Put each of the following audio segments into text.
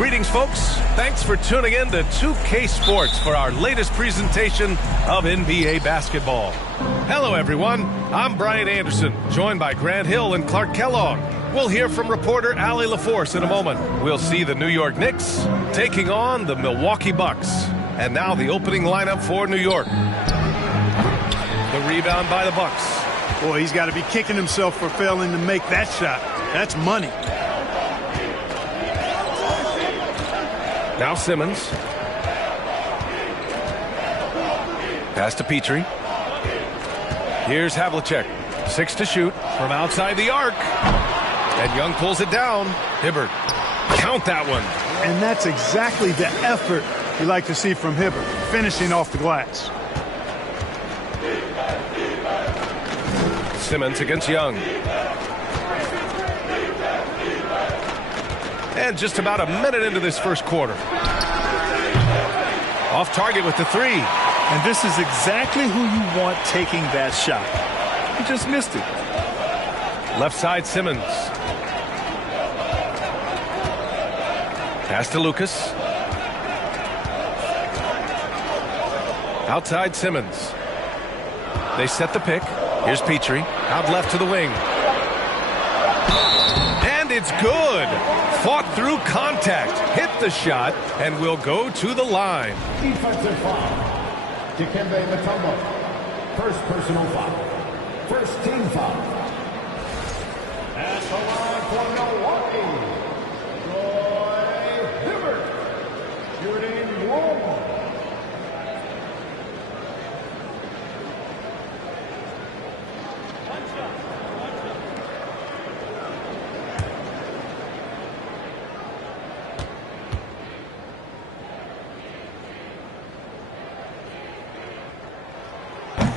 Greetings, folks. Thanks for tuning in to 2K Sports for our latest presentation of NBA basketball. Hello, everyone. I'm Brian Anderson, joined by Grant Hill and Clark Kellogg. We'll hear from reporter Allie LaForce in a moment. We'll see the New York Knicks taking on the Milwaukee Bucks. And now the opening lineup for New York. The rebound by the Bucks. Boy, he's got to be kicking himself for failing to make that shot. That's money. Now Simmons. Pass to Petrie. Here's Havlicek. 6 to shoot from outside the arc. And Young pulls it down. Hibbert. Count that one. And that's exactly the effort you like to see from Hibbert, finishing off the glass. Simmons against Young. And just about a minute into this first quarter. Off target with the three. And this is exactly who you want taking that shot. He just missed it. Left side Simmons. Pass to Lucas. Outside Simmons. They set the pick. Here's Petrie. Out left to the wing. And it's good. Fought through contact. Hit the shot and will go to the line. Defensive foul. Dikembe Mutombo. First personal foul. First team foul. At the line for Milwaukee, Roy Hibbert, shooting one.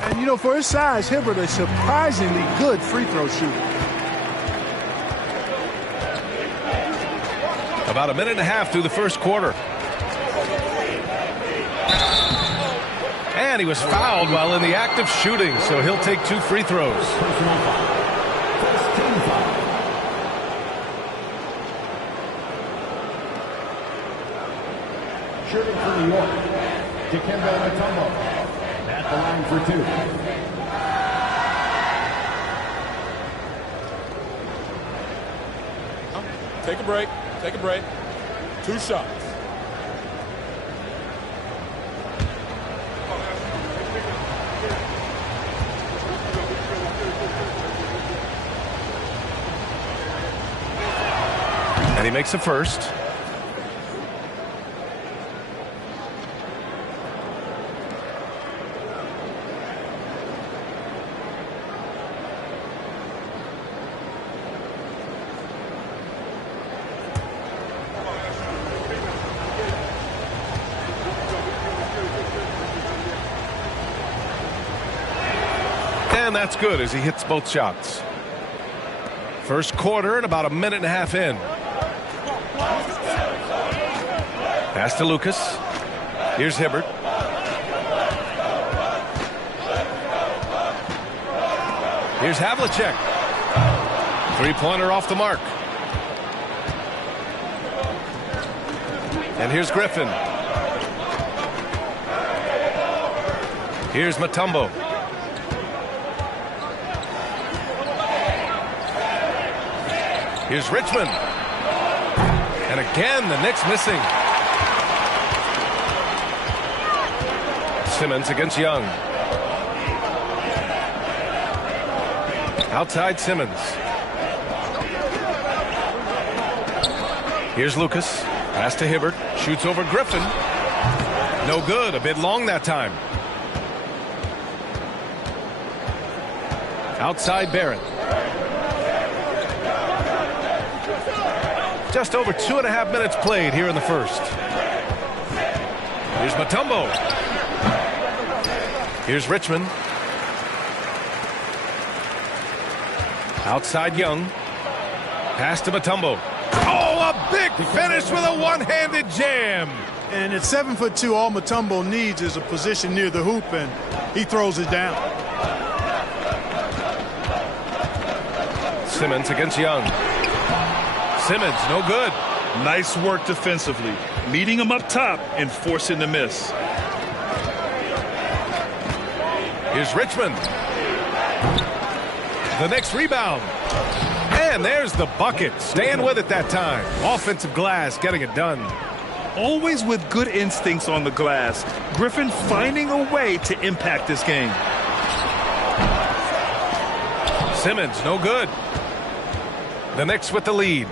And, you know, for his size, Hibbert is surprisingly good free throw shooter. About a minute and a half through the first quarter. And he was fouled while in the act of shooting, so he'll take 2 free throws. First team foul. Shooting for New York, Dikembe Mutombo. At the line for 2. Take a break. Take a break. 2 shots. And he makes the first. And that's good as he hits both shots. First quarter and about a minute and a half in. Pass to Lucas. Here's Hibbert. Here's Havlicek. Three-pointer off the mark. And here's Griffin. Here's Mutombo. Here's Richmond. And again, the Knicks missing. Simmons against Young. Outside Simmons. Here's Lucas. Pass to Hibbert. Shoots over Griffin. No good. A bit long that time. Outside Barrett. Just over 2.5 minutes played here in the first. Here's Mutombo. Here's Richmond. Outside Young. Pass to Mutombo. Oh, a big finish with a one-handed jam. And at 7'2", all Mutombo needs is a position near the hoop, and he throws it down. Simmons against Young. Simmons, no good. Nice work defensively, meeting him up top and forcing the miss. Here's Richmond. The next rebound. And there's the bucket. Staying with it that time. Offensive glass getting it done. Always with good instincts on the glass. Griffin finding a way to impact this game. Simmons, no good. The Knicks with the lead.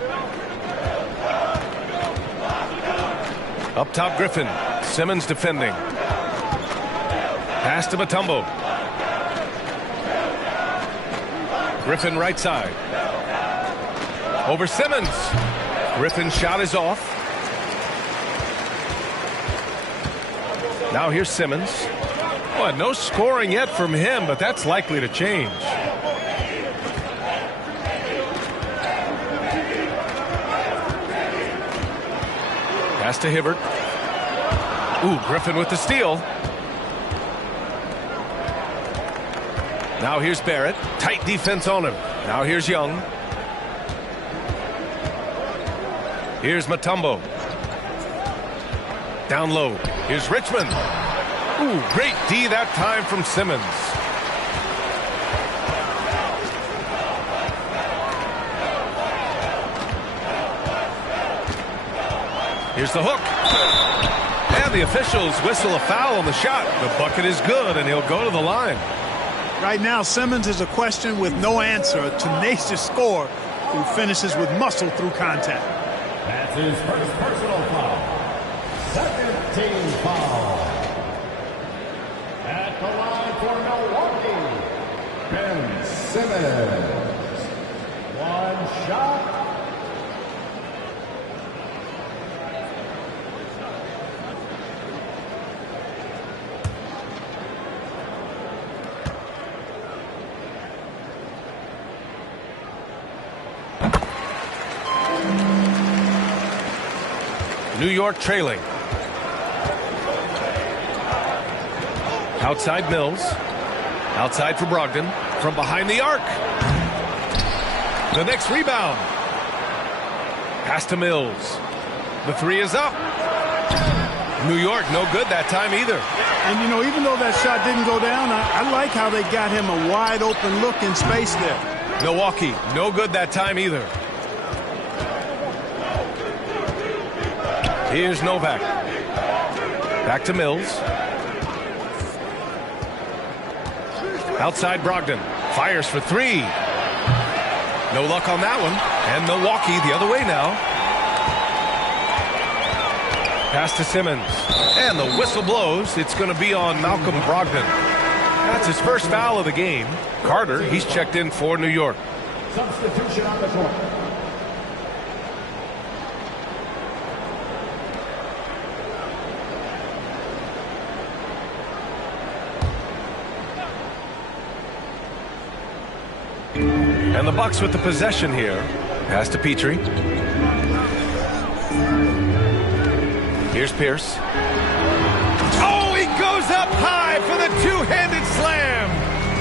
Up top, Griffin. Simmons defending. Pass to Mutombo. Griffin right side. Over Simmons. Griffin's shot is off. Now here's Simmons. Well, no scoring yet from him, but that's likely to change. Pass to Hibbert. Ooh, Griffin with the steal. Now here's Barrett. Tight defense on him. Now here's Young. Here's Mutombo. Down low. Here's Richmond. Ooh, great D that time from Simmons. Here's the hook. And the officials whistle a foul on the shot. The bucket is good, and he'll go to the line. Right now, Simmons is a question with no answer, a tenacious scorer who finishes with muscle through contact. That's his first personal foul. Second team foul. At the line for Milwaukee, Ben Simmons. One shot. New York trailing. Outside Mills. Outside for Brogdon. From behind the arc. The next rebound. Pass to Mills. The three is up. New York no good that time either. And, you know, even though that shot didn't go down, I like how they got him a wide open look in space there. Milwaukee no good that time either. Here's Novak. Back to Mills. Outside Brogdon. Fires for three. No luck on that one. And Milwaukee the other way now. Pass to Simmons. And the whistle blows. It's going to be on Malcolm Brogdon. That's his first foul of the game. Carter, he's checked in for New York. Substitution on the court. And the Bucks with the possession here. Pass to Petrie. Here's Pierce. Oh, he goes up high for the two-handed slam.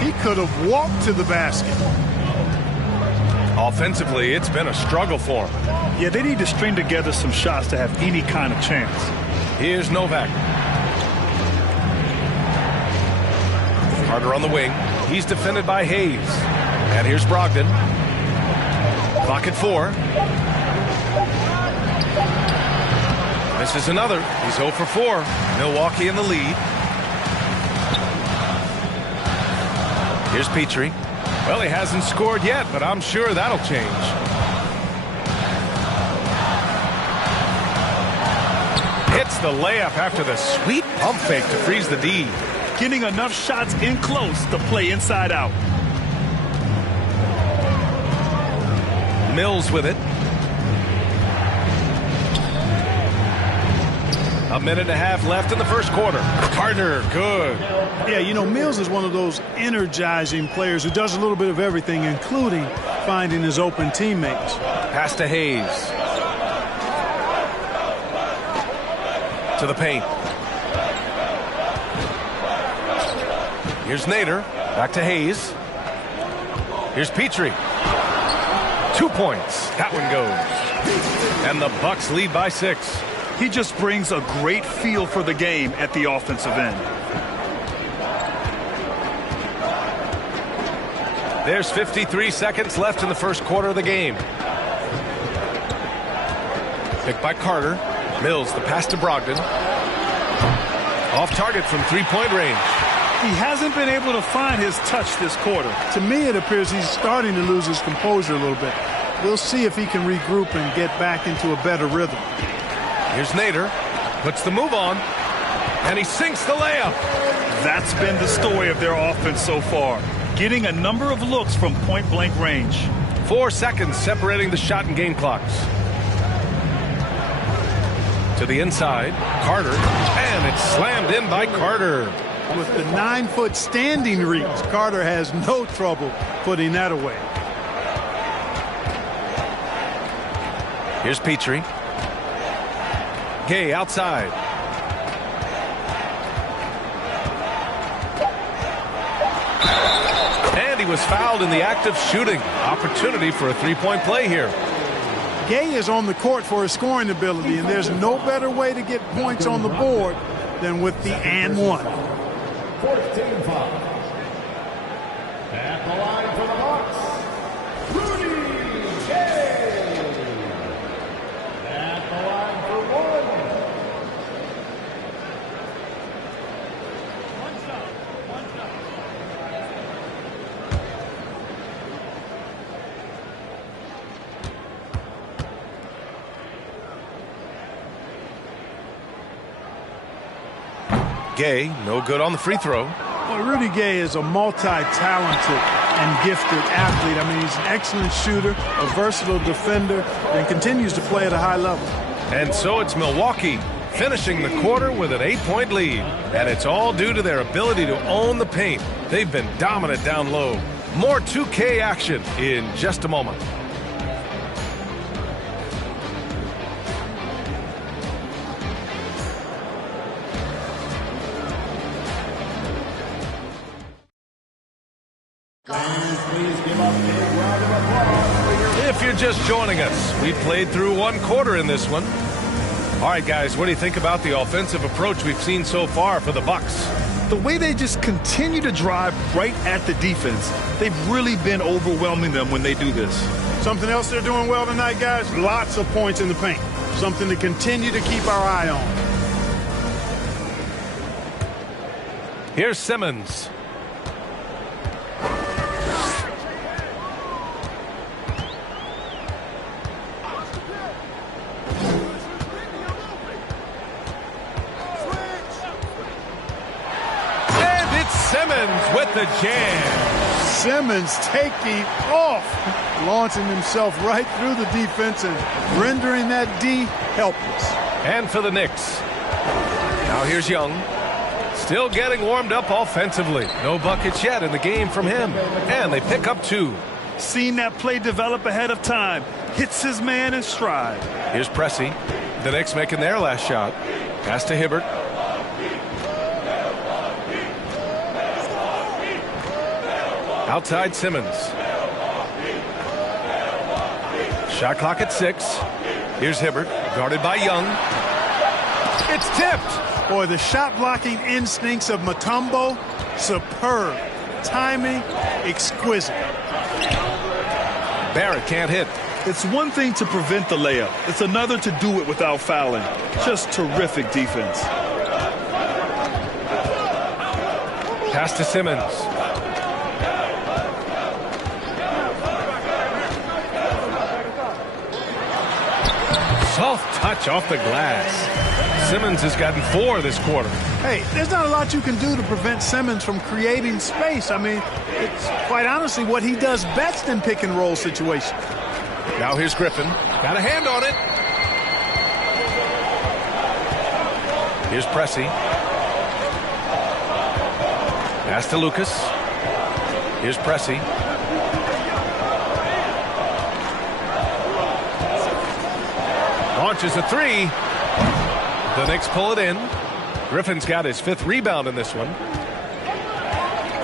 He could have walked to the basket. Offensively, it's been a struggle for him. Yeah, they need to string together some shots to have any kind of chance. Here's Novak. Carter on the wing. He's defended by Hayes. And here's Brogdon. Clock at 4. This is another. He's 0 for 4. Milwaukee in the lead. Here's Petrie. Well, he hasn't scored yet, but I'm sure that'll change. Hits the layup after the sweet pump fake to freeze the D. Getting enough shots in close to play inside out. Mills with it. A minute and a half left in the first quarter. Carter, good. Yeah, you know, Mills is one of those energizing players who does a little bit of everything, including finding his open teammates. Pass to Hayes. To the paint. Here's Nader. Back to Hayes. Here's Petrie. 2 points. That one goes. And the Bucks lead by 6. He just brings a great feel for the game at the offensive end. There's 53 seconds left in the first quarter of the game. Picked by Carter. Mills, the pass to Brogdon. Off target from three-point range. He hasn't been able to find his touch this quarter. To me, it appears he's starting to lose his composure a little bit. We'll see if he can regroup and get back into a better rhythm. Here's Nader. Puts the move on. And he sinks the layup. That's been the story of their offense so far. Getting a number of looks from point-blank range. 4 seconds separating the shot and game clocks. To the inside. Carter. And it's slammed in by Carter. With the 9-foot standing reach, Carter has no trouble putting that away. Here's Petrie. Gay outside. And he was fouled in the act of shooting. Opportunity for a three-point play here. Gay is on the court for his scoring ability, and there's no better way to get points on the board than with the and one. 14 foul. At the line for the Bucks, Rudy Gay. At the line for one. Gay, no good on the free throw. Well, Rudy Gay is a multi-talented and gifted athlete. I mean, he's an excellent shooter, a versatile defender, and continues to play at a high level. And so it's Milwaukee finishing the quarter with an 8-point lead. And it's all due to their ability to own the paint. They've been dominant down low. More 2K action in just a moment. If you're just joining us, we played through one quarter in this one. All right, guys, what do you think about the offensive approach we've seen so far for the Bucks? The way they just continue to drive right at the defense, they've really been overwhelming them when they do this. Something else they're doing well tonight, guys, lots of points in the paint. Something to continue to keep our eye on. Here's Simmons. Simmons with the jam. Simmons taking off, launching himself right through the defense and rendering that D helpless. And for the Knicks. Now here's Young. Still getting warmed up offensively. No buckets yet in the game from him. And they pick up 2. Seen that play develop ahead of time. Hits his man in stride. Here's Pressey. The Knicks making their last shot. Pass to Hibbert. Outside Simmons. Shot clock at 6. Here's Hibbert, guarded by Young. It's tipped. Boy, the shot blocking instincts of Mutombo, superb. Timing, exquisite. Barrett can't hit. It's one thing to prevent the layup. It's another to do it without fouling. Just terrific defense. Pass to Simmons. Soft touch off the glass. Simmons has gotten 4 this quarter. Hey, there's not a lot you can do to prevent Simmons from creating space. I mean, it's quite honestly what he does best in pick and roll situations. Now here's Griffin. Got a hand on it. Here's Pressey. Pass to Lucas. Here's Pressey. Launches a 3. The Knicks pull it in. Griffin's got his 5th rebound in this one.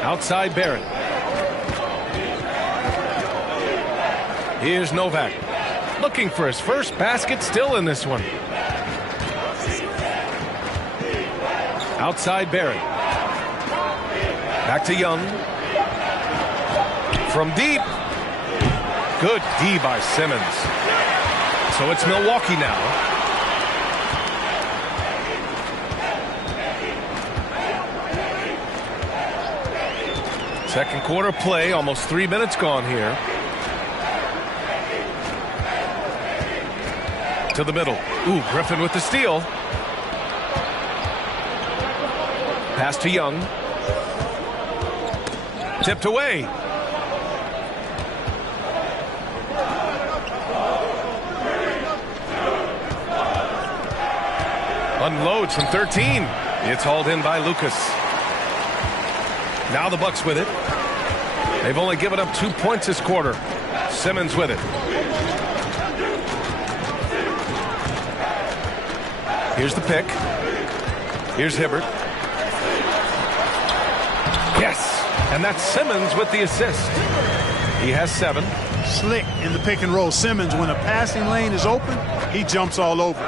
Outside Barrett. Here's Novak. Looking for his first basket still in this one. Outside Barrett. Back to Young. From deep. Good D by Simmons. So it's Milwaukee now. Second quarter play, almost 3 minutes gone here. To the middle. Ooh, Griffin with the steal. Pass to Young. Tipped away. Unloads from 13. It's hauled in by Lucas. Now the Bucks with it. They've only given up 2 points this quarter. Simmons with it. Here's the pick. Here's Hibbert. Yes, and that's Simmons with the assist. He has 7. Slick in the pick and roll. Simmons, when a passing lane is open, he jumps all over.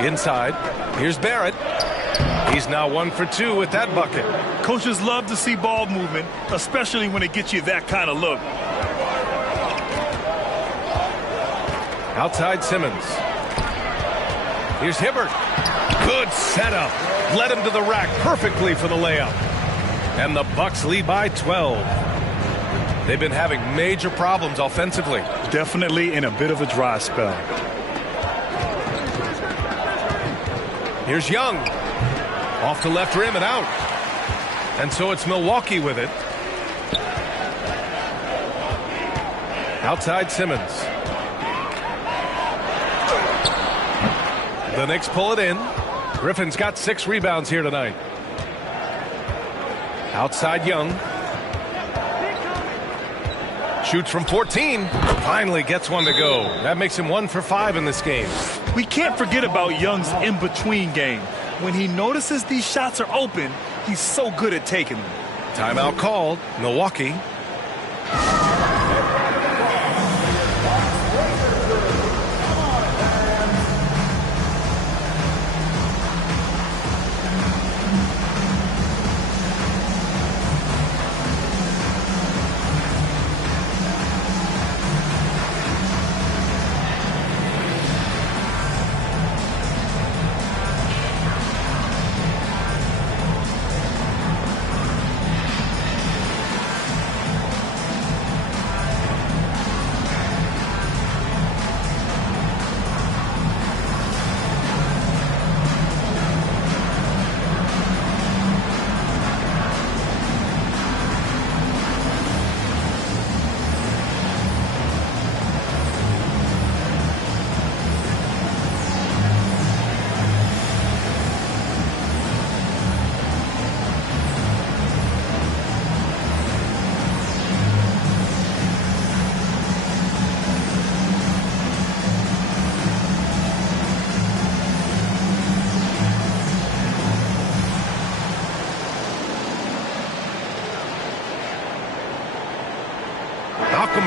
Inside, here's Barrett. He's now 1 for 2 with that bucket. Coaches love to see ball movement, especially when it gets you that kind of look. Outside Simmons. Here's Hibbert. Good setup. Led him to the rack perfectly for the layup. And the Bucks lead by 12. They've been having major problems offensively. Definitely in a bit of a dry spell. Here's Young. Off to left rim and out. And so it's Milwaukee with it. Outside Simmons. The Knicks pull it in. Griffin's got 6 rebounds here tonight. Outside Young. Shoots from 14. Finally gets one to go. That makes him 1 for 5 in this game. We can't forget about Young's in-between game. When he notices these shots are open, he's so good at taking them. Timeout called. Milwaukee.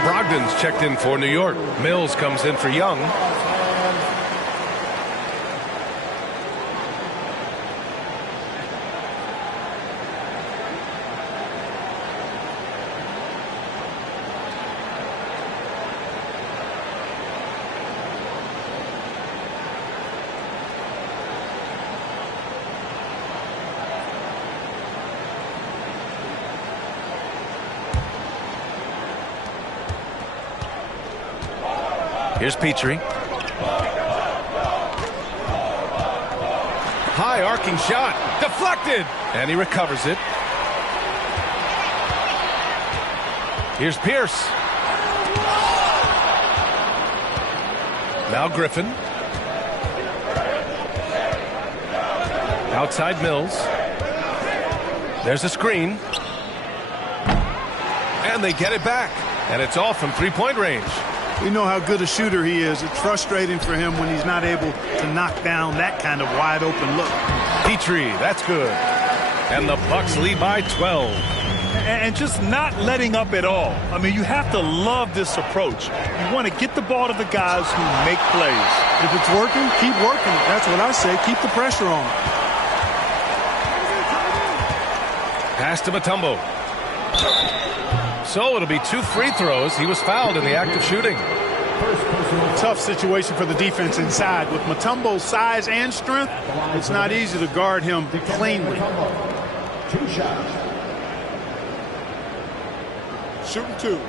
Brogdon's checked in for New York. Mills comes in for Young. Here's Petrie. High arcing shot. Deflected. And he recovers it. Here's Pierce. Now Griffin. Outside Mills. There's a screen. And they get it back. And it's all from three-point range. We know how good a shooter he is. It's frustrating for him when he's not able to knock down that kind of wide open look. Petrie, that's good. And the Bucks lead by 12. And just not letting up at all. I mean, you have to love this approach. You want to get the ball to the guys who make plays. If it's working, keep working. That's what I say. Keep the pressure on. Pass to Mutombo. So it'll be 2 free throws. He was fouled in the act of shooting. Tough situation for the defense inside. With Mutombo's size and strength, it's not easy to guard him cleanly. 2 shots. Shooting 2.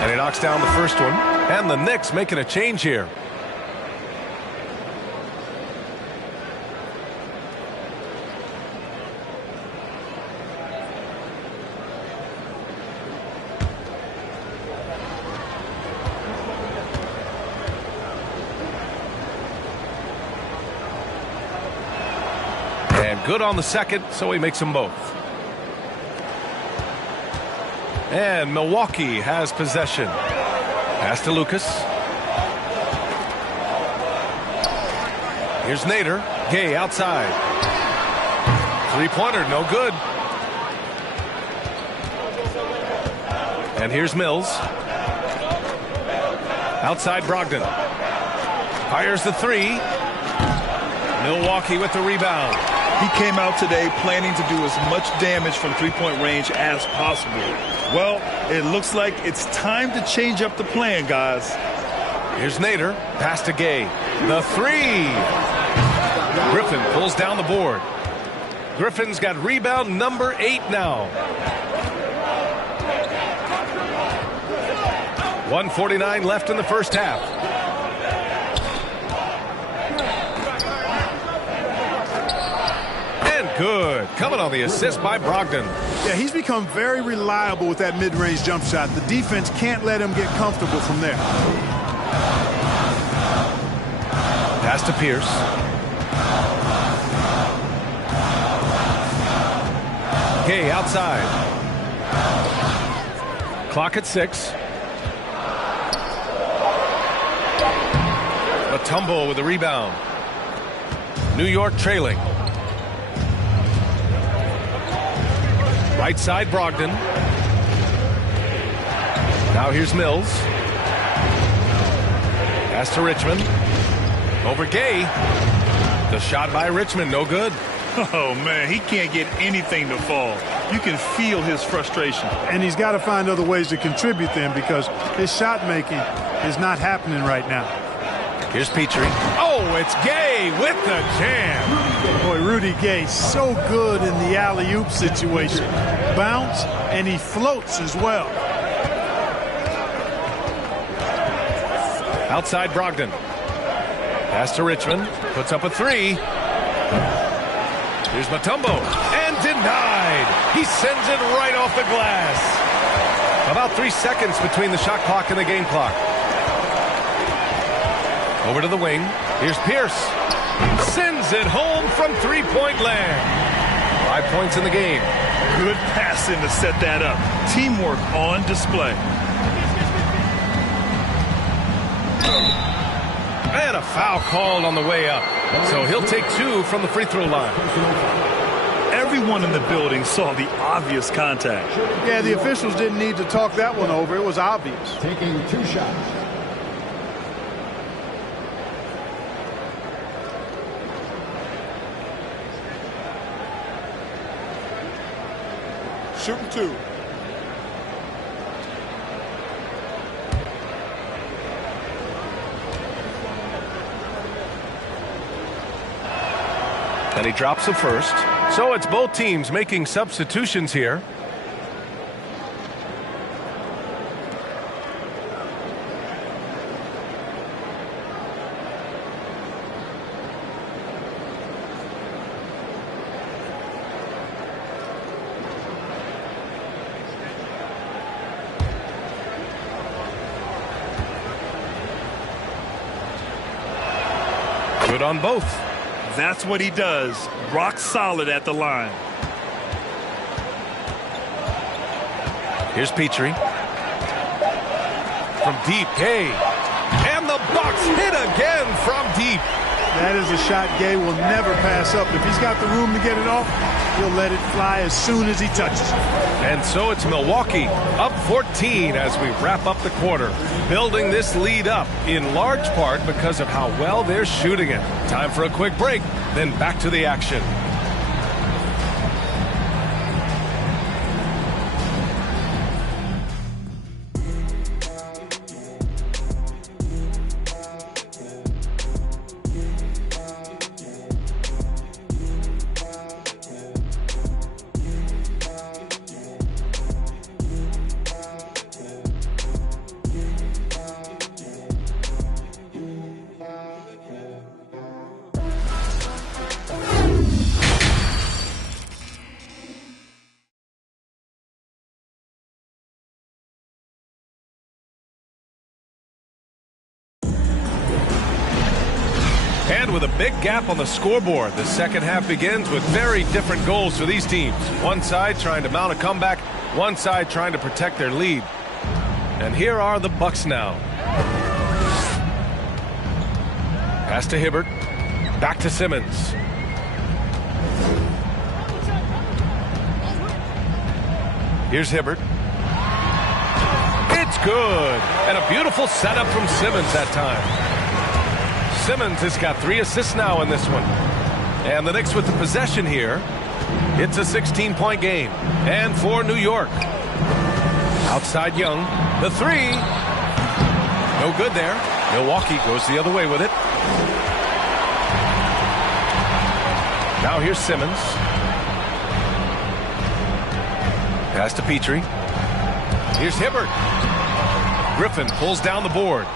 And he knocks down the first one. And the Knicks making a change here. And good on the second, so he makes them both. And Milwaukee has possession. Pass to Lucas. Here's Nader. Gay outside. Three-pointer, no good. And here's Mills. Outside Brogdon. Fires the 3. Milwaukee with the rebound. He came out today planning to do as much damage from three-point range as possible. Well, it looks like it's time to change up the plan, guys. Here's Nader. Pass to Gay. The 3. Griffin pulls down the board. Griffin's got rebound number 8 now. 1:49 left in the first half. And good. Coming on the assist by Brogdon. Yeah, he's become very reliable with that mid-range jump shot. The defense can't let him get comfortable from there. Pass to Pierce. Gay outside. Clock at 6. Mutombo with the rebound. New York trailing. Right side Brogdon. Now here's Mills. Pass to Richmond. Over Gay. The shot by Richmond, no good. Oh, man, he can't get anything to fall. You can feel his frustration. And he's got to find other ways to contribute then, because his shot making is not happening right now. Here's Petrie. Oh, it's Gay with the jam. Boy, Rudy Gay, so good in the alley-oop situation. Bounce, and he floats as well. Outside Brogdon. Pass to Richmond. Puts up a 3. Here's Mutombo. And denied. He sends it right off the glass. About 3 seconds between the shot clock and the game clock. Over to the wing. Here's Pierce. Sends it home from three-point land. 5 points in the game. Good passing to set that up. Teamwork on display. And a foul called on the way up. So he'll take 2 from the free throw line. Everyone in the building saw the obvious contact. Yeah, the officials didn't need to talk that one over. It was obvious. Taking 2 shots. Shooting 2. And he drops the first. So it's both teams making substitutions here. Good on both. That's what he does. Rock solid at the line. Here's Petrie. From deep, Gay. And the Bucks hit again from deep. That is a shot Gay will never pass up. If he's got the room to get it off, he'll let it fly as soon as he touches it. And so it's Milwaukee up 14 as we wrap up the quarter. Building this lead up in large part because of how well they're shooting it. Time for a quick break, then back to the action. And with a big gap on the scoreboard, the second half begins with very different goals for these teams. One side trying to mount a comeback, one side trying to protect their lead. And here are the Bucks now. Pass to Hibbert. Back to Simmons. Here's Hibbert. It's good. And a beautiful setup from Simmons that time. Simmons has got 3 assists now in this one. And the Knicks with the possession here. It's a 16-point game. And for New York. Outside Young. The 3. No good there. Milwaukee goes the other way with it. Now here's Simmons. Pass to Petrie. Here's Hibbert. Griffin pulls down the board.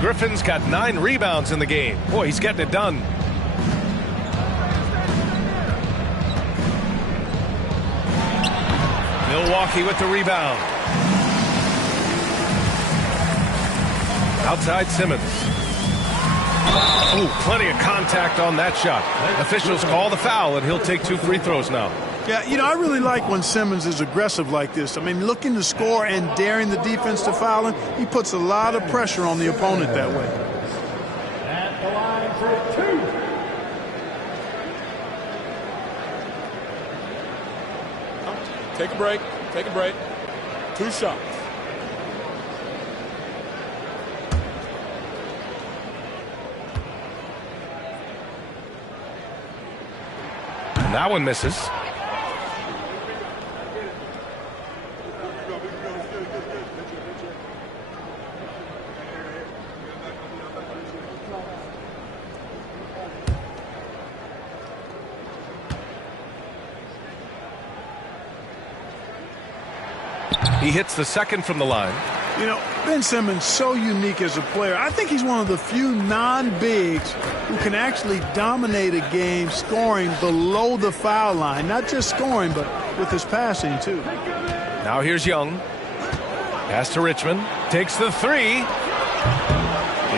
Griffin's got 9 rebounds in the game. Boy, he's getting it done. Milwaukee with the rebound. Outside Simmons. Oh, plenty of contact on that shot. Officials call the foul, and he'll take 2 free throws now. Yeah, you know, I really like when Simmons is aggressive like this. I mean, looking to score and daring the defense to foul him, he puts a lot of pressure on the opponent that way. At the line for 2. Take a break. Take a break. 2 shots. That one misses. He hits the second from the line. You know, Ben Simmons, so unique as a player. I think he's one of the few non-bigs who can actually dominate a game scoring below the foul line. Not just scoring, but with his passing, too. Now here's Young. Pass to Richmond. Takes the 3.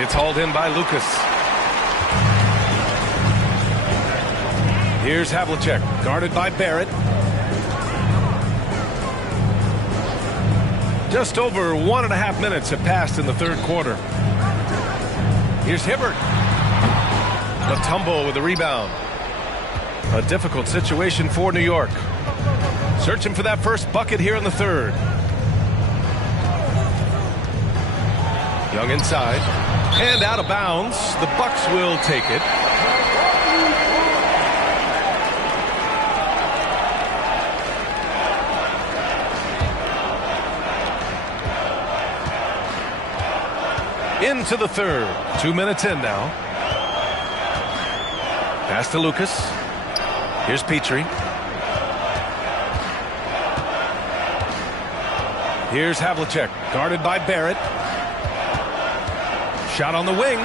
It's hauled in by Lucas. Here's Havlicek, guarded by Barrett. Just over 1.5 minutes have passed in the third quarter. Here's Hibbert. The tumble with the rebound. A difficult situation for New York. Searching for that first bucket here in the third. Young inside. And out of bounds. The Bucks will take it. Into the third. 2 minutes in now. Pass to Lucas. Here's Petrie. Here's Havlicek, guarded by Barrett. Shot on the wing.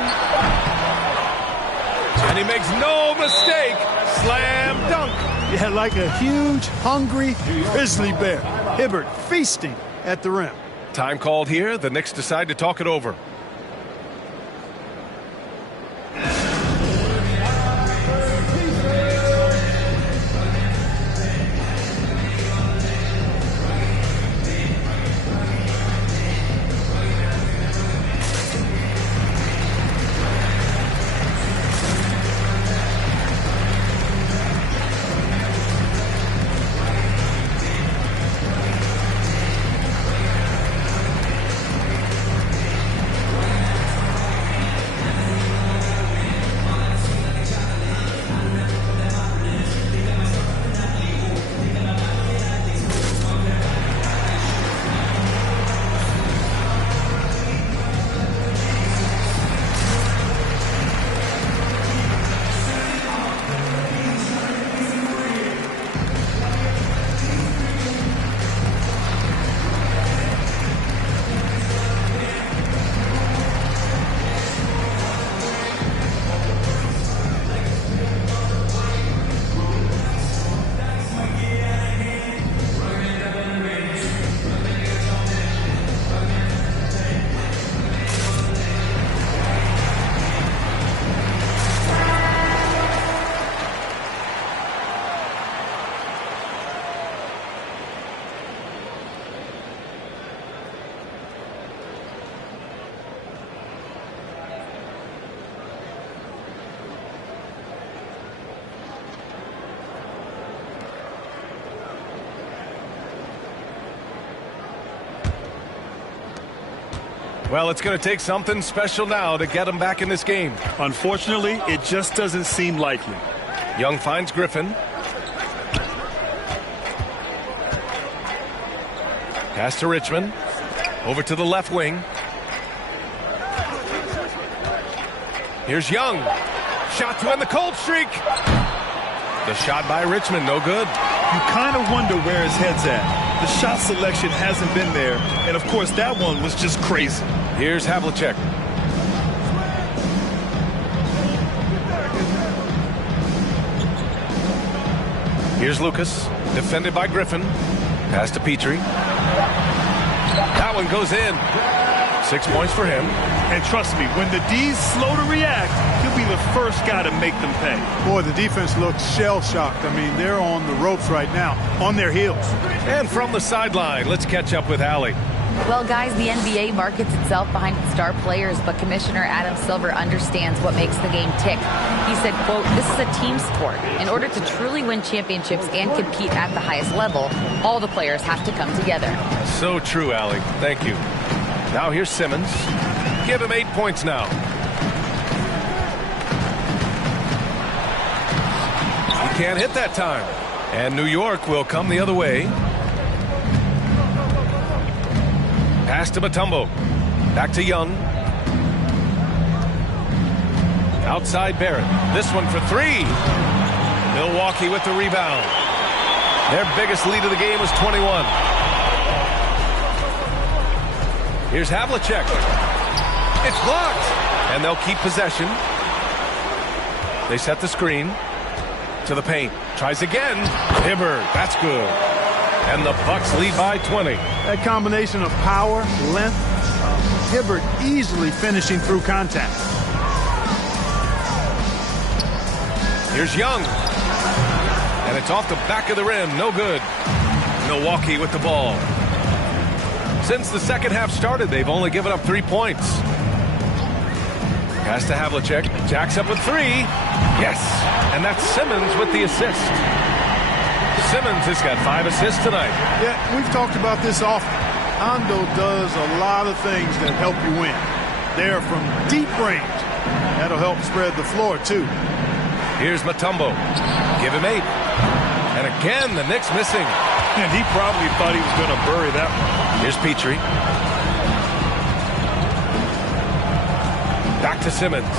And he makes no mistake. Slam dunk. Yeah, like a huge, hungry grizzly bear. Hibbert feasting at the rim. Time called here. The Knicks decide to talk it over. Well, it's going to take something special now to get them back in this game. Unfortunately, it just doesn't seem likely. Young finds Griffin. Pass to Richmond. Over to the left wing. Here's Young. Shot to end the cold streak. The shot by Richmond, no good. you kind of wonder where his head's at. The shot selection hasn't been there, and of course that one was just crazy. Here's Havlicek. Here's Lucas, defended by Griffin. Pass to Petrie. That one goes in. 6 points for him. And trust me, when the D's slow to react, he'll be the first guy to make them pay. Boy, the defense looks shell-shocked. I mean, they're on the ropes right now, on their heels. And from the sideline, let's catch up with Allie. Well, guys, the NBA markets itself behind its star players, but Commissioner Adam Silver understands what makes the game tick. He said, quote, "This is a team sport. In order to truly win championships and compete at the highest level, all the players have to come together." So true, Allie. Thank you. Now here's Simmons. Give him 8 points now. He can't hit that time. And New York will come the other way. Pass to Mutombo. Back to Young. Outside Barrett. This one for three. Milwaukee with the rebound. Their biggest lead of the game was 21. Here's Havlicek. It's blocked. And they'll keep possession. They set the screen. To the paint. Tries again. Hibbert. That's good. And the Bucks lead by 20. That combination of power, length, Hibbert easily finishing through contact. Here's Young. And it's off the back of the rim. No good. Milwaukee with the ball. Since the second half started, they've only given up 3 points. Pass to Havlicek. Jacks up with three. Yes. And that's Simmons with the assist. Simmons has got 5 assists tonight. Yeah, we've talked about this often. Hondo does a lot of things that help you win. They're from deep range. That'll help spread the floor, too. Here's Mutombo. Give him 8. And again, the Knicks missing. And he probably thought he was going to bury that one. Here's Petrie. Back to Simmons.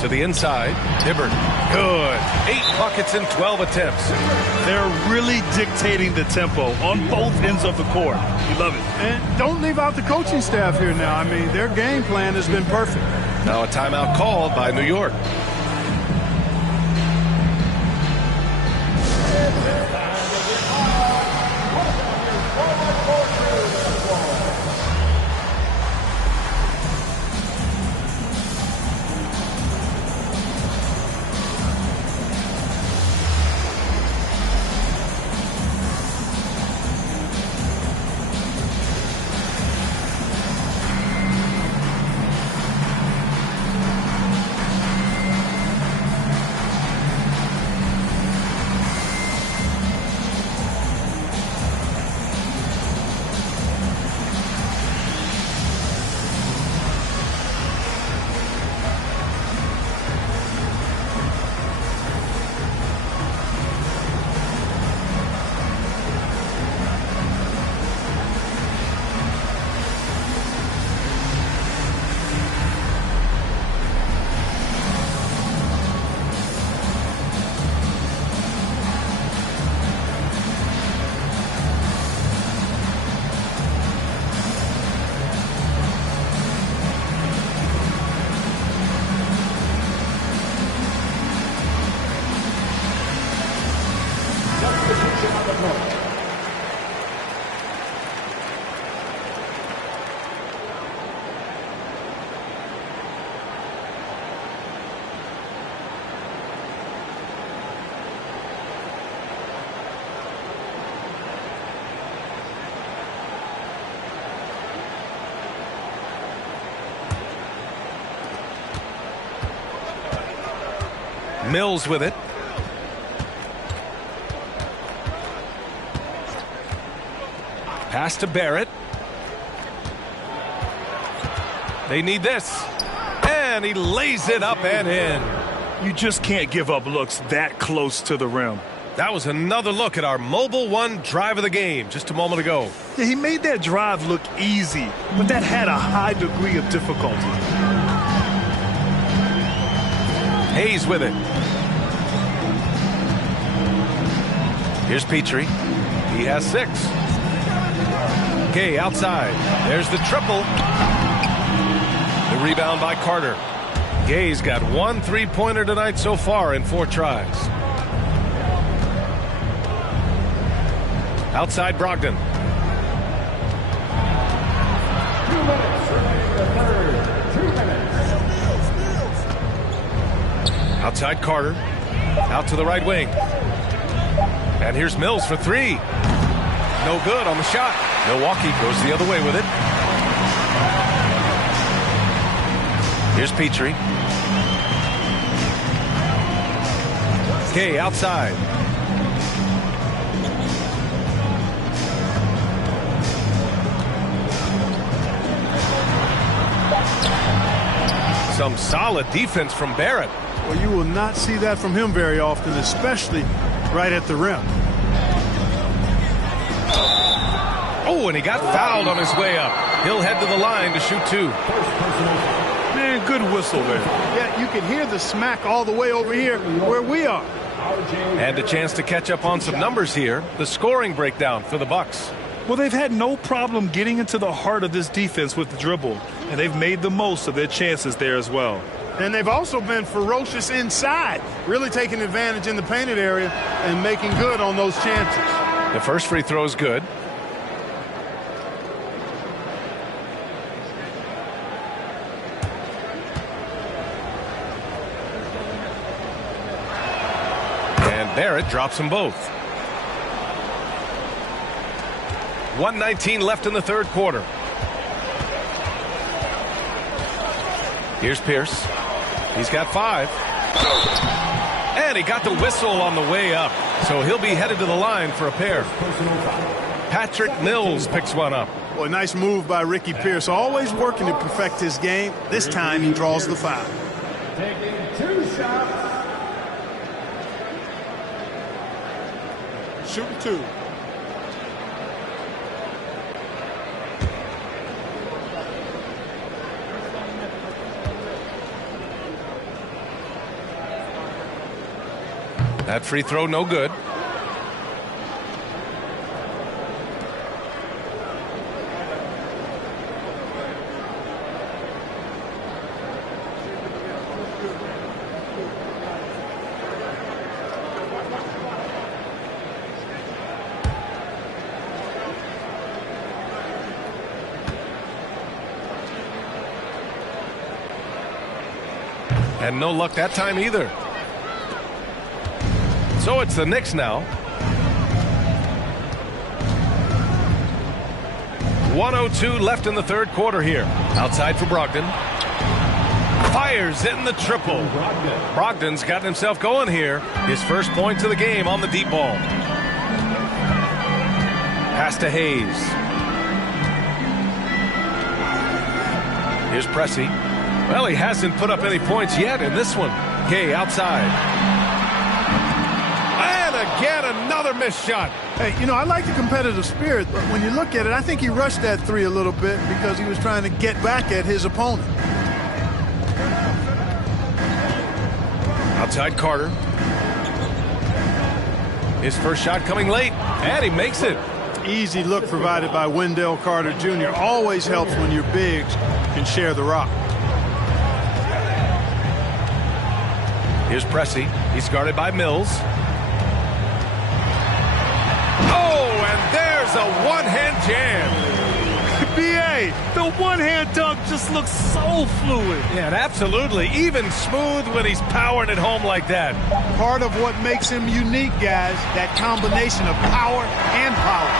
To the inside. Hibbert. Good. 8 buckets in 12 attempts. They're really dictating the tempo on both ends of the court. You love it. And don't leave out the coaching staff here now. I mean, their game plan has been perfect. Now a timeout called by New York. Mills with it. Pass to Barrett. They need this. And he lays it up and in. You just can't give up looks that close to the rim. That was another look at our Mobile One drive of the game just a moment ago. Yeah, he made that drive look easy, but that had a high degree of difficulty. Hayes with it. Here's Petrie. He has 6. Gay outside. There's the triple. The rebound by Carter. Gay's got 1 3-pointer tonight so far in 4 tries. Outside Brogdon. 2 minutes remaining in the third. 2 minutes. Outside Carter. Out to the right wing. And here's Mills for 3. No good on the shot. Milwaukee goes the other way with it. Here's Petrie. Kay outside. Some solid defense from Barrett. Well, you will not see that from him very often, especially right at the rim. Oh, and he got fouled on his way up. He'll head to the line to shoot 2. Man, good whistle there. Yeah, you can hear the smack all the way over here where we are. And a chance to catch up on some numbers here. The scoring breakdown for the Bucks. Well, they've had no problem getting into the heart of this defense with the dribble, and they've made the most of their chances there as well. And they've also been ferocious inside, really taking advantage in the painted area and making good on those chances. The first free throw is good. And Barrett drops them both. 1:19 left in the third quarter. Here's Pierce. He's got 5. And he got the whistle on the way up. So he'll be headed to the line for a pair. Patrick Mills picks one up. Well, a nice move by Ricky Pierce. Always working to perfect his game. This time he draws the foul. Taking 2 shots. Shooting 2. That free throw no good. And no luck that time either. So it's the Knicks now. 1:02 left in the third quarter here. Outside for Brogdon. Fires in the triple. Brogdon's gotten himself going here. His first points of the game on the deep ball. Pass to Hayes. Here's Pressey. Well, he hasn't put up any points yet in this one. Gay outside. And again, another missed shot. Hey, you know, I like the competitive spirit, but when you look at it, I think he rushed that 3 a little bit because he was trying to get back at his opponent. Outside Carter. His first shot coming late, and he makes it. Easy look provided by Wendell Carter Jr. Always helps when your bigs can share the rock. Here's Pressey. He's guarded by Mills. Oh, and there's a one-hand jam. B.A., the one-hand dunk just looks so fluid. Yeah, and absolutely. Even smooth when he's powering it home like that. Part of what makes him unique, guys, that combination of power and power.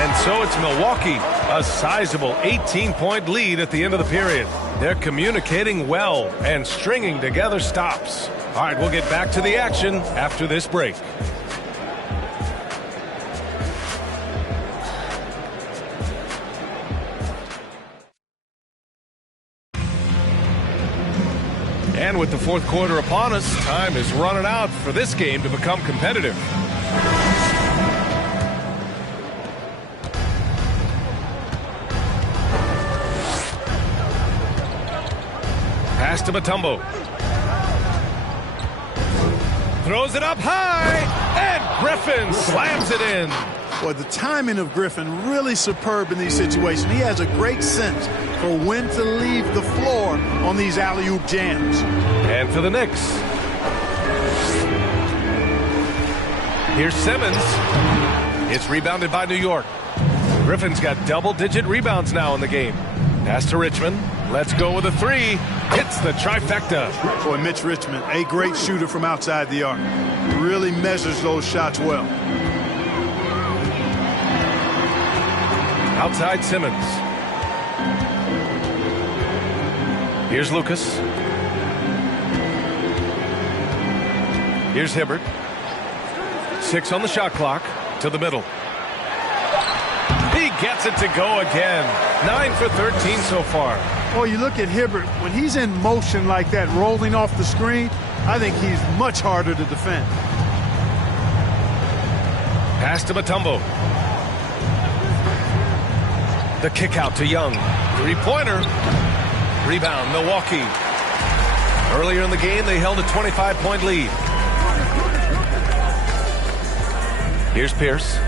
And so it's Milwaukee, a sizable 18-point lead at the end of the period. They're communicating well and stringing together stops. All right, we'll get back to the action after this break. And with the fourth quarter upon us, time is running out for this game to become competitive. Pass to Mutombo. Throws it up high, and Griffin Griffin slams it in. Boy, the timing of Griffin really superb in these situations. He has a great sense for when to leave the floor on these alley-oop jams. And for the Knicks, here's Simmons. It's rebounded by New York. Griffin's got double-digit rebounds now in the game. Pass to Richmond. Let's go with a three. Hits the trifecta. Boy, Mitch Richmond, a great shooter from outside the arc. Really measures those shots well. Outside Simmons. Here's Lucas. Here's Hibbert. 6 on the shot clock. To the middle. He gets it to go again. 9 for 13 so far. Well, you look at Hibbert. When he's in motion like that, rolling off the screen, I think he's much harder to defend. Pass to Mutombo. The kick out to Young. Three-pointer. Rebound, Milwaukee. Earlier in the game, they held a 25-point lead. Here's Pierce.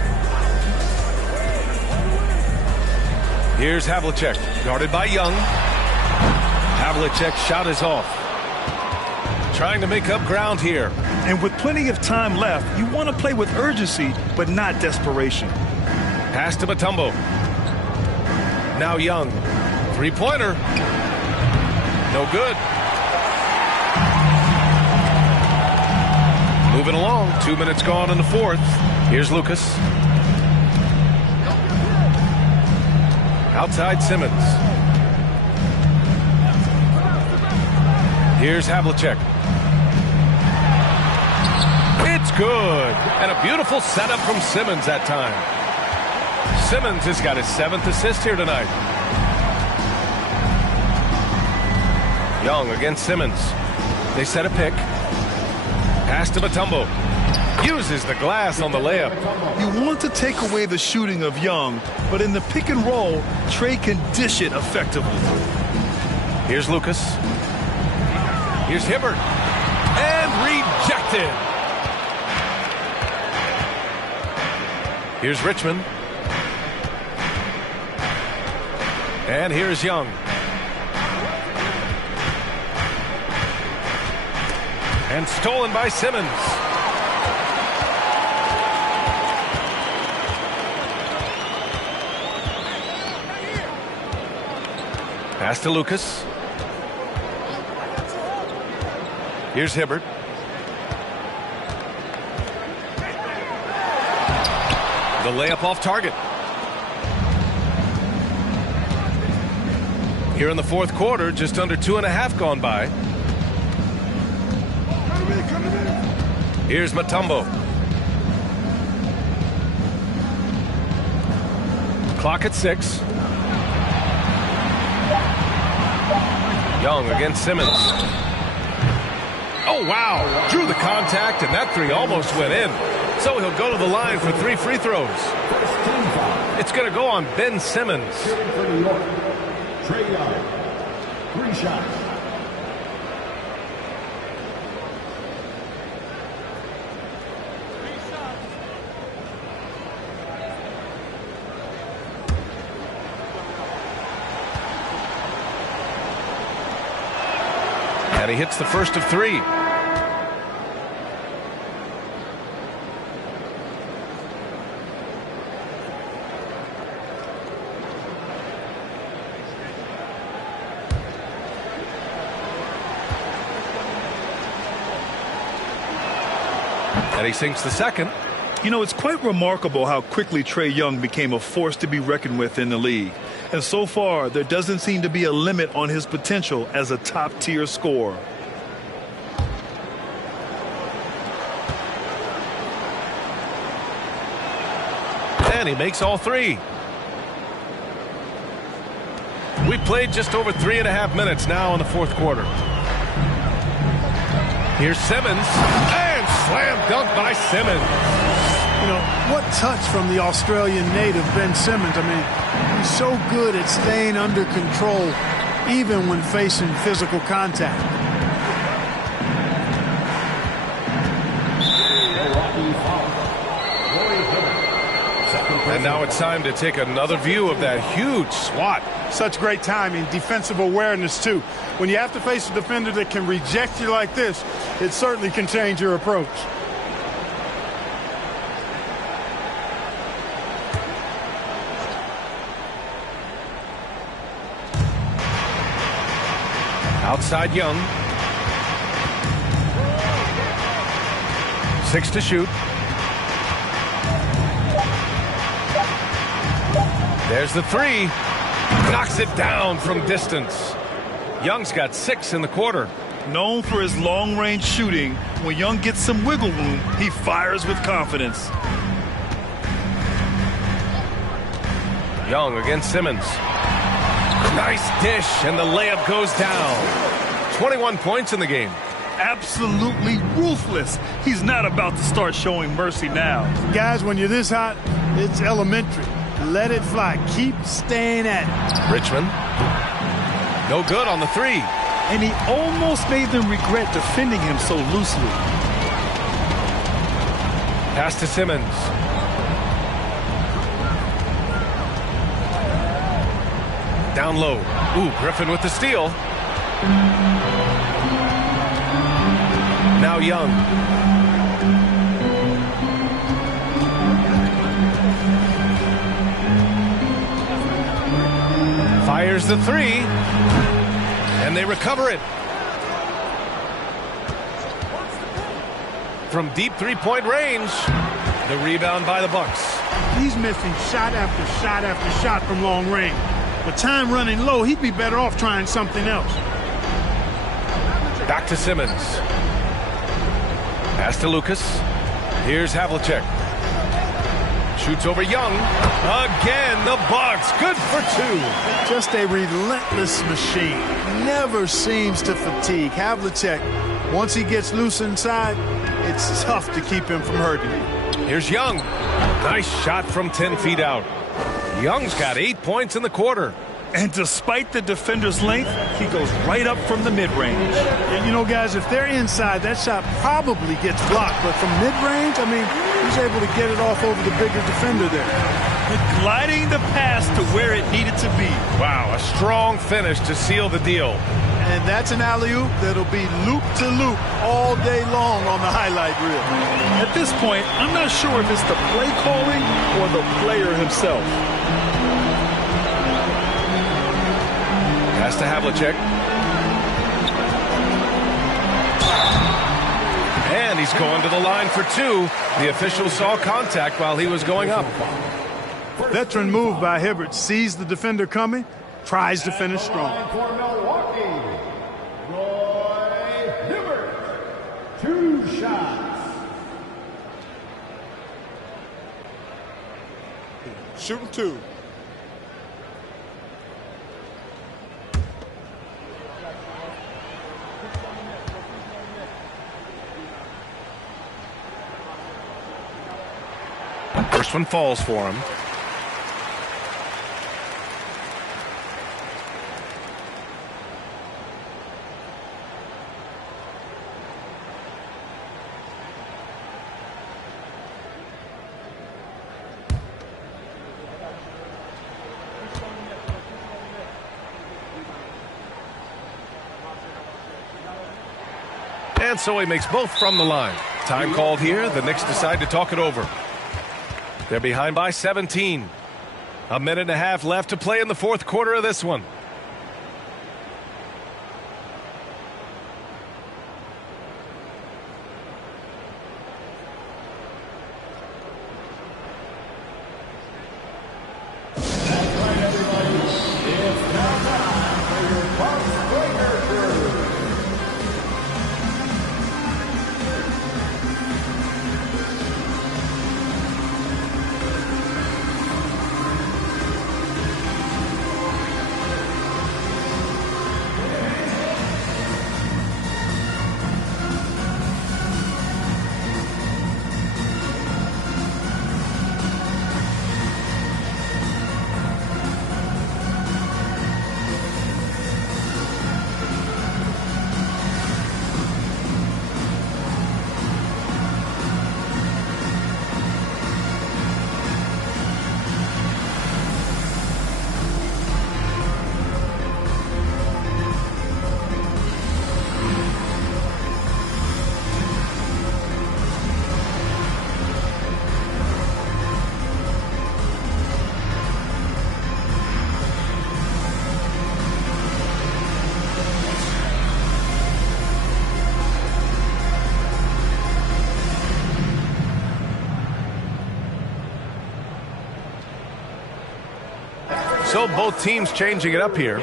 Here's Havlicek, guarded by Young. Havlicek's shot is off. Trying to make up ground here. And with plenty of time left, you want to play with urgency, but not desperation. Pass to Mutombo. Now Young. Three-pointer. No good. Moving along. 2 minutes gone in the fourth. Here's Lucas. Outside Simmons. Here's Havlicek. It's good. And a beautiful setup from Simmons that time. Simmons has got his 7th assist here tonight. Young against Simmons. They set a pick. Pass to Mutombo. Uses the glass on the layup. You want to take away the shooting of Young, but in the pick and roll, Trey can dish it effectively. Here's Lucas. Here's Hibbert. And rejected. Here's Richmond. And here's Young. And stolen by Simmons. Pass to Lucas. Here's Hibbert. The layup off target. Here in the fourth quarter, just under 2.5 gone by. Here's Mutombo. Clock at 6. Young against Simmons. Oh, wow. Drew the contact, and that three almost went in. So he'll go to the line for 3 free throws. It's going to go on Ben Simmons. For New York, Trey Young. 3 shots. And he hits the first of 3. And he sinks the second. You know, it's quite remarkable how quickly Trey Young became a force to be reckoned with in the league. And so far, there doesn't seem to be a limit on his potential as a top-tier scorer. And he makes all 3. We played just over 3.5 minutes now in the fourth quarter. Here's Simmons. And slam dunk by Simmons. You know, what touch from the Australian native, Ben Simmons. I mean, he's so good at staying under control, even when facing physical contact. And now it's time to take another view of that huge swat. Such great timing, defensive awareness, too. When you have to face a defender that can reject you like this, it certainly can change your approach. Outside Young. 6 to shoot. There's the 3. Knocks it down from distance. Young's got 6 in the quarter. Known for his long-range shooting, when Young gets some wiggle room, he fires with confidence. Young against Simmons. Nice dish, and the layup goes down. 21 points in the game. Absolutely ruthless. He's not about to start showing mercy now. Guys, when you're this hot, it's elementary. Let it fly. Keep staying at it. Richmond. No good on the 3. And he almost made them regret defending him so loosely. Pass to Simmons. Down low. Ooh, Griffin with the steal. Now Young. Fires the 3. And they recover it. From deep three-point range. The rebound by the Bucks. He's missing shot after shot after shot from long range. With time running low, he'd be better off trying something else. Back to Simmons. Pass to Lucas. Here's Havlicek. Shoots over Young. Again, the Bucks. Good for 2. Just a relentless machine. Never seems to fatigue. Havlicek, once he gets loose inside, it's tough to keep him from hurting you. Here's Young. Nice shot from 10 feet out. Young's got 8 points in the quarter. And despite the defender's length, he goes right up from the mid-range. And you know, guys, if they're inside, that shot probably gets blocked. But from mid-range, I mean, he's able to get it off over the bigger defender there. Gliding the pass to where it needed to be. Wow, a strong finish to seal the deal. And that's an alley-oop that'll be loop-to-loop all day long on the highlight reel. At this point, I'm not sure if it's the play calling or the player himself. Pass to Havlicek. And he's going to the line for 2. The official saw contact while he was going up. Veteran move by Hibbert. Sees the defender coming, tries to finish strong. For Milwaukee, Roy Hibbert. 2 shots. Shooting 2. First one falls for him. And so he makes both from the line. Time called here. The Knicks decide to talk it over. They're behind by 17. A minute and a half left to play in the fourth quarter of this one. So both teams changing it up here.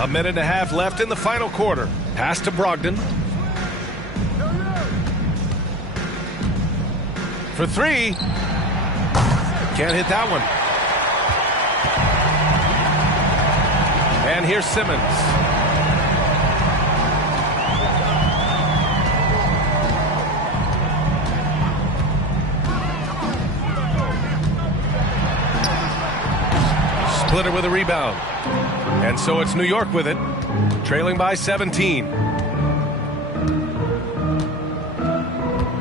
A minute and a half left in the final quarter. Pass to Brogdon. For three. Can't hit that one. And here's Simmons. Splitter with a rebound. And so it's New York with it, trailing by 17.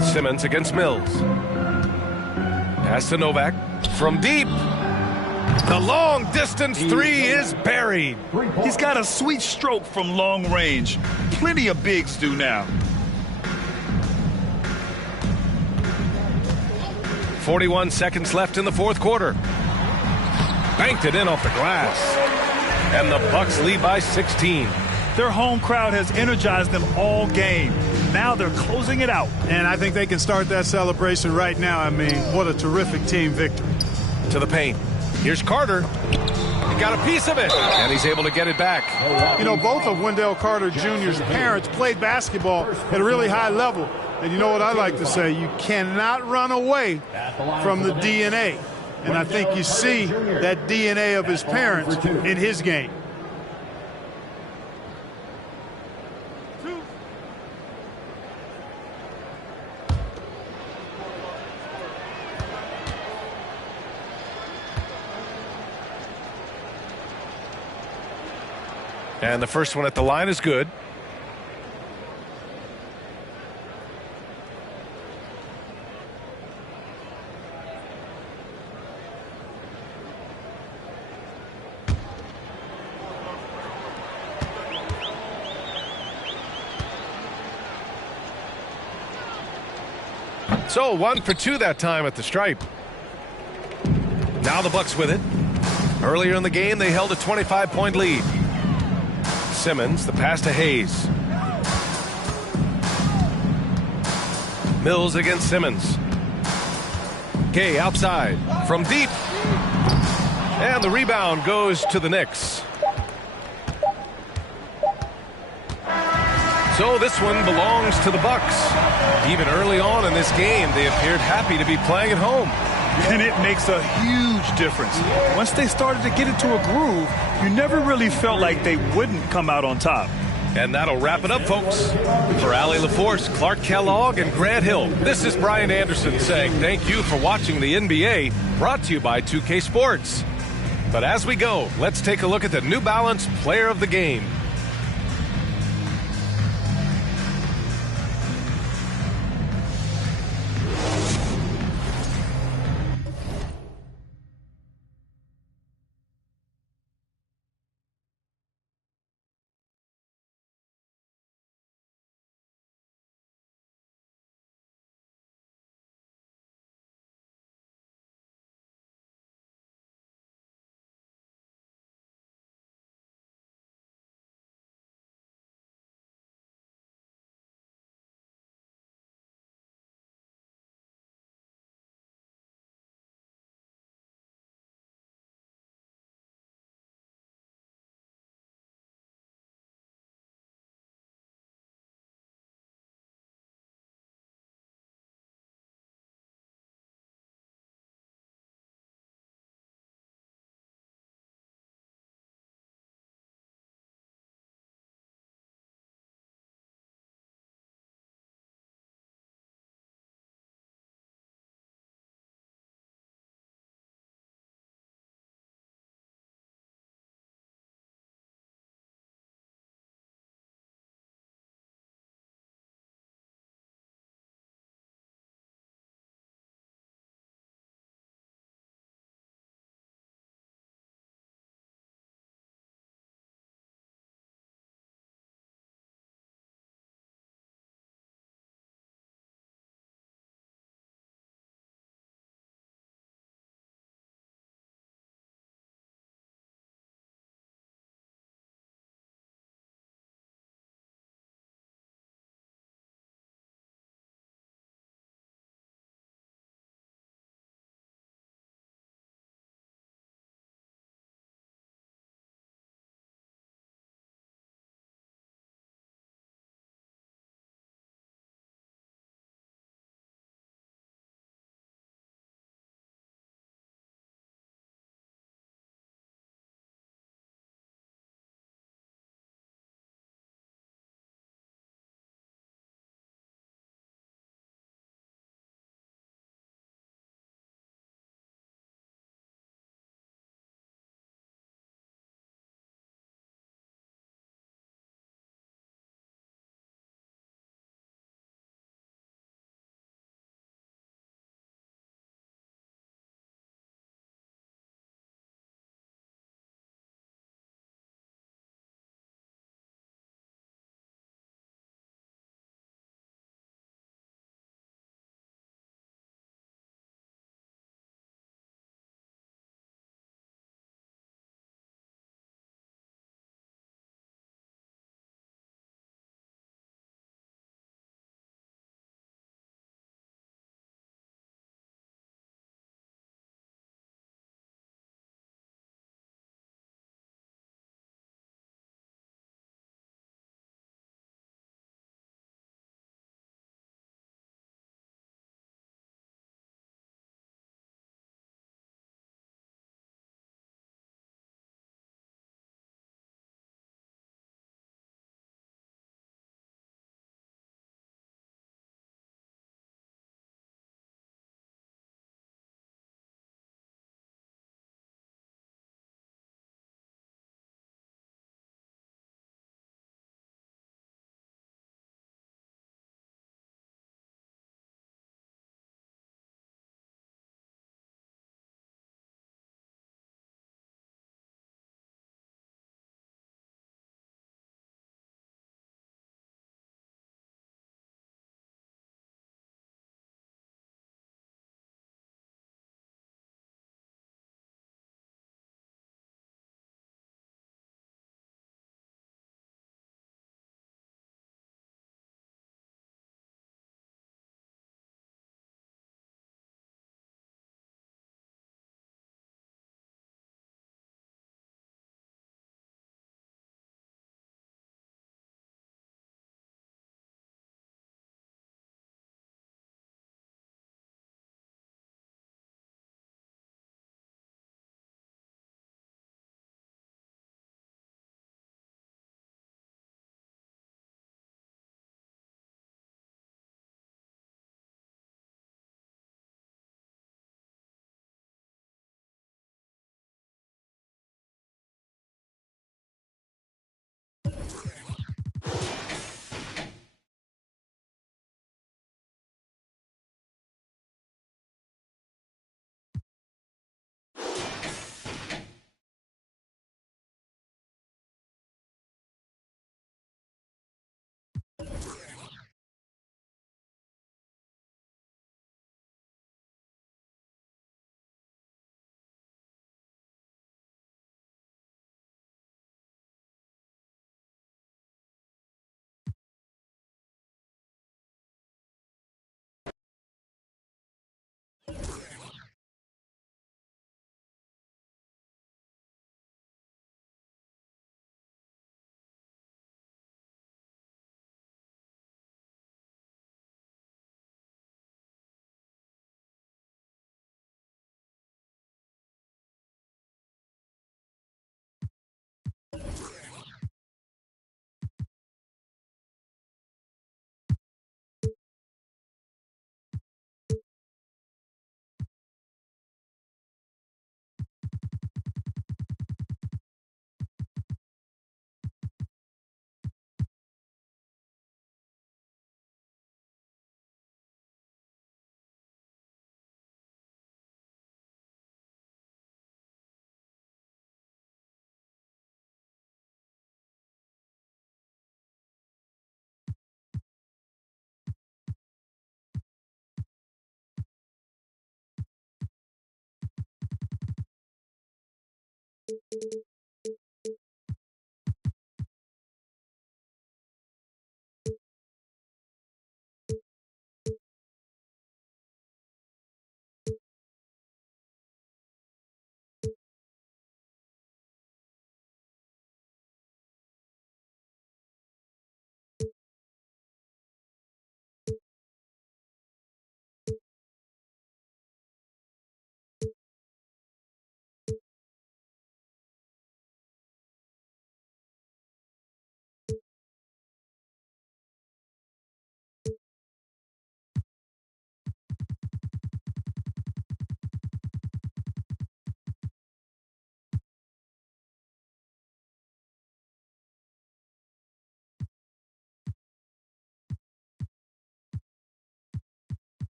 Simmons against Mills. Pass to Novak. From deep. The long distance three is buried. He's got a sweet stroke from long range. Plenty of bigs do now. 41 seconds left in the fourth quarter. Banked it in off the glass. And the Bucks lead by 16. Their home crowd has energized them all game. Now they're closing it out. And I think they can start that celebration right now. I mean, what a terrific team victory. To the paint. Here's Carter. He got a piece of it. And he's able to get it back. You know, both of Wendell Carter Jr.'s parents played basketball at a really high level. And you know what I like to say? You cannot run away from the DNA. And I think you see that DNA of his parents in his game. And the first one at the line is good. So 1 for 2 that time at the stripe. Now the Bucks with it. Earlier in the game, they held a 25-point lead. Simmons, the pass to Hayes. Mills against Simmons. Gay outside from deep. And the rebound goes to the Knicks. So this one belongs to the Bucks. Even early on in this game, they appeared happy to be playing at home. And it makes a huge difference. Once they started to get into a groove, you never really felt like they wouldn't come out on top. And that'll wrap it up, folks. For Allie LaForce, Clark Kellogg, and Grant Hill, this is Brian Anderson saying thank you for watching the NBA, brought to you by 2K Sports. But as we go, let's take a look at the New Balance Player of the Game.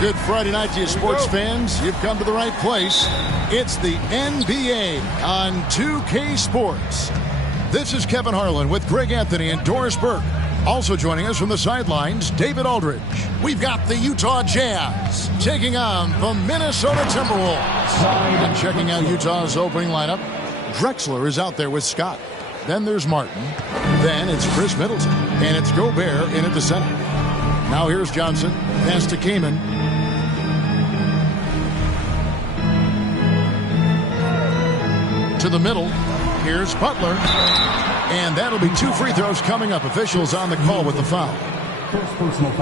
Good Friday night to you, sports fans. You've come to the right place. It's the NBA on 2K Sports. This is Kevin Harlan with Greg Anthony and Doris Burke. Also joining us from the sidelines, David Aldridge. We've got the Utah Jazz taking on the Minnesota Timberwolves. And checking out Utah's opening lineup, Drexler is out there with Scott. Then there's Martin. Then it's Chris Middleton. And it's Gobert in at the center. Now here's Johnson. Pass to Kaman. To the middle. Here's Butler. And that'll be 2 free throws coming up. Officials on the call with the foul.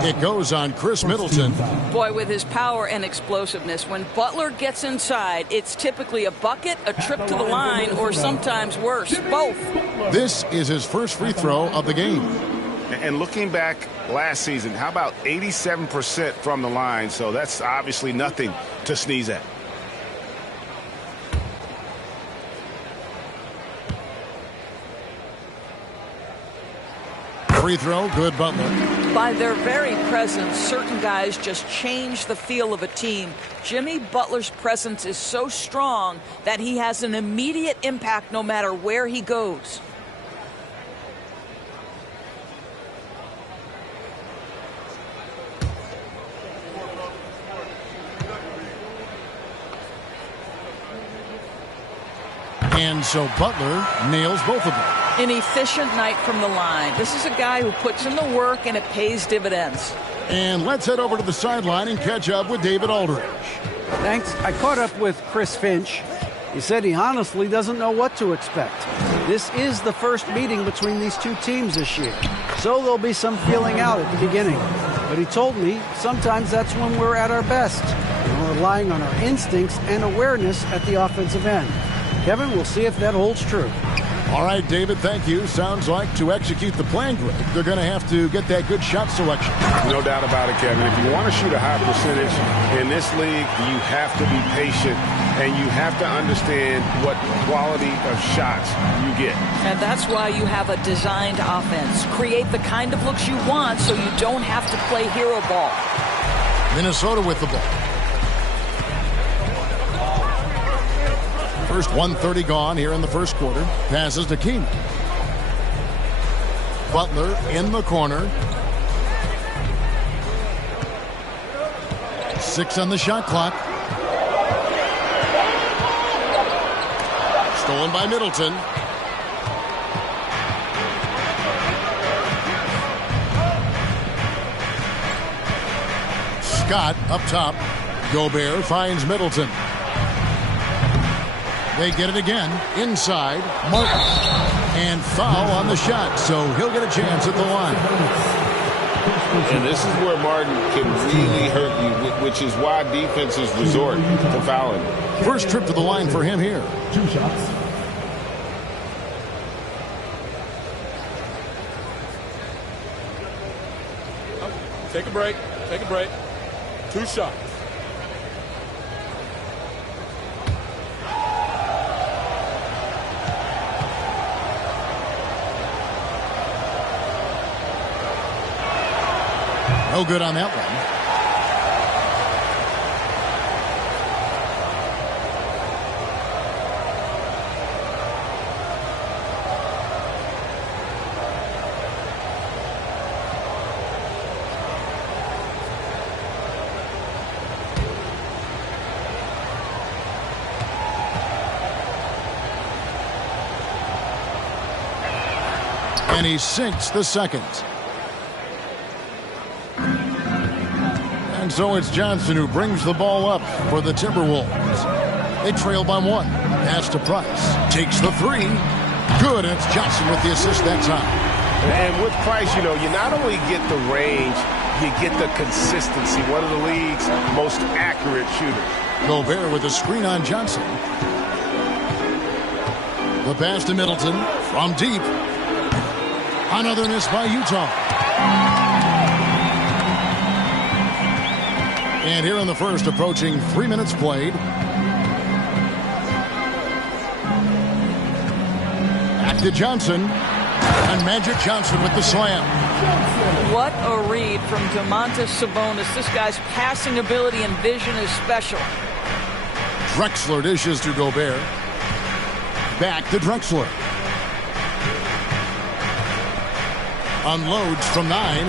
It goes on Chris Middleton. Boy, with his power and explosiveness, when Butler gets inside, it's typically a bucket, a trip to the line, or sometimes worse, both. This is his first free throw of the game. And looking back last season, how about 87% from the line? So that's obviously nothing to sneeze at. Free throw, good Butler. By their very presence, certain guys just change the feel of a team. Jimmy Butler's presence is so strong that he has an immediate impact no matter where he goes. And so Butler nails both of them. An efficient night from the line. This is a guy who puts in the work and it pays dividends. And let's head over to the sideline and catch up with David Aldridge. Thanks. I caught up with Chris Finch. He said he honestly doesn't know what to expect. This is the first meeting between these two teams this year, so there'll be some feeling out at the beginning. But he told me sometimes that's when we're at our best. We're relying on our instincts and awareness at the offensive end. Kevin, we'll see if that holds true. All right, David, thank you. Sounds like to execute the plan, Greg, they're going to have to get that good shot selection. No doubt about it, Kevin. If you want to shoot a high percentage in this league, you have to be patient, and you have to understand what quality of shots you get. And that's why you have a designed offense. Create the kind of looks you want so you don't have to play hero ball. Minnesota with the ball. First 1:30 gone here in the first quarter. Passes to Keenan. Butler in the corner. 6 on the shot clock. Stolen by Middleton. Scott up top. Gobert finds Middleton. They get it again. Inside. Martin. And foul on the shot. So he'll get a chance at the line. And this is where Martin can really hurt you, which is why defenses resort to fouling. First trip to the line for him here. 2 shots. Take a break. Take a break. 2 shots. No good on that one. And he sinks the second. And so it's Johnson who brings the ball up for the Timberwolves. They trail by 1. Pass to Price. Takes the 3. Good, and it's Johnson with the assist that time. And with Price, you know, you not only get the range, you get the consistency. One of the league's most accurate shooters. Gobert with a screen on Johnson. The pass to Middleton from deep. Another miss by Utah. And here in the first, approaching 3 minutes played. Back to Johnson. And Magic Johnson with the slam. What a read from Domantas Sabonis. This guy's passing ability and vision is special. Drexler dishes to Gobert. Back to Drexler. Unloads from 9.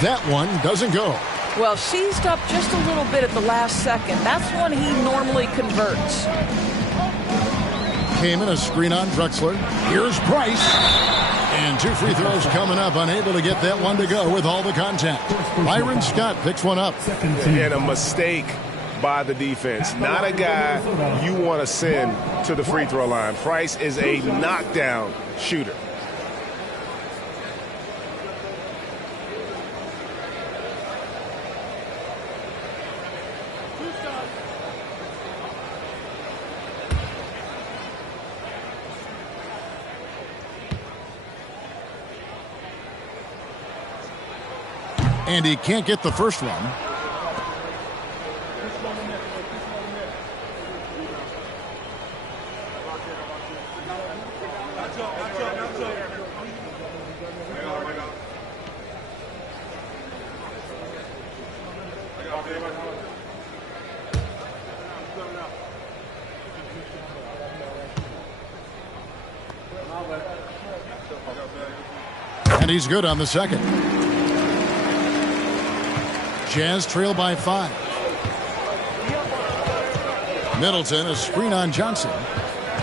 That one doesn't go. Well, seized up just a little bit at the last second. That's when he normally converts. Came in a screen on Drexler. Here's Price. And 2 free throws coming up. Unable to get that one to go with all the contact. Byron Scott picks one up. And a mistake by the defense. Not a guy you want to send to the free throw line. Price is a knockdown shooter. And he can't get the first one. And he's good on the second. Jazz trail by 5. Middleton, a screen on Johnson.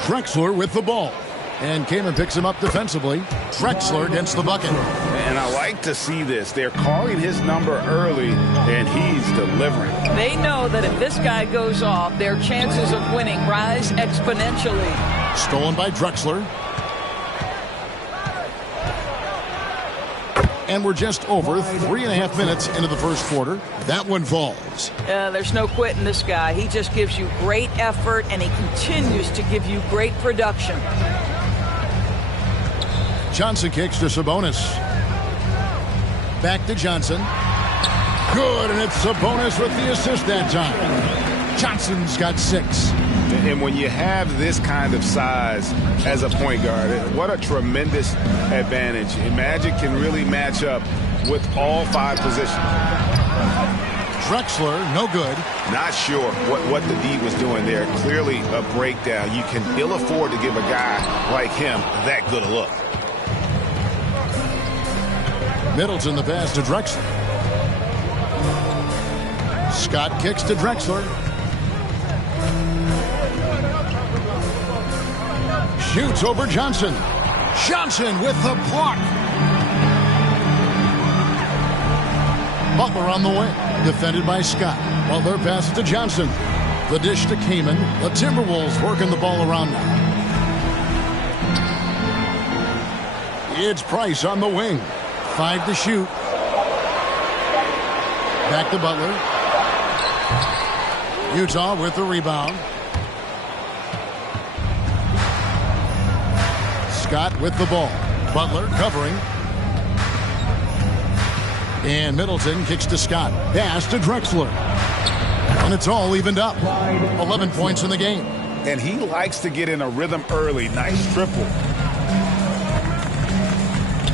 Drexler with the ball. And Kamen picks him up defensively. Drexler against the bucket. And I like to see this. They're calling his number early, and he's delivering. They know that if this guy goes off, their chances of winning rise exponentially. Stolen by Drexler. And we're just over 3.5 minutes into the first quarter. That one falls. There's no quitting this guy. He just gives you great effort, and he continues to give you great production. Johnson kicks to Sabonis. Back to Johnson. Good, and it's Sabonis with the assist that time. Johnson's got 6. And when you have this kind of size as a point guard, what a tremendous advantage. Magic can really match up with all 5 positions. Drexler, no good. Not sure what the D was doing there. Clearly a breakdown. You can ill afford to give a guy like him that good a look. Middleton the pass to Drexler. Scott kicks to Drexler. Shoots over Johnson. Johnson with the block. Butler on the wing. Defended by Scott. Butler passes to Johnson. The dish to Kaman. The Timberwolves working the ball around now. It's Price on the wing. 5 to shoot. Back to Butler. Utah with the rebound. Scott with the ball. Butler covering. And Middleton kicks to Scott. Pass to Drexler. And it's all evened up. 11 points in the game. And he likes to get in a rhythm early. Nice triple.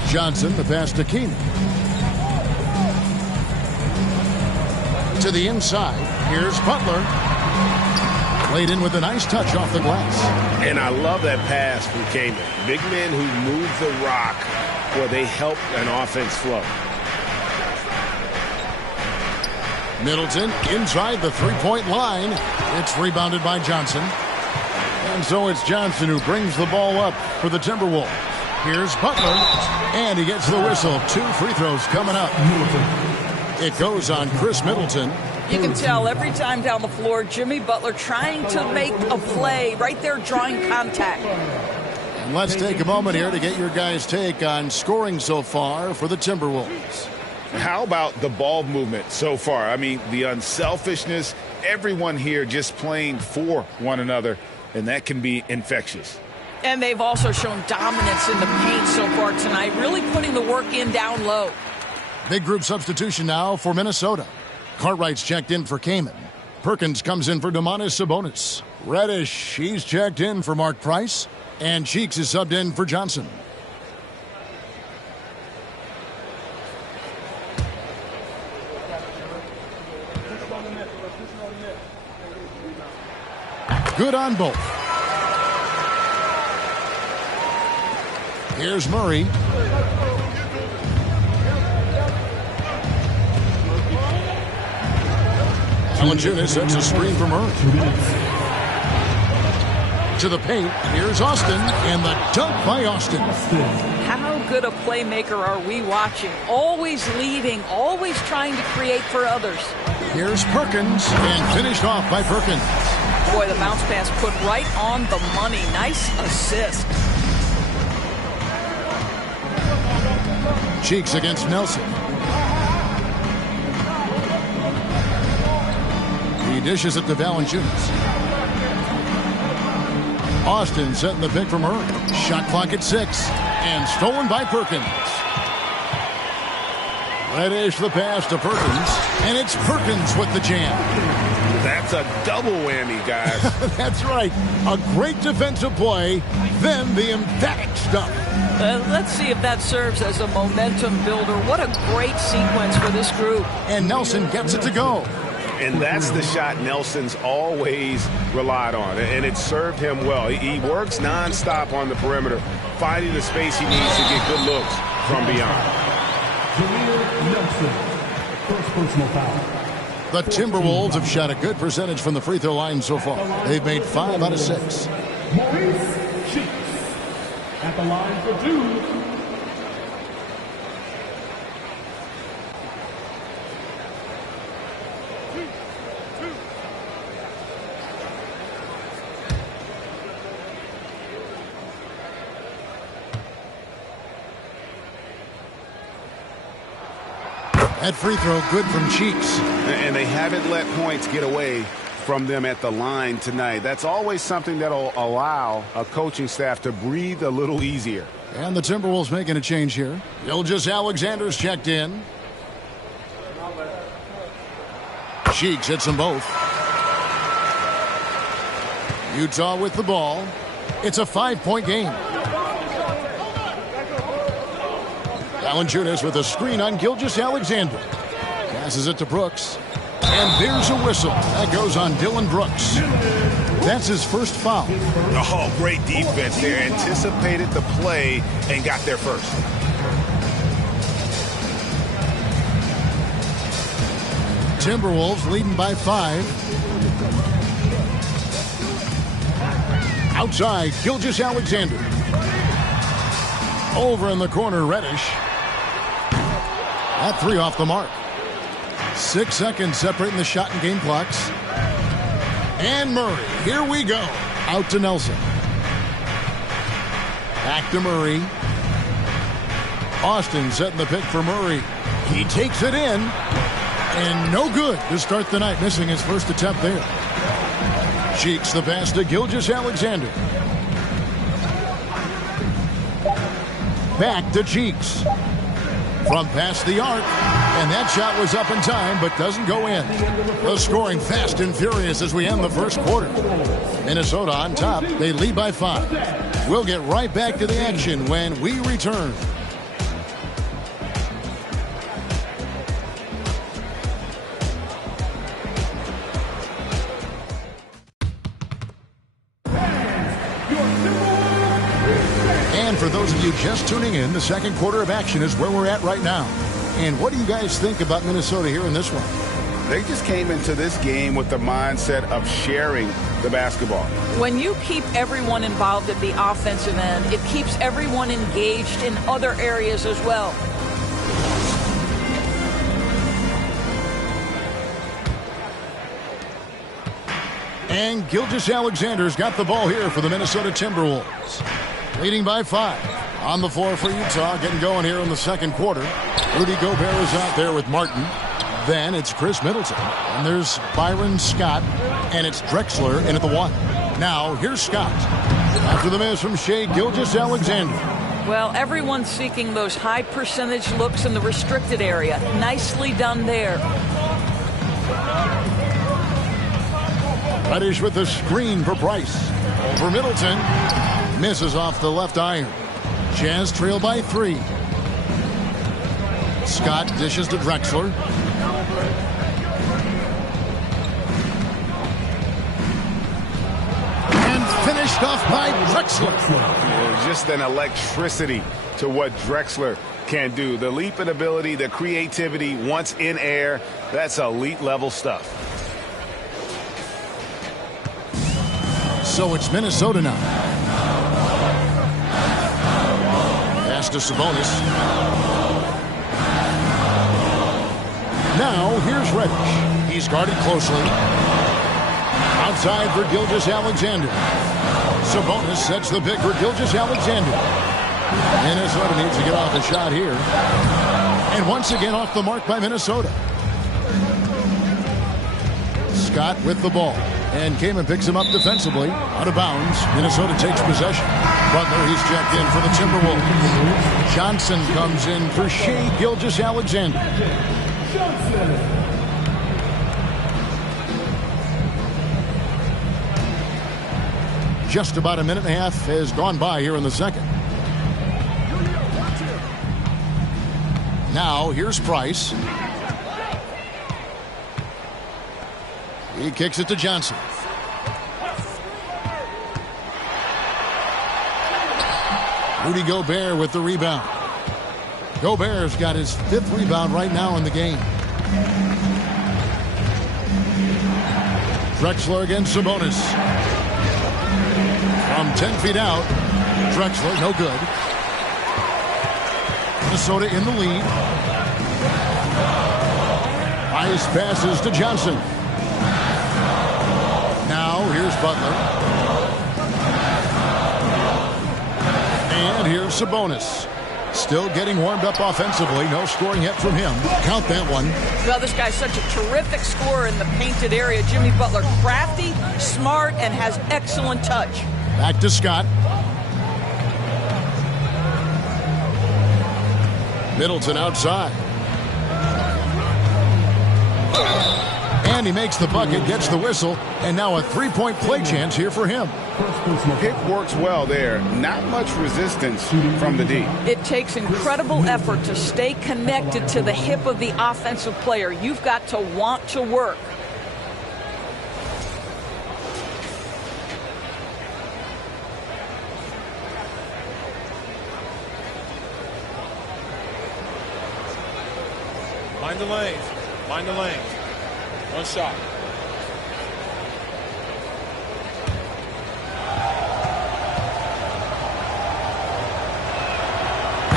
Johnson, the pass to Keenan. To the inside. Here's Butler. Laid in with a nice touch off the glass. And I love that pass from Kaman. Big men who move the rock where they help an offense flow. Middleton inside the three-point line. It's rebounded by Johnson. And so it's Johnson who brings the ball up for the Timberwolves. Here's Butler. And he gets the whistle. 2 free throws coming up. It goes on Chris Middleton. You can tell every time down the floor, Jimmy Butler trying to make a play, right there drawing contact. And let's take a moment here to get your guys' take on scoring so far for the Timberwolves. How about the ball movement so far? I mean, the unselfishness, everyone here just playing for one another, and that can be infectious. And they've also shown dominance in the paint so far tonight, really putting the work in down low. Big group substitution now for Minnesota. Cartwright's checked in for Kaman. Perkins comes in for Domantas Sabonis. Reddish, he's checked in for Mark Price. And Cheeks is subbed in for Johnson. Good on both. Here's Murray. Valanciunas sets a screen for Murray. To the paint. Here's Austin. And the dunk by Austin. How good a playmaker are we watching? Always leading, always trying to create for others. Here's Perkins. And finished off by Perkins. Boy, the bounce pass put right on the money. Nice assist. Cheeks against Nelson. He dishes it to Valanciunas. Austin setting the pick for Murray. Shot clock at 6. And stolen by Perkins. Reddish the pass to Perkins. And it's Perkins with the jam. That's a double whammy, guys. That's right. A great defensive play, then the emphatic stuff. Let's see if that serves as a momentum builder. What a great sequence for this group. And Nelson gets it to go. And that's the shot Nelson's always relied on, and it served him well. He works nonstop on the perimeter, finding the space he needs to get good looks from beyond. Nelson, first personal foul. The Timberwolves have shot a good percentage from the free throw line so far. They've made 5 out of 6. Maurice Cheeks at the line for 2. That free throw good from Cheeks. And they haven't let points get away from them at the line tonight. That's always something that'll allow a coaching staff to breathe a little easier. And the Timberwolves making a change here. Gilgeous-Alexander's checked in. Cheeks hits them both. Utah with the ball. It's a 5-point game. Valanciunas with a screen on Gilgeous-Alexander. Passes it to Brooks. And there's a whistle. That goes on Dylan Brooks. That's his first foul. Oh, great defense there. Anticipated the play and got there first. Timberwolves leading by 5. Outside, Gilgeous-Alexander. Over in the corner, Reddish. That three off the mark. 6 seconds separating the shot and game clocks. And Murray, here we go. Out to Nelson. Back to Murray. Austin setting the pick for Murray. He takes it in. And no good to start the night, missing his first attempt there. Cheeks the pass to Gilgeous-Alexander. Back to Cheeks. From past the arc. And that shot was up in time, but doesn't go in. The scoring fast and furious as we end the first quarter. Minnesota on top. They lead by 5. We'll get right back to the action when we return. And for those of you just tuning in, the second quarter of action is where we're at right now. And what do you guys think about Minnesota here in this one? They just came into this game with the mindset of sharing the basketball. When you keep everyone involved at the offensive end, it keeps everyone engaged in other areas as well. And Gilgeous-Alexander's got the ball here for the Minnesota Timberwolves. Leading by 5. On the floor for Utah, getting going here in the second quarter. Rudy Gobert is out there with Martin. Then it's Chris Middleton. And there's Byron Scott. And it's Drexler in at the 1. Now, here's Scott. After the miss from Shai Gilgeous-Alexander. Well, everyone's seeking those high percentage looks in the restricted area. Nicely done there. Reddish with the screen for Price. Over Middleton. Misses off the left iron. Jazz trail by 3. Scott dishes to Drexler. And finished off by Drexler. Just an electricity to what Drexler can do. The leap in ability, the creativity once in air, that's elite level stuff. So it's Minnesota now. Pass to Sabonis. Now here's Reddish. He's guarded closely. Outside for Gilgeous-Alexander. Sabonis sets the pick for Gilgeous-Alexander. Minnesota needs to get off the shot here. And once again off the mark by Minnesota. Scott with the ball. And Kamen picks him up defensively. Out of bounds. Minnesota takes possession. Butler, he's checked in for the Timberwolves. Johnson comes in for Shai Gilgeous-Alexander. Just about a minute and a half has gone by here in the second. Now, here's Price. He kicks it to Johnson. Rudy Gobert with the rebound. Gobert's got his 5th rebound right now in the game. Drexler against Sabonis. From 10 feet out. Drexler, no good. Minnesota in the lead. Ice passes to Johnson. Now, here's Butler. And here's Sabonis. Still getting warmed up offensively. No scoring yet from him. Count that one. Well, this guy's such a terrific scorer in the painted area. Jimmy Butler, crafty, smart, and has excellent touch. Back to Scott. Middleton outside. And he makes the bucket, gets the whistle, and now a three-point play chance here for him. Pick works well there. Not much resistance from the D. It takes incredible effort to stay connected to the hip of the offensive player. You've got to want to work. Mind the lanes. Mind the lanes. One shot.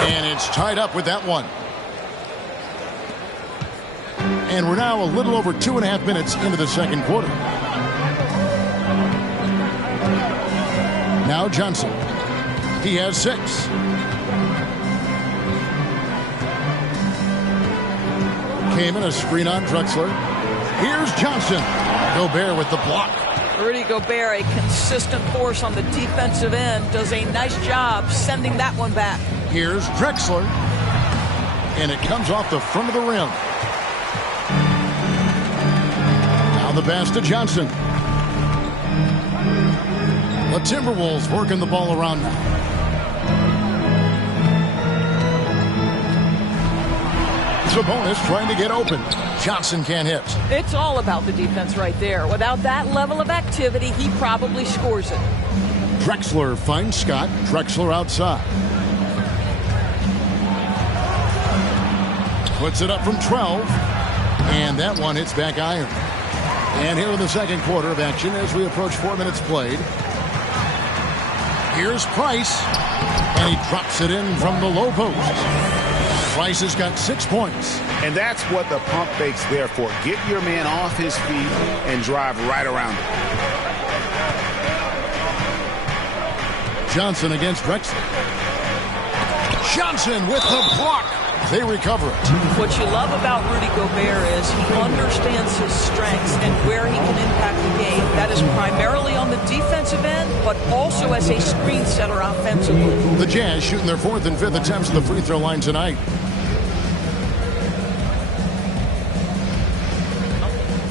And it's tied up with that one. And we're now a little over 2.5 minutes into the second quarter. Now Johnson. He has 6. Came in a screen on Drexler. Here's Johnson. Gobert with the block. Rudy Gobert, a consistent force on the defensive end, does a nice job sending that one back. Here's Drexler. And it comes off the front of the rim. Now the pass to Johnson. The Timberwolves working the ball around now. Sabonis trying to get open. Johnson can't hit. It's all about the defense right there. Without that level of activity, he probably scores it. Drexler finds Scott. Drexler outside. Puts it up from 12. And that one hits back iron. And here in the second quarter of action as we approach 4 minutes played. Here's Price. And he drops it in from the low post. Price has got 6 points. And that's what the pump fake's there for. Get your man off his feet and drive right around him. Johnson against Drexler. Johnson with the block. They recover it. What you love about Rudy Gobert is he understands his strengths and where he can impact the game. That is primarily on the defensive end, but also as a screen setter offensively. The Jazz shooting their 4th and 5th attempts at the free throw line tonight.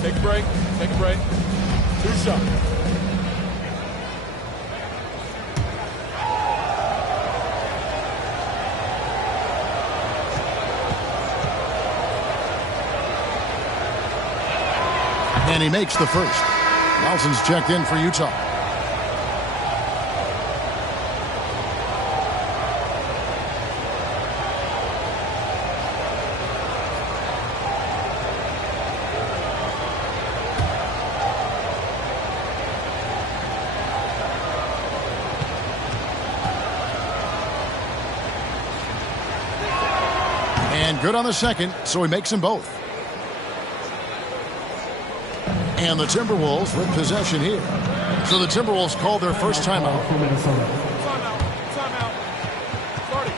Take a break. Take a break. 2 shots. And he makes the first. Nelson's checked in for Utah. And good on the second, so he makes them both. And the Timberwolves with possession here. So the Timberwolves call their first timeout. Timeout. Timeout. Starting.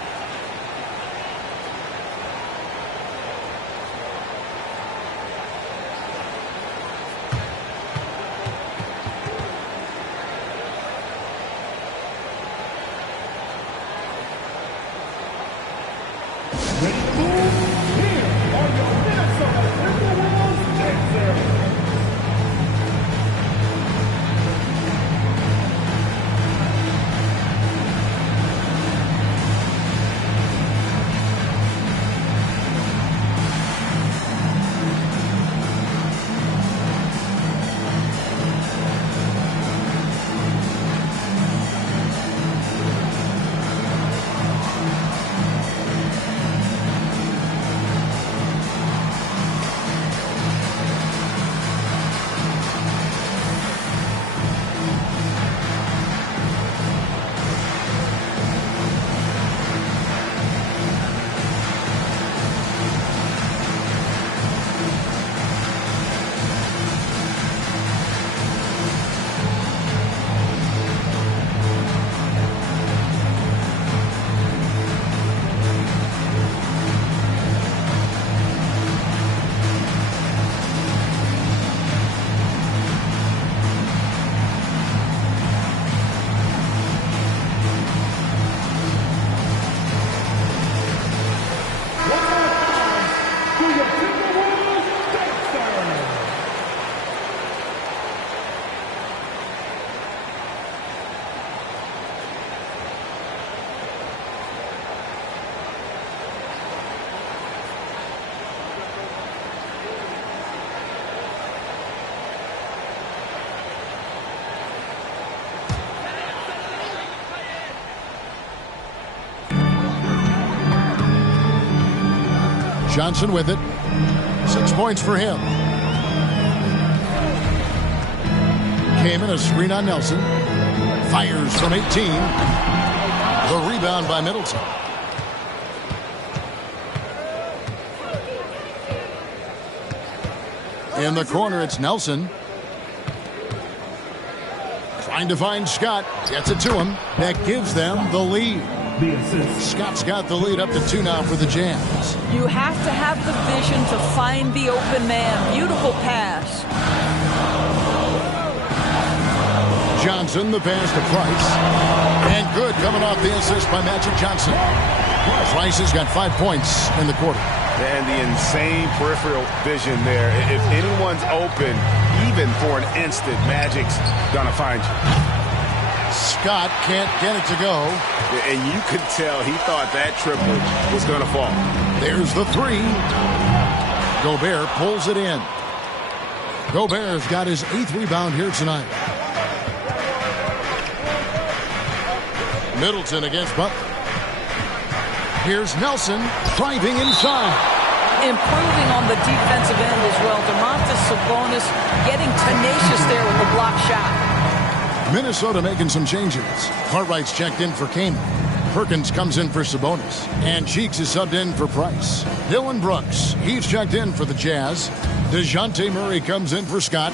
Johnson with it. 6 points for him. Came in a screen on Nelson. Fires from 18. The rebound by Middleton. In the corner, it's Nelson. Trying to find Scott. Gets it to him. That gives them the lead. Scott's got the lead up to 2 now for the Jazz. You have to have the vision to find the open man. Beautiful pass. Johnson, the pass to Price. And good coming off the assist by Magic Johnson. Price has got 5 points in the quarter. And the insane peripheral vision there. If anyone's open, even for an instant, Magic's gonna find you. Scott can't get it to go. And you could tell he thought that triple was gonna fall. There's the 3. Gobert pulls it in. Gobert's got his 8th rebound here tonight. Middleton against Butler. Here's Nelson driving inside. Improving on the defensive end as well. Domantas Sabonis getting tenacious there with the block shot. Minnesota making some changes. Cartwright's checked in for Kane. Perkins comes in for Sabonis. And Cheeks is subbed in for Price. Dylan Brooks, he's checked in for the Jazz. DeJounte Murray comes in for Scott.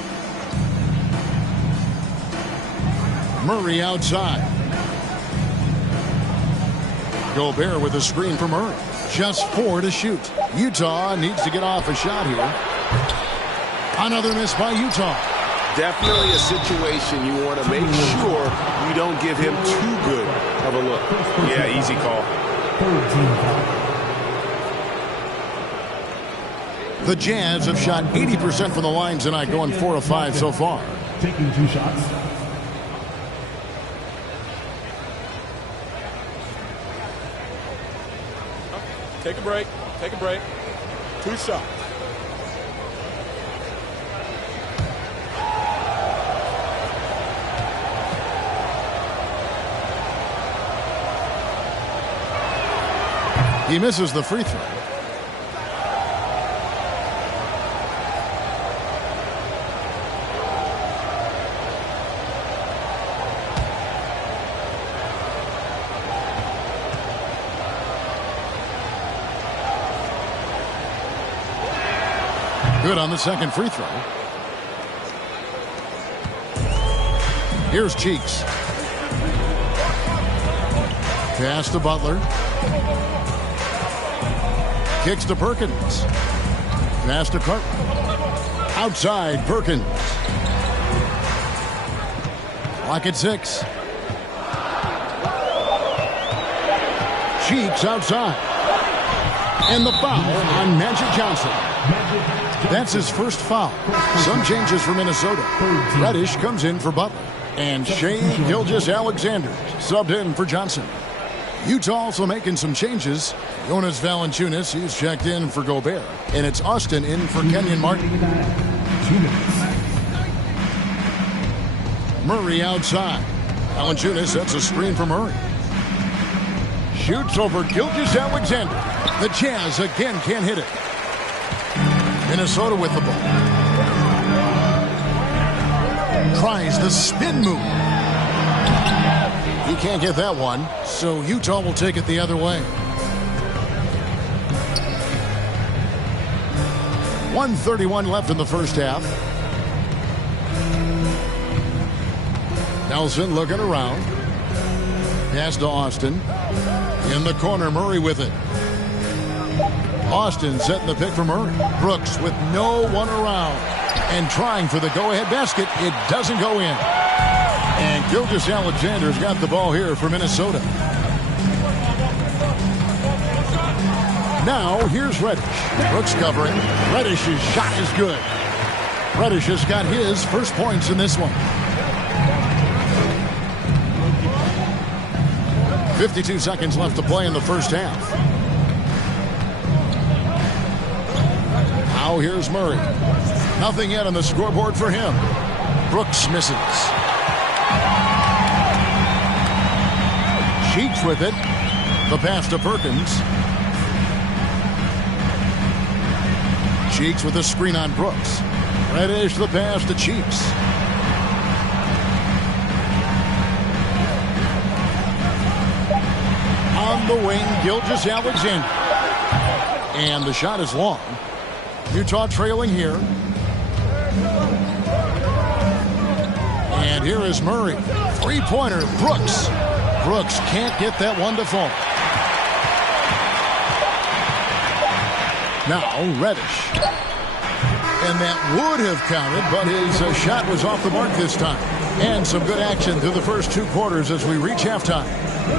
Murray outside. Gobert with a screen for Murray. Just 4 to shoot. Utah needs to get off a shot here. Another miss by Utah. Definitely a situation you want to make sure you don't give him too good of a look. Yeah, easy call. The Jazz have shot 80% from the line tonight, going 4 of 5 so far. Taking 2 shots. Take a break. Take a break. 2 shots. He misses the free throw. Good on the second free throw. Here's Cheeks. Pass to Butler. Kicks to Perkins. Pass to Cartwright. Outside Perkins. Clock at 6. Cheeks outside. And the foul on Magic Johnson. That's his first foul. Some changes for Minnesota. Reddish comes in for Butler. And Shea Gilgeous-Alexander subbed in for Johnson. Utah also making some changes. Jonas Valanciunas, he's checked in for Gobert. And it's Austin in for Kenyon Martin. 2 minutes. Murray outside. Valanciunas sets a screen for Murray. Shoots over Gilgeous-Alexander. The Jazz again can't hit it. Minnesota with the ball. Tries the spin move. He can't get that one, so Utah will take it the other way. 1:31 left in the first half. Nelson looking around. Pass to Austin. In the corner, Murray with it. Austin setting the pick for Murray. Brooks with no one around. And trying for the go-ahead basket. It doesn't go in. And Gilgeous-Alexander's got the ball here for Minnesota. Now, here's Reddish. Brooks covering. Reddish's shot is good. Reddish has got his first points in this one. 52 seconds left to play in the first half. Now here's Murray. Nothing yet on the scoreboard for him. Brooks misses. Cheeks with it. The pass to Perkins. Cheeks with a screen on Brooks. Reddish the pass to Cheeks. On the wing, Gilgeous-Alexander. And the shot is long. Utah trailing here. And here is Murray. Three-pointer, Brooks. Brooks can't get that one to fall. Now, Reddish. And that would have counted, but his shot was off the mark this time. And some good action through the first 2 quarters as we reach halftime.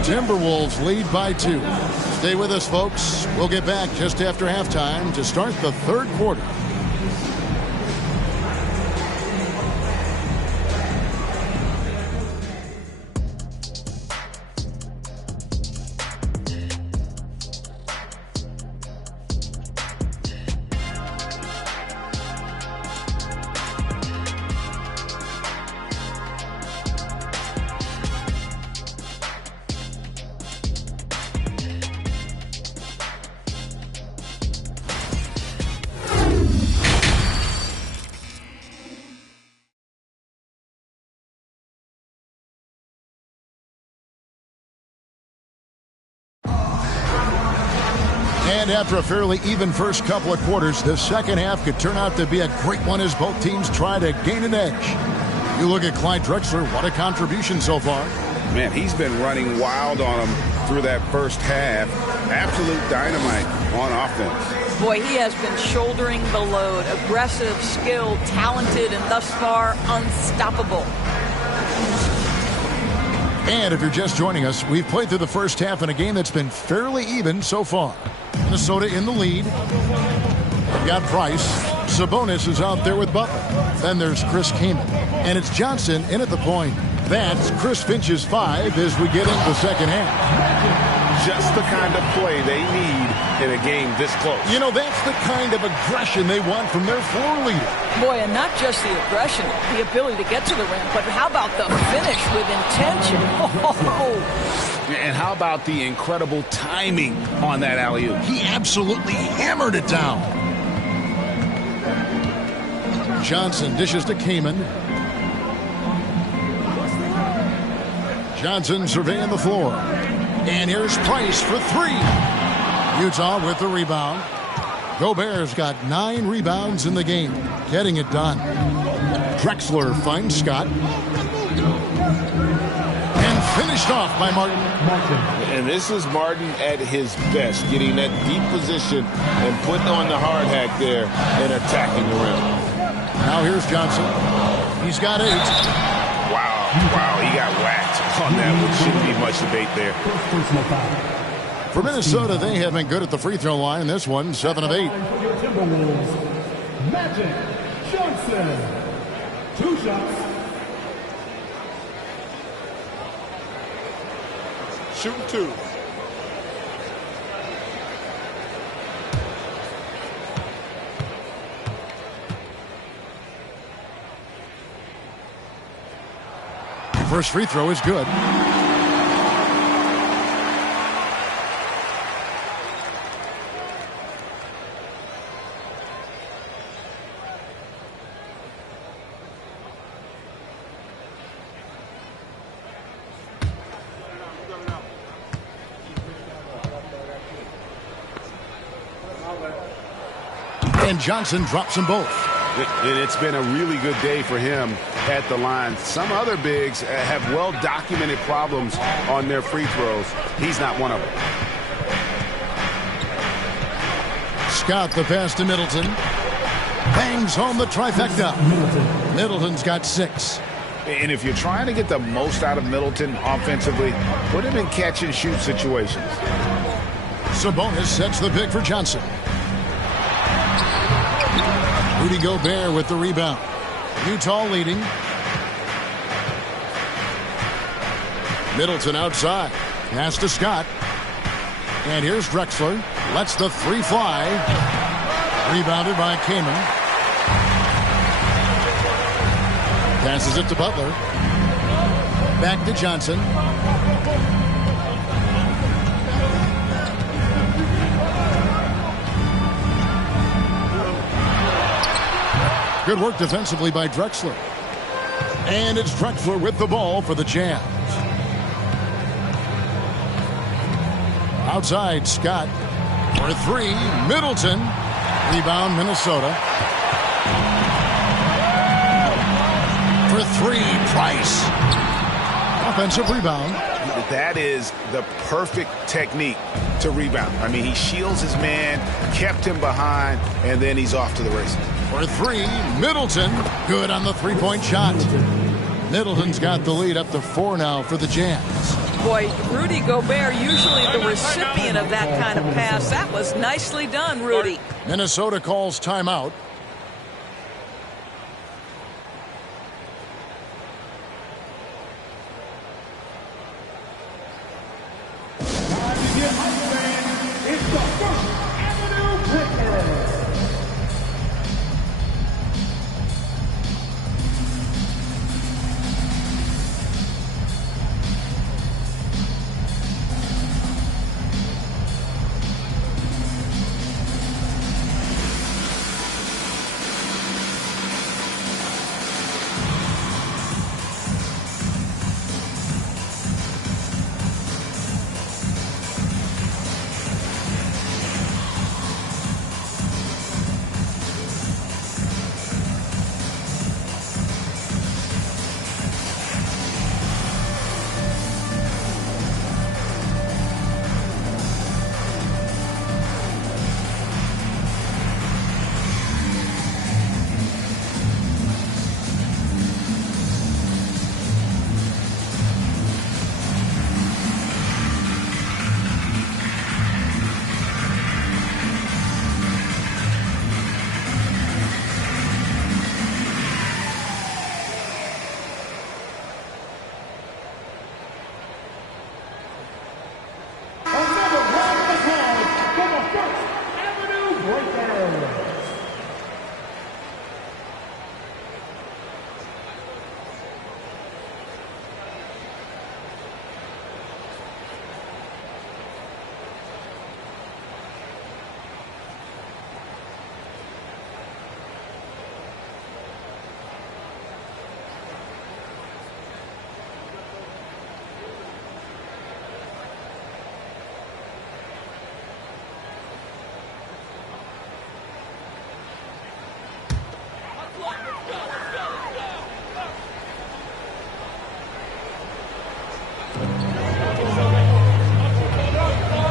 Timberwolves lead by 2. Stay with us, folks. We'll get back just after halftime to start the 3rd quarter. And after a fairly even first couple of quarters, the second half could turn out to be a great one as both teams try to gain an edge. You look at Clyde Drexler, what a contribution so far. Man, he's been running wild on him through that first half. Absolute dynamite on offense. Boy, he has been shouldering the load. Aggressive, skilled, talented, and thus far unstoppable. And if you're just joining us, we've played through the first half in a game that's been fairly even so far. Minnesota in the lead. They've got Price. Sabonis is out there with Butler. Then there's Chris Kaman. And it's Johnson in at the point. That's Chris Finch's 5 as we get into the second half. Just the kind of play they need in a game this close. You know, that's the kind of aggression they want from their floor leader. Boy, and not just the aggression, the ability to get to the rim, but how about the finish with intention? Oh. And how about the incredible timing on that alley-oop? He absolutely hammered it down. Johnson dishes to Kaman. Johnson surveying the floor. And here's Price for 3. Utah with the rebound. Gobert's got 9 rebounds in the game, getting it done. Drexler finds Scott. And finished off by Martin. And this is Martin at his best, getting that deep position and putting on the hard hack there and attacking the rim. Now here's Johnson. He's got 8. Wow, he got whacked on that one. Shouldn't be much debate there. For Minnesota, they have been good at the free throw line. This one, 7 of 8. Magic Johnson. 2 shots. Shooting 2. First free throw is good. And Johnson drops them both. And it's been a really good day for him at the line. Some other bigs have well-documented problems on their free throws. He's not one of them. Scott the pass to Middleton. Bangs home the trifecta. Middleton's got 6. And if you're trying to get the most out of Middleton offensively, put him in catch-and-shoot situations. Sabonis sets the pick for Johnson. Rudy Gobert with the rebound. Utah leading. Middleton outside. Pass to Scott. And here's Drexler. Lets the 3 fly. Rebounded by Kaman. Passes it to Butler. Back to Johnson. Good work defensively by Drexler. And it's Drexler with the ball for the Jazz. Outside, Scott for three. Middleton. Rebound, Minnesota. For three, Price. Offensive rebound. That is the perfect technique to rebound. I mean, he shields his man, kept him behind, and then he's off to the races. For three, Middleton. Good on the three-point shot. Middleton's got the lead up to 4 now for the Jazz. Boy, Rudy Gobert, usually the recipient of that kind of pass. That was nicely done, Rudy. Minnesota calls timeout.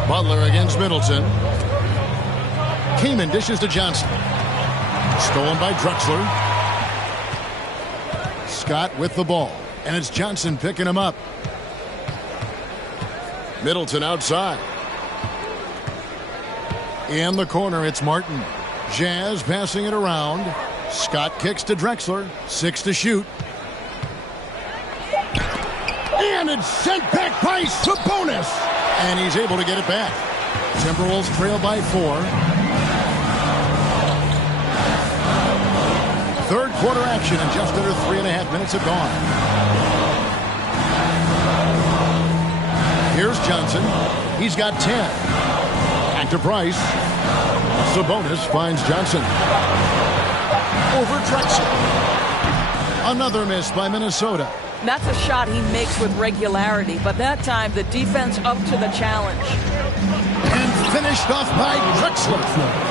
Butler against Middleton. Kaman dishes to Johnson. Stolen by Drexler. Scott with the ball. And it's Johnson picking him up. Middleton outside. In the corner, it's Martin. Jazz passing it around. Scott kicks to Drexler. 6 to shoot. And it's sent back by Sabonis. And he's able to get it back. Timberwolves trail by 4. Third quarter action, and just under 3.5 minutes have gone. Here's Johnson. He's got 10. Back to Price. Sabonis finds Johnson. Over Drexler. Another miss by Minnesota. That's a shot he makes with regularity, but that time the defense up to the challenge. And finished off by Drexler.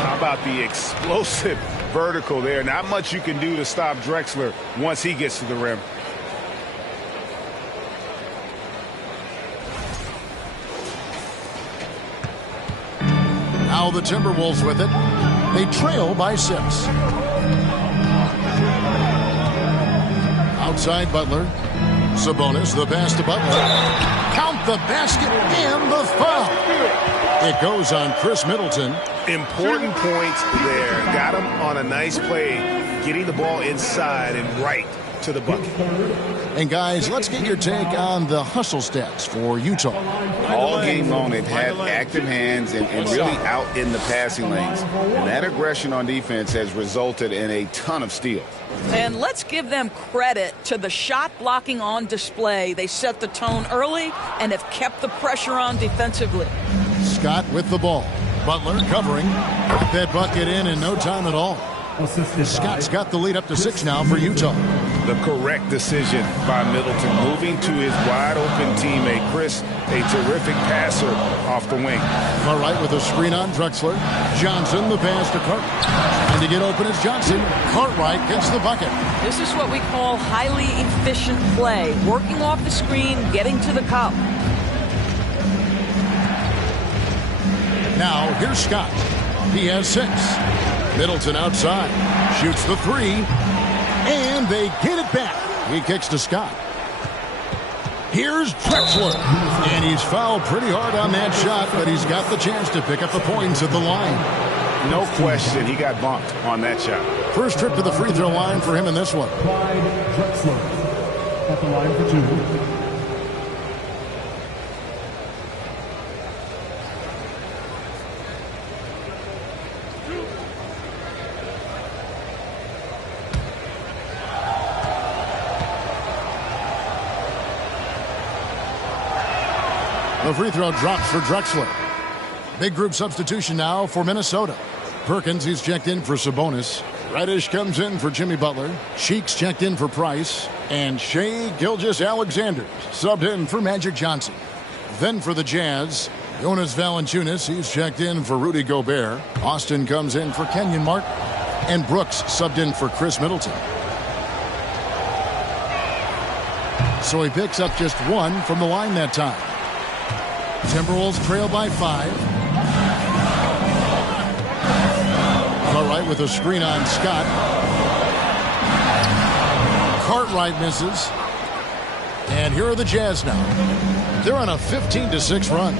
How about the explosive vertical there? Not much you can do to stop Drexler once he gets to the rim. Now the Timberwolves with it. They trail by 6. Outside Butler. Sabonis, the pass to Butler. Count the basket and the foul. It goes on Chris Middleton. Important points there. Got him on a nice play, getting the ball inside and right to the bucket. And guys, let's get your take on the hustle stats for Utah. All game long, they've had active hands and really out in the passing lanes. And that aggression on defense has resulted in a ton of steals. And let's give them credit to the shot blocking on display. They set the tone early and have kept the pressure on defensively. Scott with the ball. Butler covering. Got that bucket in no time at all. Scott's got the lead up to 6 now for Utah. The correct decision by Middleton, moving to his wide-open teammate, Chris, a terrific passer off the wing. All right, with a screen on Drexler. Johnson, the pass to Cartwright. And to get open is Johnson. Cartwright gets the bucket. This is what we call highly efficient play. Working off the screen, getting to the cup. Now, here's Scott. He has 6. Middleton outside. Shoots the 3. And they get it back. He kicks to Scott. Here's Drexler. And he's fouled pretty hard on that shot, but he's got the chance to pick up the points at the line. No question, he got bumped on that shot. First trip to the free throw line for him in this one. Clyde Drexler at the line for 2. The free throw drops for Drexler. Big group substitution now for Minnesota. Perkins, he's checked in for Sabonis. Reddish comes in for Jimmy Butler. Cheeks checked in for Price. And Shai Gilgeous-Alexander subbed in for Magic Johnson. Then for the Jazz, Jonas Valanciunas, he's checked in for Rudy Gobert. Austin comes in for Kenyon Martin. And Brooks subbed in for Chris Middleton. So he picks up just 1 from the line that time. Timberwolves trail by 5. All right, with a screen on Scott. Cartwright misses. And here are the Jazz now. They're on a 15-6 run.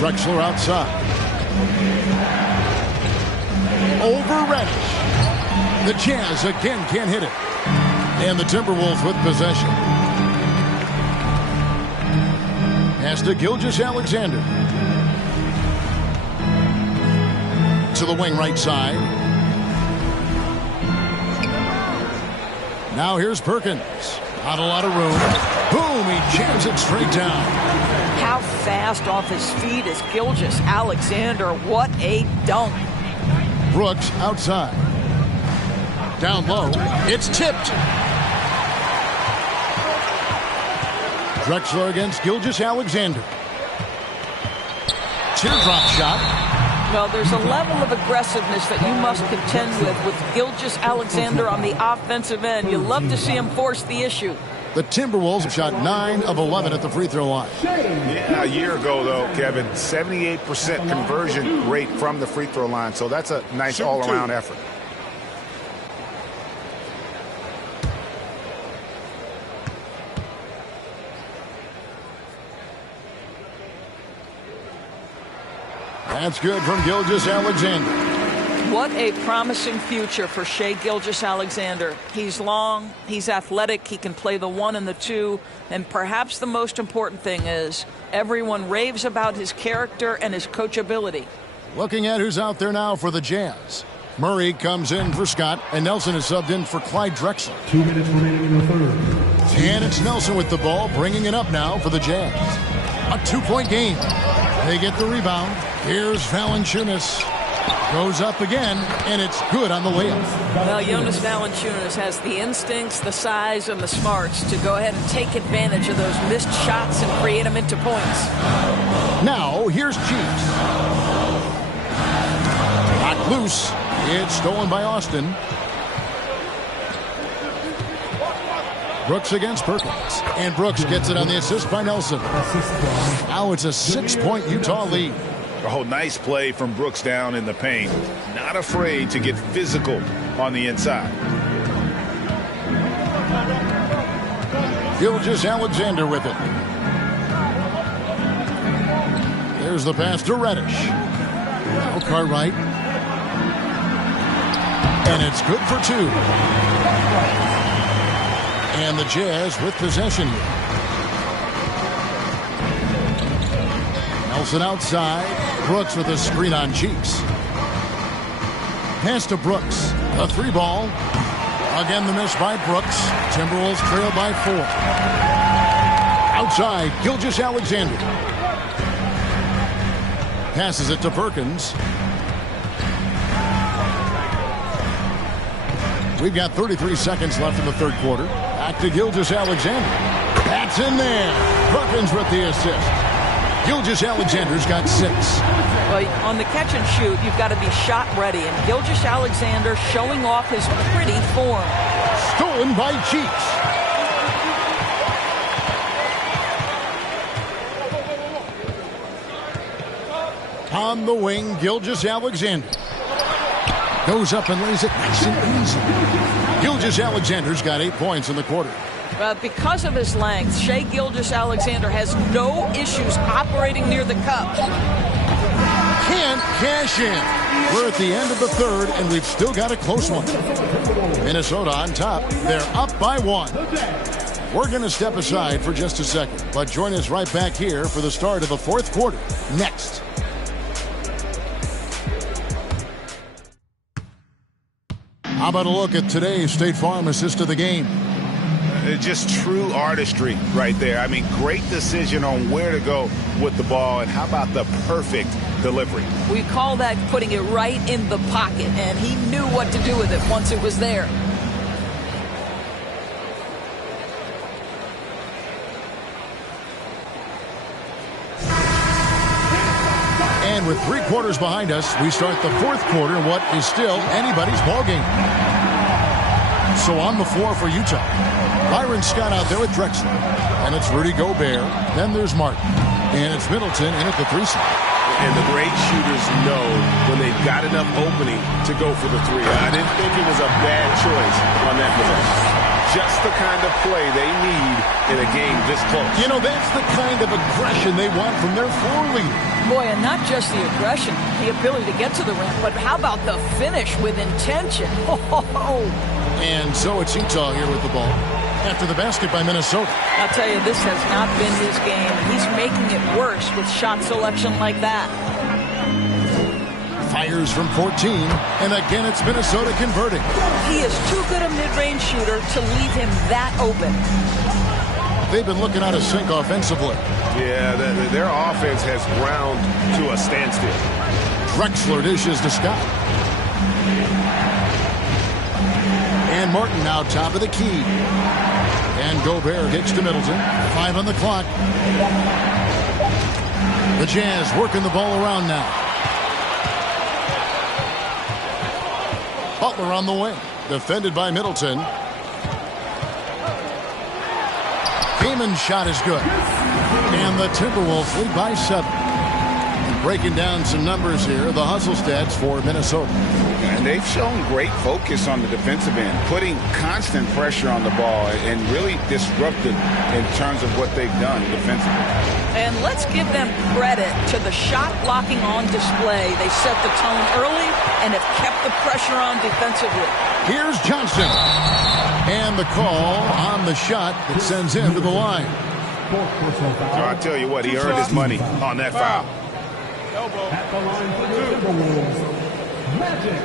Drexler outside. Over Reddish. The Jazz again can't hit it. And the Timberwolves with possession. Pass to Gilgeous-Alexander. To the wing right side. Now here's Perkins. Not a lot of room. Boom, he jams it straight down. How fast off his feet is Gilgeous-Alexander. What a dunk. Brooks outside. Down low. It's tipped. Drexler against Gilgeous-Alexander. Teardrop shot. Well, there's a level of aggressiveness that you must contend with Gilgeous-Alexander on the offensive end. You love to see him force the issue. The Timberwolves have shot 9 of 11 at the free throw line. Yeah, a year ago, though, Kevin, 78% conversion rate from the free throw line. So that's a nice all-around effort. That's good from Gilgeous-Alexander. What a promising future for Shai Gilgeous-Alexander. He's long, he's athletic, he can play the 1 and the 2, and perhaps the most important thing is everyone raves about his character and his coachability. Looking at who's out there now for the Jazz. Murray comes in for Scott, and Nelson is subbed in for Clyde Drexler. 2 minutes remaining in the third. And it's Nelson with the ball, bringing it up now for the Jazz. A 2-point game. They get the rebound. Here's Valanciunas. Goes up again, and it's good on the layup. Well, Jonas Valanciunas has the instincts, the size, and the smarts to go ahead and take advantage of those missed shots and create them into points. Now, here's Cheeks. Knocked loose. It's stolen by Austin. Brooks against Perkins. And Brooks gets it on the assist by Nelson. Now it's a 6-point Utah lead. Oh, nice play from Brooks down in the paint. Not afraid to get physical on the inside. Gilgeous-Alexander with it. There's the pass to Reddish. Now Cartwright. And it's good for 2. And the Jazz with possession here. Nelson outside. Brooks with a screen on Cheeks. Pass to Brooks. A 3-ball. Again the miss by Brooks. Timberwolves trail by 4. Outside, Gilgeous-Alexander. Passes it to Perkins. We've got 33 seconds left in the third quarter. Back to Gilgeous-Alexander. That's in there. Perkins with the assist. Gilgeous-Alexander's got 6. Well, on the catch and shoot, you've got to be shot ready. And Gilgeous-Alexander showing off his pretty form. Stolen by Cheeks. On the wing, Gilgeous-Alexander. Goes up and lays it nice and easy. Gilgeous-Alexander's got 8 points in the quarter. Because of his length, Shai Gilgeous-Alexander has no issues operating near the cup. Can't cash in. We're at the end of the third, and we've still got a close one. Minnesota on top. They're up by 1. We're going to step aside for just a second, but join us right back here for the start of the fourth quarter. Next. How about a look at today's State Farm assist of the game? Just true artistry right there. I mean, great decision on where to go with the ball, and how about the perfect delivery? We call that putting it right in the pocket, and he knew what to do with it once it was there. And with 3 quarters behind us, we start the fourth quarter in what is still anybody's ballgame. So on the floor for Utah, Byron Scott out there with Drexler. And it's Rudy Gobert. Then there's Martin. And it's Middleton in at the 3 spot. And the great shooters know when they've got enough opening to go for the 3. I didn't think it was a bad choice on that possession. Just the kind of play they need in a game this close. You know, that's the kind of aggression they want from their floor leader. Boy, and not just the aggression, the ability to get to the rim, but how about the finish with intention? And so it's Utah here with the ball after the basket by Minnesota. I'll tell you, this has not been his game. He's making it worse with shot selection like that. Fires from 14, and again it's Minnesota converting. He is too good a mid-range shooter to leave him that open. They've been looking out of sync offensively. Yeah, their offense has ground to a standstill. Drexler dishes to Scott. And Martin now top of the key. And Gobert hits to Middleton. 5 on the clock. The Jazz working the ball around now. Butler on the wing. Defended by Middleton. Gaiman's shot is good. And the Timberwolves lead by 7. And breaking down some numbers here, the hustle stats for Minnesota. And they've shown great focus on the defensive end, putting constant pressure on the ball and really disruptive in terms of what they've done defensively. And let's give them credit to the shot blocking on display. They set the tone early and have kept the pressure on defensively. Here's Johnson. And the call on the shot that sends him to the line. So I tell you what, he earned his money on that foul. Elbow. At the line for the Timberwolves, Magic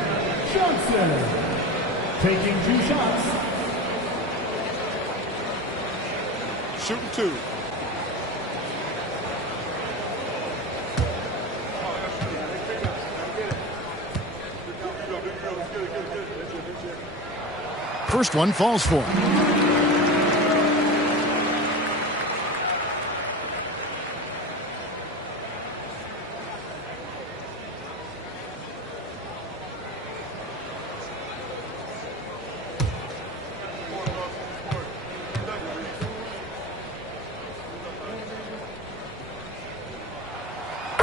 Johnson. Taking 2 shots. Shooting 2. First one falls for him.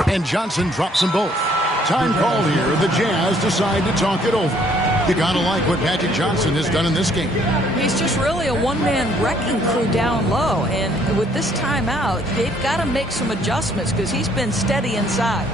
And Johnson drops them both. Time call here. The Jazz decide to talk it over. You gotta like what Magic Johnson has done in this game. He's just really a one-man wrecking crew down low. And with this timeout, they've got to make some adjustments because he's been steady inside.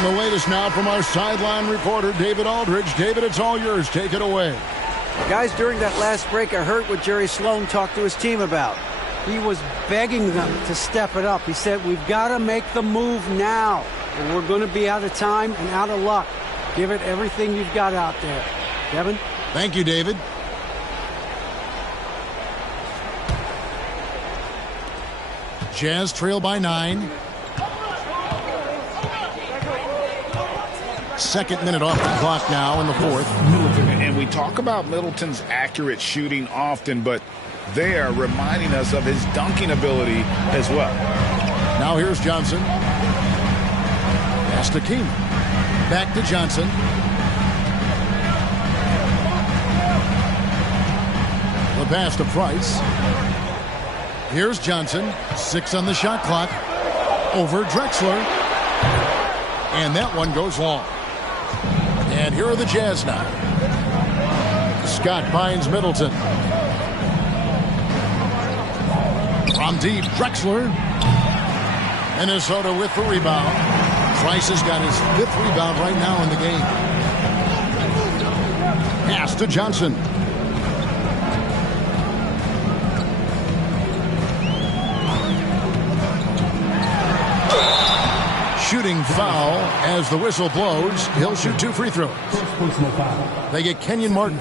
Getting the latest now from our sideline reporter, David Aldridge. David, it's all yours. Take it away. Guys, during that last break, I heard what Jerry Sloan talked to his team about. He was begging them to step it up. He said, we've got to make the move now, or we're going to be out of time and out of luck. Give it everything you've got out there. Kevin? Thank you, David. Jazz trail by 9. Second minute off the clock now in the fourth. And we talk about Middleton's accurate shooting often, but they are reminding us of his dunking ability as well. Now here's Johnson. Pass to Keenan. Back to Johnson. The pass to Price. Here's Johnson. 6 on the shot clock. Over Drexler. And that one goes long. And here are the Jazz now. Scott finds Middleton. From deep, Drexler. Minnesota with the rebound. Price has got his 5th rebound right now in the game. Pass to Johnson. Shooting foul as the whistle blows. He'll shoot 2 free throws. They get Kenyon Martin.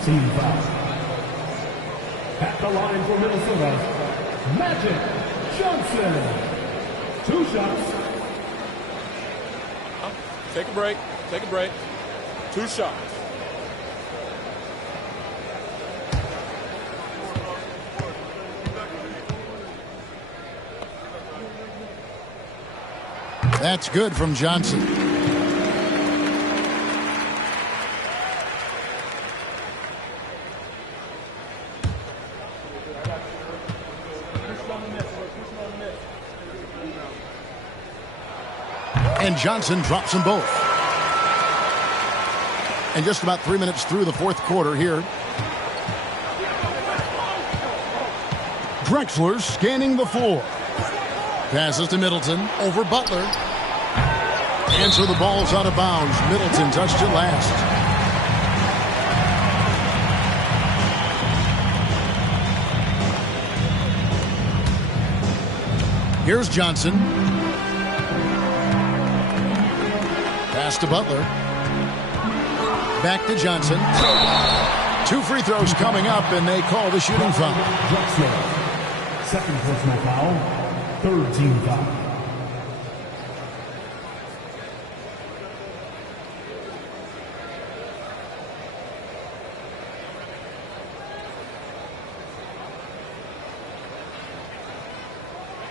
At the line for Minnesota, Magic Johnson. 2 shots. Take a break. Take a break. 2 shots. That's good from Johnson. And Johnson drops them both. And just about 3 minutes through the fourth quarter here. Drexler scanning the floor. Passes to Middleton over Butler. And so the ball's out of bounds. Middleton touched it last. Here's Johnson. Pass to Butler. Back to Johnson. 2 free throws coming up, and they call the shooting foul. Second personal foul. 3rd team foul.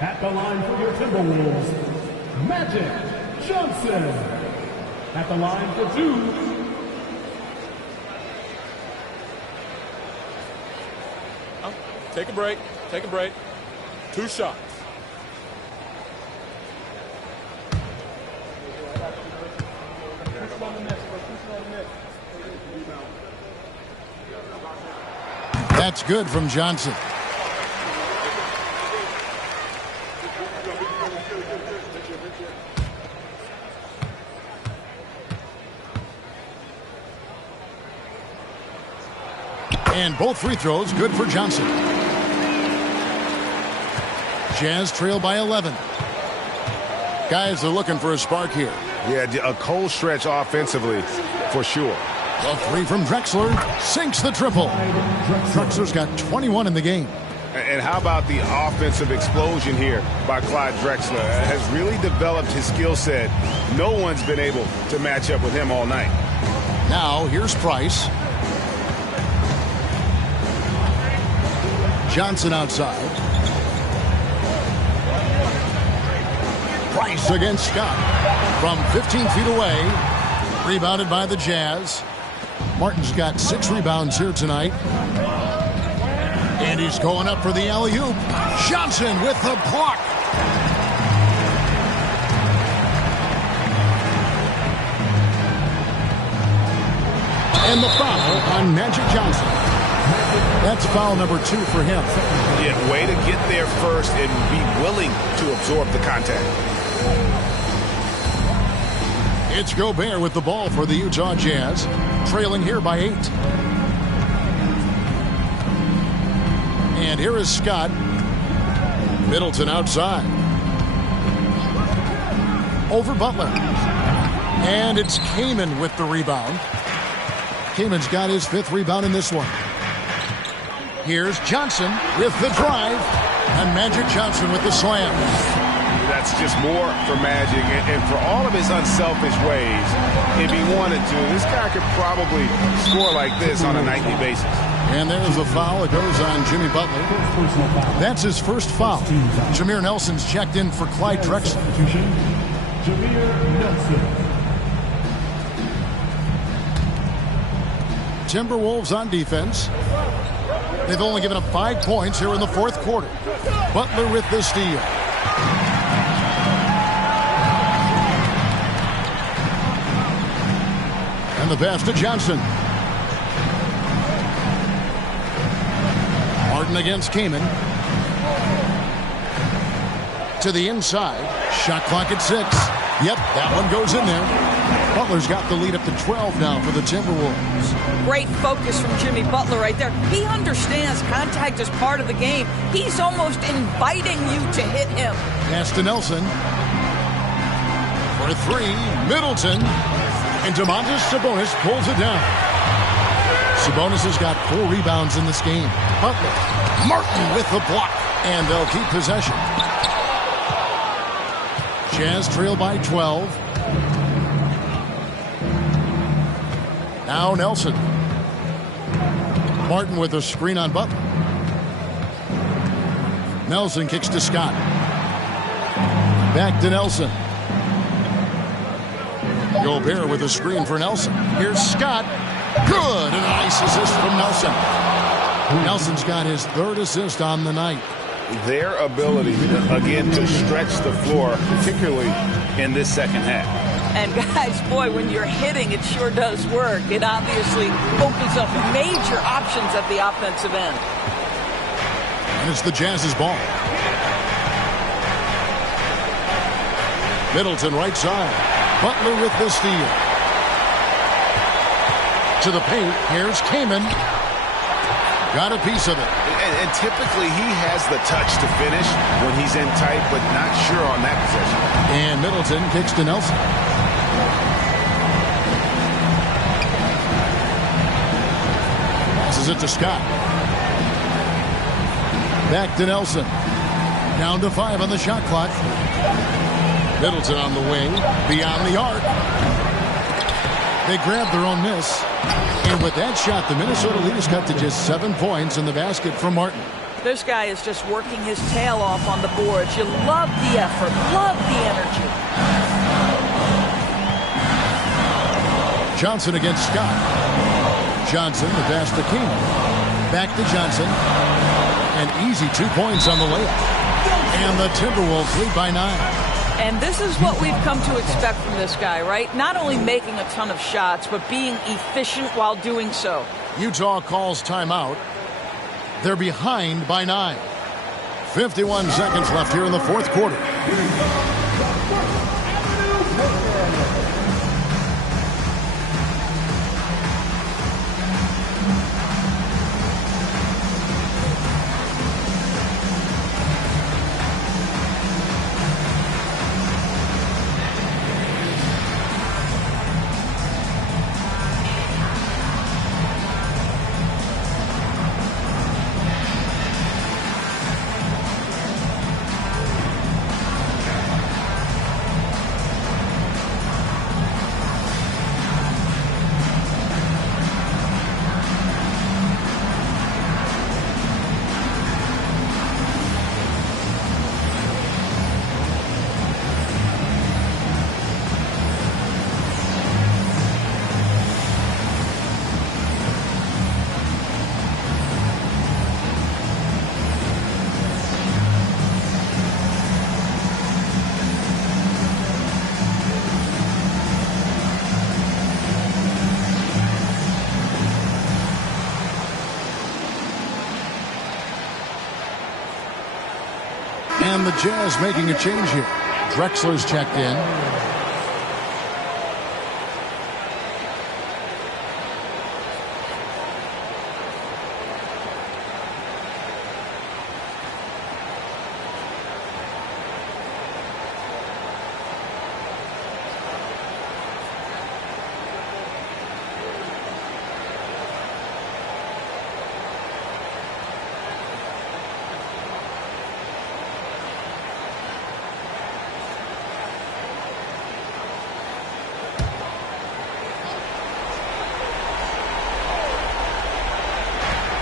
At the line for your Timberwolves, Magic Johnson. At the line for 2. Take a break. Take a break. 2 shots. That's good from Johnson. And both free throws good for Johnson. Jazz trail by 11. Guys are looking for a spark here. Yeah, a cold stretch offensively for sure. The 3 from Drexler sinks the triple. Drexler's got 21 in the game. And how about the offensive explosion here by Clyde Drexler? Has really developed his skill set. No one's been able to match up with him all night. Now here's Price. Johnson outside. Price against Scott from 15 feet away. Rebounded by the Jazz. Martin's got 6 rebounds here tonight. And he's going up for the alley-oop. Johnson with the block. And the foul on Magic Johnson. That's foul number 2 for him. Yeah, way to get there first and be willing to absorb the contact. It's Gobert with the ball for the Utah Jazz, trailing here by 8. And here is Scott. Middleton outside. Over Butler. And it's Kaman with the rebound. Kaman's got his 5th rebound in this one. Here's Johnson with the drive. And Magic Johnson with the slam. That's just more for Magic. And for all of his unselfish ways, if he wanted to, this guy could probably score like this on a nightly basis. And there's a foul. It goes on Jimmy Butler. That's his first foul. Jameer Nelson's checked in for Clyde Drexler. Timberwolves on defense. They've only given up 5 points here in the 4th quarter. Butler with the steal. And the pass to Johnson. Harden against Kaman. To the inside. Shot clock at 6. Yep, that one goes in there. Butler's got the lead up to 12 now for the Timberwolves. Great focus from Jimmy Butler right there. He understands contact is part of the game. He's almost inviting you to hit him. Pass to Nelson. For 3, Middleton. And Domantas Sabonis pulls it down. Sabonis has got 4 rebounds in this game. Butler. Martin with the block. And they'll keep possession. Jazz trail by 12. Now Nelson. Martin with a screen on Butler. Nelson kicks to Scott. Back to Nelson. Gobert with a screen for Nelson. Here's Scott. Good. And a nice assist from Nelson. Nelson's got his 3rd assist on the night. Their ability, again, to stretch the floor, particularly in this second half. And guys, boy, when you're hitting, it sure does work. It obviously opens up major options at the offensive end. And it's the Jazz's ball. Middleton right side. Butler with the steal. To the paint. Here's Kaman. Got a piece of it. And typically he has the touch to finish when he's in tight, but not sure on that possession. And Middleton kicks to Nelson. Passes it to Scott. Back to Nelson. Down to 5 on the shot clock. Middleton on the wing. Beyond the arc. They grab their own miss. And with that shot, the Minnesota lead is cut to just 7 points in the basket from Martin. This guy is just working his tail off on the boards. You love the effort, love the energy. Johnson against Scott. Johnson, the pass to King. Back to Johnson. An easy 2 points on the layup. And the Timberwolves lead by 9. And this is what we've come to expect from this guy, right? Not only making a ton of shots, but being efficient while doing so. Utah calls timeout. They're behind by 9. 51 seconds left here in the 4th quarter. And the Jazz making a change here. Drexler's checked in.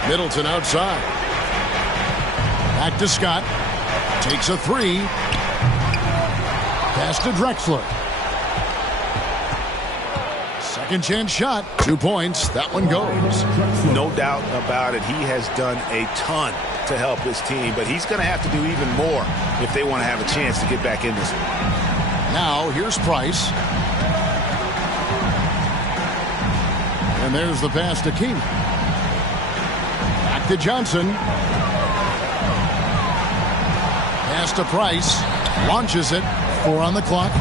Middleton outside. Back to Scott. Takes a three. Pass to Drexler. Second chance shot. 2 points. That one goes. No doubt about it. He has done a ton to help his team, but he's going to have to do even more if they want to have a chance to get back in this one. Now here's Price. And there's the pass to Keenan. Back to Johnson. Pass to Price. Launches it. 4 on the clock.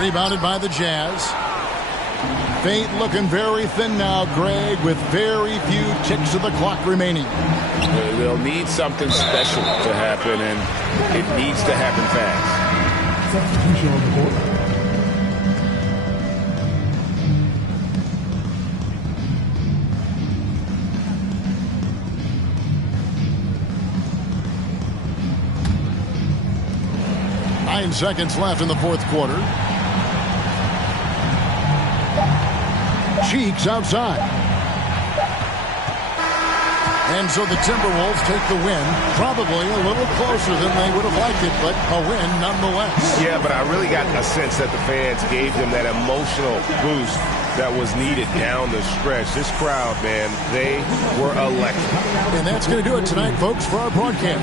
Rebounded by the Jazz. Fate looking very thin now, Greg, with very few ticks of the clock remaining. They'll need something special to happen, and it needs to happen fast. Substitution on the court. Nine seconds left in the fourth quarter. Cheeks outside. And so the Timberwolves take the win. Probably a little closer than they would have liked it, but a win nonetheless. Yeah, but I really got a sense that the fans gave them that emotional boost that was needed down the stretch. This crowd, man, they were electric. And that's going to do it tonight, folks, for our broadcast.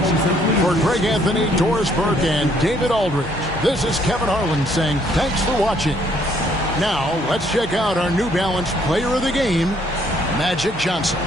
For Greg Anthony, Doris Burke, and David Aldridge, this is Kevin Harlan saying thanks for watching. Now, let's check out our New Balance player of the game, Magic Johnson.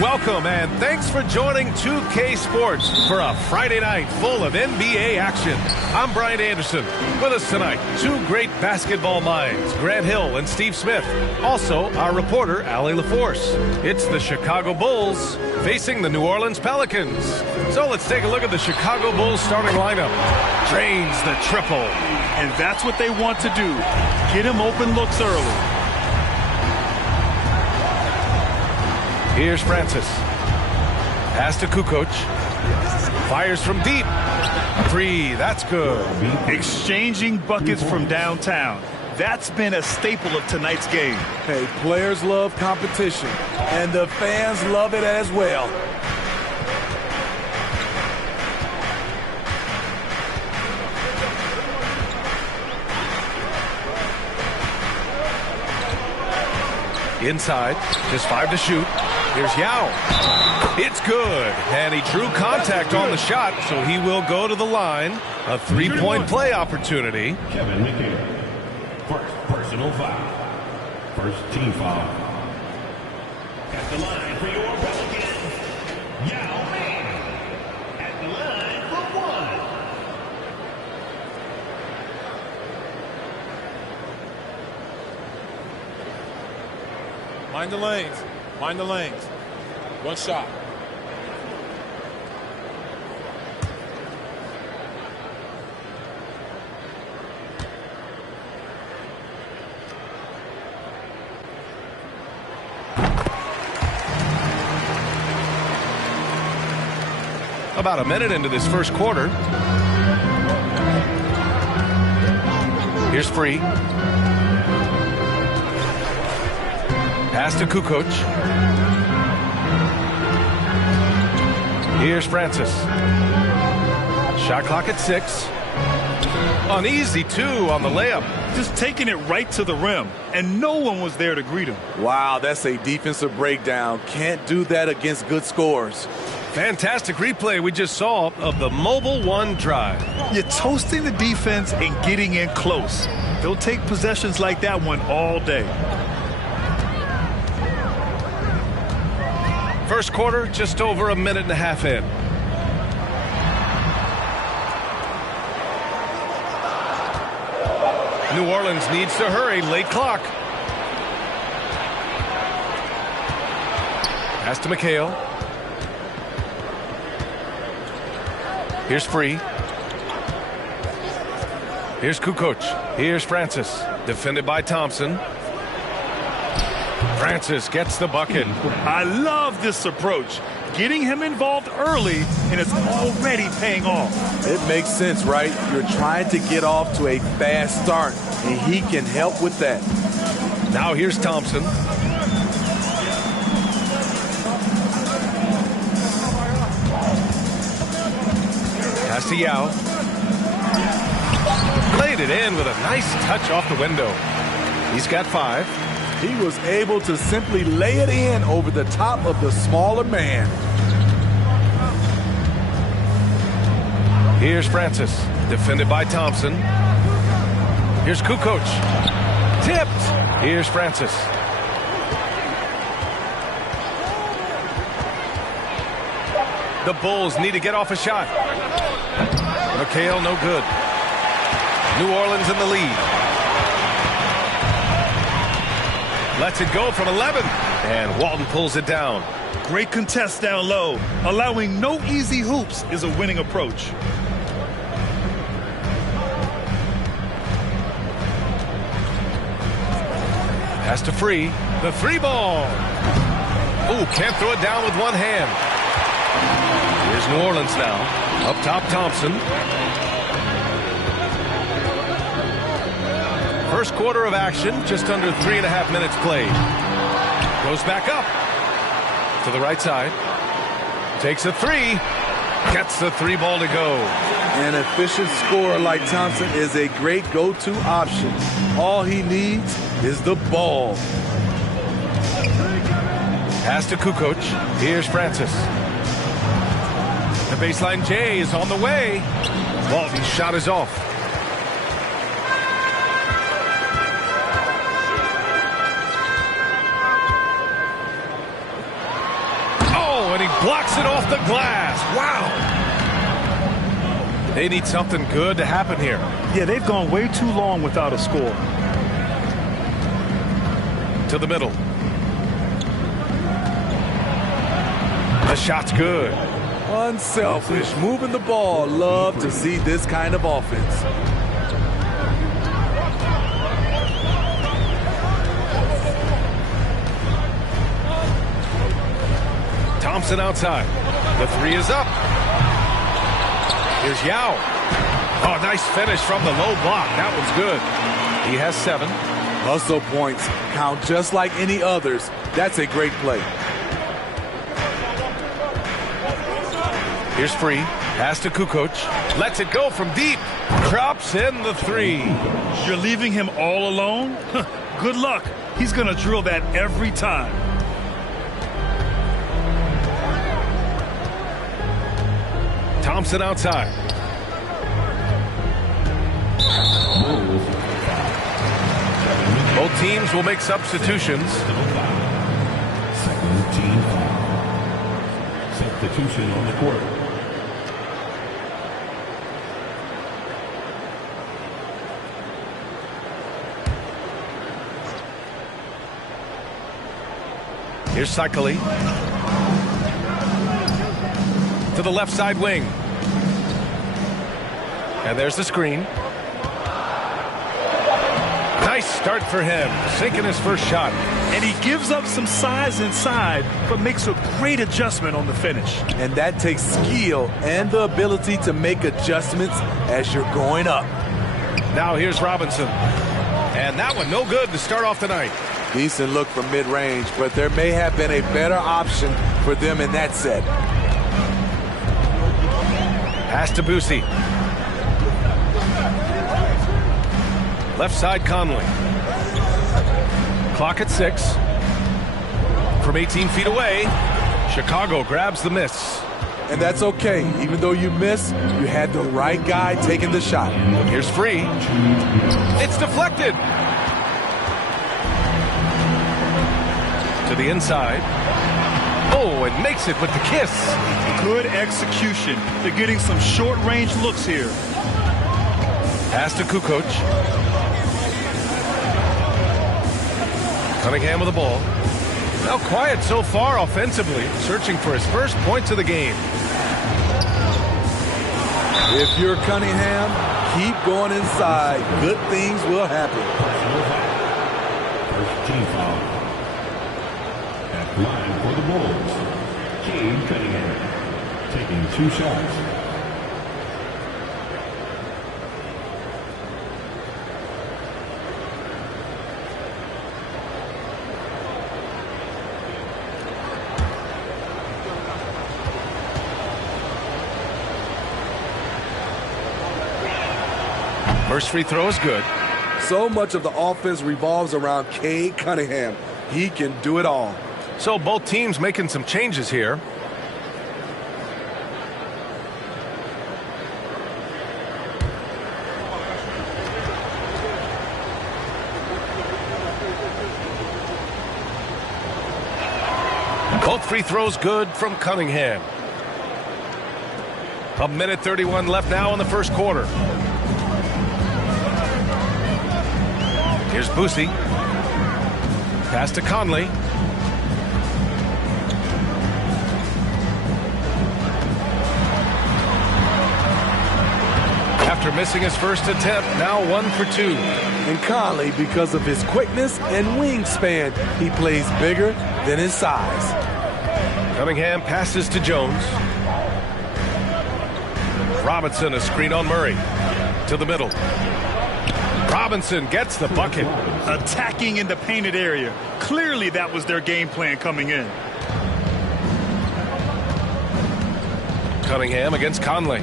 Welcome and thanks for joining 2K Sports for a Friday night full of NBA action. I'm Brian Anderson. With us tonight, two great basketball minds, Grant Hill and Steve Smith. Also, our reporter, Allie LaForce. It's the Chicago Bulls facing the New Orleans Pelicans. So let's take a look at the Chicago Bulls starting lineup. Drains the triple. And that's what they want to do. Get him open looks early. Here's Francis. Pass to Kukoc. Fires from deep. Three, that's good. Exchanging buckets from downtown. That's been a staple of tonight's game. Hey, players love competition, and the fans love it as well. Inside, just 5 to shoot. Here's Yao. It's good. And he drew contact on the shot, so he will go to the line. A three-point play opportunity. Kevin McHale. First personal foul. First team foul. At the line for your Pelicans, Yao Ming. At the line for one. Mind the lanes. Mind the lanes. One shot. About a minute into this first quarter. Here's Free. Pass to Kukoc. Here's Francis. Shot clock at 6. An easy 2 on the layup. Just taking it right to the rim, and no one was there to greet him. Wow, that's a defensive breakdown. Can't do that against good scores. Fantastic replay we just saw of the Mobile One drive. You're toasting the defense and getting in close. They'll take possessions like that one all day. First quarter, just over a minute and a half in. New Orleans needs to hurry, late clock. Pass to McHale. Here's Free. Here's Kukoc. Here's Francis. Defended by Thompson. Francis gets the bucket. I love this approach. Getting him involved early, and it's already paying off. It makes sense, right? You're trying to get off to a fast start, and he can help with that. Now here's Thompson. Pass to Yao. Laid it in with a nice touch off the window. He's got 5. He was able to simply lay it in over the top of the smaller man. Here's Francis, defended by Thompson. Here's Kukoc. Tipped. Here's Francis. The Bulls need to get off a shot. McHale, no good. New Orleans in the lead. Lets it go from 11. And Walton pulls it down. Great contest down low. Allowing no easy hoops is a winning approach. Pass to Free. The three ball. Ooh, can't throw it down with one hand. Here's New Orleans now. Up top, Thompson. First quarter of action, just under 3.5 minutes played. Goes back up to the right side. Takes a three. Gets the three ball to go. An efficient scorer like Thompson is a great go-to option. All he needs is the ball. Pass to Kukoc. Here's Francis. The baseline J is on the way. Walton's shot is off. Oh, and he blocks it off the glass. Wow. They need something good to happen here. Yeah, they've gone way too long without a score. To the middle. The shot's good. Unselfish, moving the ball. Love to see this kind of offense. Thompson outside. The three is up. Here's Yao. Oh, nice finish from the low block. That one's good. He has 7. Hustle points count just like any others. That's a great play. Here's Free. Pass to Kukoc. Lets it go from deep. Drops in the three. You're leaving him all alone? Good luck. He's going to drill that every time. Thompson outside. Both teams will make substitutions. Second team foul. Substitution on the court. Here's Cycli. To the left side wing. And there's the screen. Nice start for him, sinking his first shot. And he gives up some size inside, but makes a great adjustment on the finish. And that takes skill and the ability to make adjustments as you're going up. Now here's Robinson. And that one no good to start off the night. Decent look from mid-range, but there may have been a better option for them in that set. Pass to Boosie. Left side Conley. Clock at 6. From 18 feet away, Chicago grabs the miss. And that's okay. Even though you miss, you had the right guy taking the shot. Here's Free. It's deflected. To the inside. Oh, and makes it with the kiss. Good execution. They're getting some short-range looks here. Pass to Kukoc. Cunningham with the ball. Now quiet so far offensively, searching for his first points of the game. If you're Cunningham, keep going inside. Good things will happen. First team foul. At the line for the Bulls, Cade Cunningham, taking 2 shots. First free throw is good. So much of the offense revolves around Cade Cunningham. He can do it all. So both teams making some changes here. Both free throws good from Cunningham. A minute 31 left now in the first quarter. Here's Boosie. Pass to Conley. After missing his first attempt, now 1 for 2. And Conley, because of his quickness and wingspan, he plays bigger than his size. Cunningham passes to Jones. Robinson, a screen on Murray. To the middle. Robinson gets the bucket. Attacking in the painted area. Clearly that was their game plan coming in. Cunningham against Conley.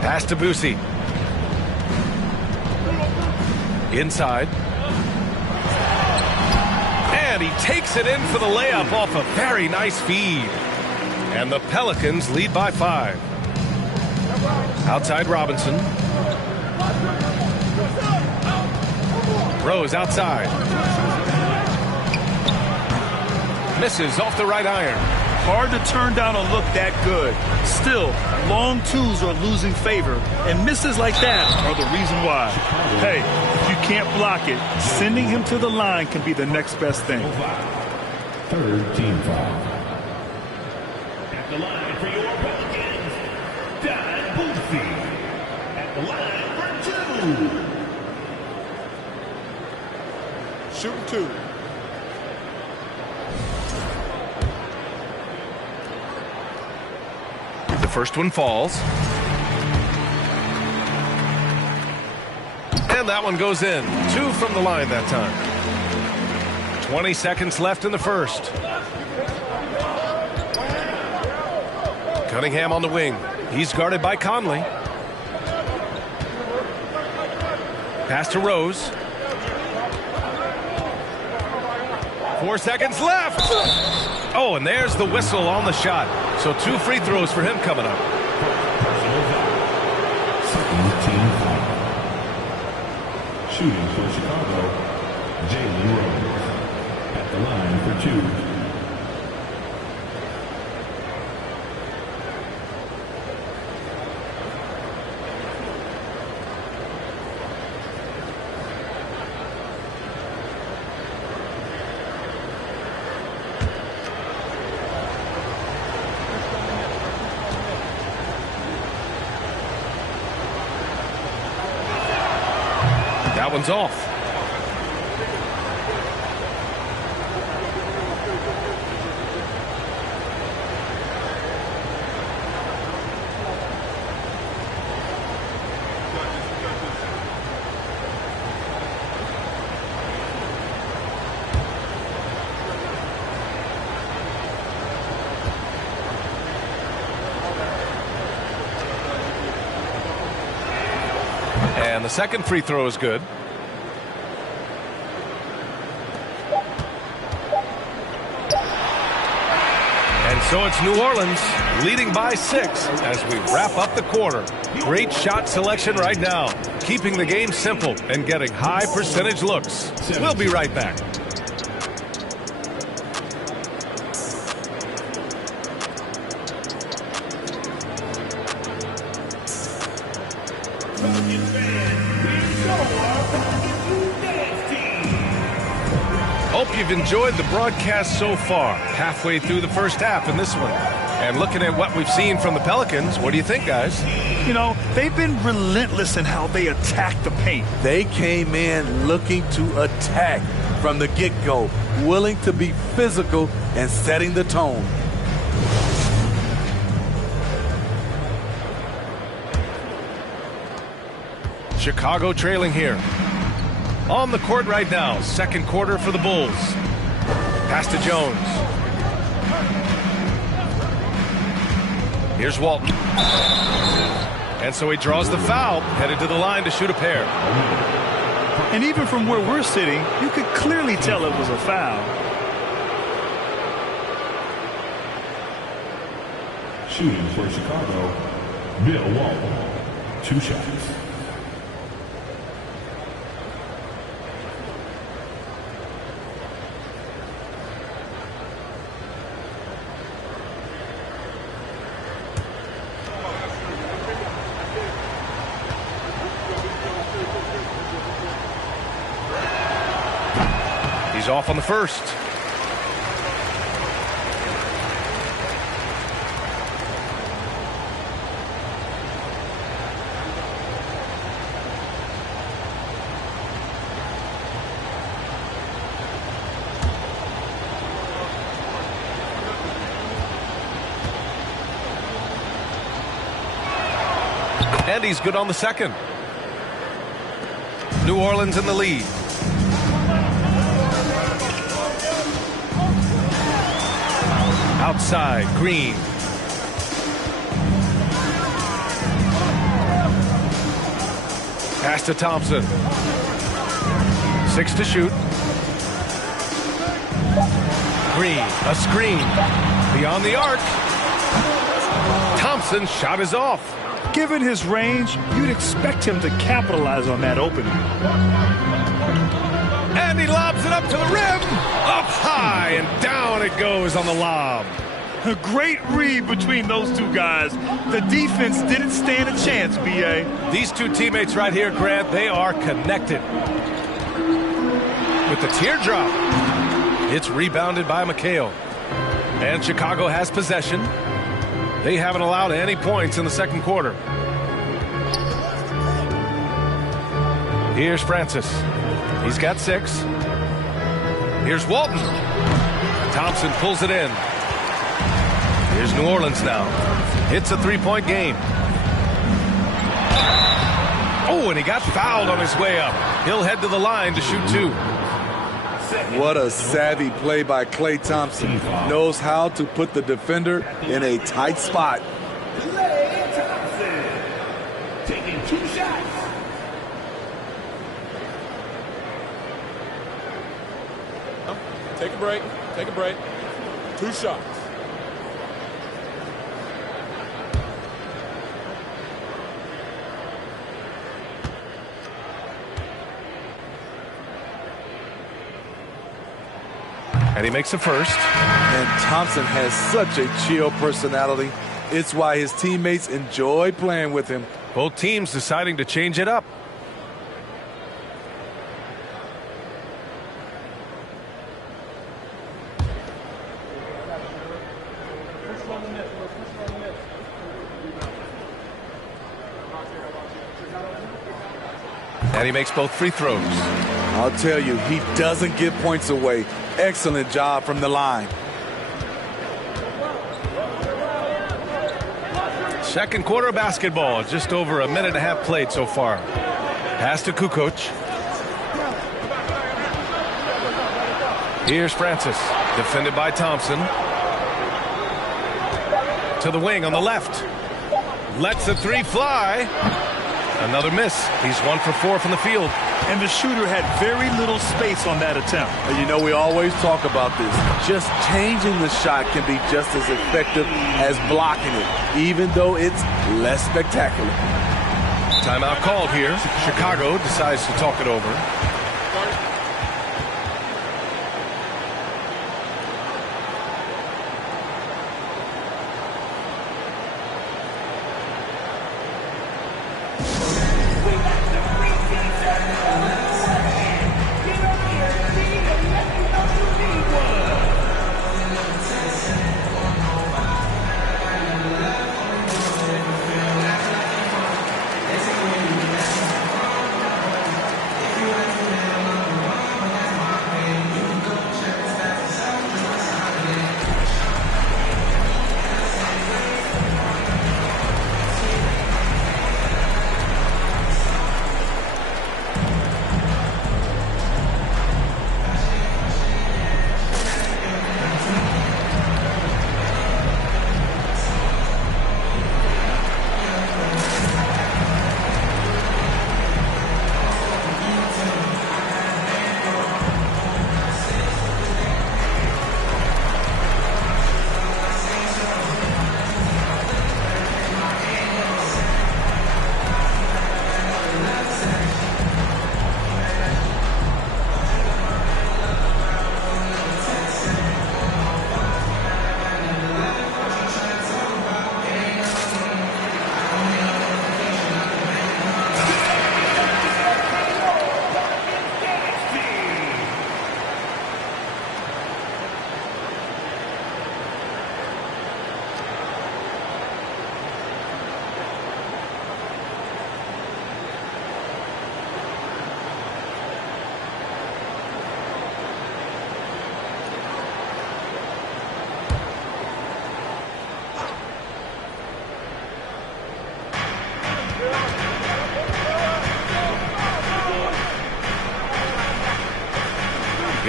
Pass to Boosie. Inside. And he takes it in for the layup off a very nice feed. And the Pelicans lead by 5. Outside Robinson. Rose outside. Misses off the right iron. Hard to turn down a look that good. Still, long twos are losing favor, and misses like that are the reason why. Hey, if you can't block it, sending him to the line can be the next best thing. Third team foul. At the line for your Pelicans, Don Boosie. At the line for 2. Shooting 2. The first one falls. And that one goes in. 2 from the line that time. 20 seconds left in the first. Cunningham on the wing. He's guarded by Conley. Pass to Rose. 4 seconds left. Oh, and there's the whistle on the shot. So 2 free throws for him coming up. Second team foul. Shooting for Chicago, Jalen Rose. At the line for 2. That one's off. And the second free throw is good. And so it's New Orleans leading by 6 as we wrap up the quarter. Great shot selection right now, keeping the game simple and getting high percentage looks. We'll be right back. Hope you've enjoyed the broadcast so far. Halfway through the first half in this one. And looking at what we've seen from the Pelicans, what do you think, guys? You know, they've been relentless in how they attack the paint. They came in looking to attack from the get-go, willing to be physical and setting the tone. Chicago trailing here. On the court right now, second quarter for the Bulls. Pass to Jones. Here's Walton. And so he draws the foul, headed to the line to shoot a pair. And even from where we're sitting, you could clearly tell it was a foul. Shooting for Chicago, Bill Walton. 2 shots. He's off on the first. And he's good on the second. New Orleans in the lead. Outside, Green. Pass to Thompson. 6 to shoot. Green, a screen. Beyond the arc. Thompson's shot is off. Given his range, you'd expect him to capitalize on that opening. And he lobs it up to the rim. Up high and down it goes on the lob. A great read between those two guys. The defense didn't stand a chance, B.A. These two teammates right here, Grant, they are connected. With the teardrop, it's rebounded by McHale. And Chicago has possession. They haven't allowed any points in the second quarter. Here's Francis. He's got 6. Here's Walton. Thompson pulls it in. Here's New Orleans now. It's a 3-point game. Oh, and he got fouled on his way up. He'll head to the line to shoot 2. What a savvy play by Klay Thompson. Knows how to put the defender in a tight spot. Klay Thompson taking 2 shots. Take a break. Take a break. 2 shots. And he makes the first. And Thompson has such a chill personality. It's why his teammates enjoy playing with him. Both teams deciding to change it up. And he makes both free throws. I'll tell you, he doesn't give points away. Excellent job from the line. Second quarter of basketball. Just over a minute and a half played so far. Pass to Kukoc. Here's Francis. Defended by Thompson. To the wing on the left. Lets the 3 fly. Another miss. He's 1 for 4 from the field. And the shooter had very little space on that attempt. And you know, we always talk about this. Just changing the shot can be just as effective as blocking it, even though it's less spectacular. Timeout called here. Chicago decides to talk it over.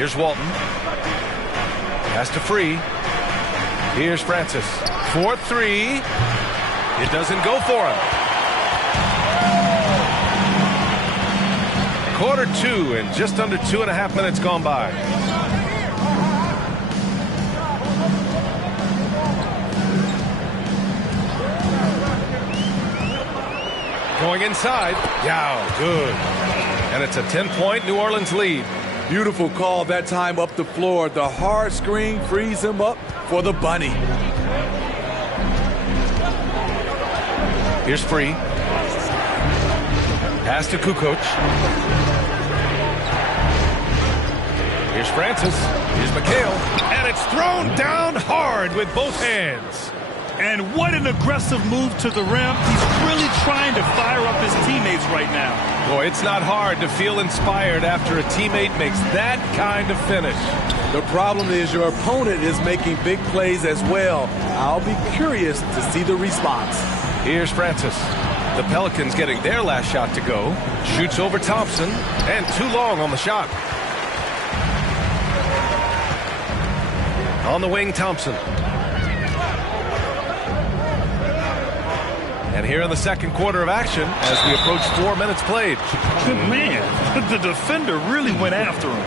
Here's Walton. Pass to Free. Here's Francis. 4-3. It doesn't go for him. Quarter 2 and just under 2.5 minutes gone by. Going inside. Yow, good. And it's a 10-point New Orleans lead. Beautiful call that time up the floor. The hard screen frees him up for the bunny. Here's Free. Pass to Kukoc. Here's Francis. Here's McHale. And it's thrown down hard with both hands. And what an aggressive move to the rim. He's really trying to fire up his teammates right now. Boy, it's not hard to feel inspired after a teammate makes that kind of finish. The problem is your opponent is making big plays as well. I'll be curious to see the response. Here's Francis. The Pelicans getting their last shot to go. Shoots over Thompson. And too long on the shot. On the wing, Thompson. And here in the second quarter of action as we approach 4 minutes played. Good man. The defender really went after him.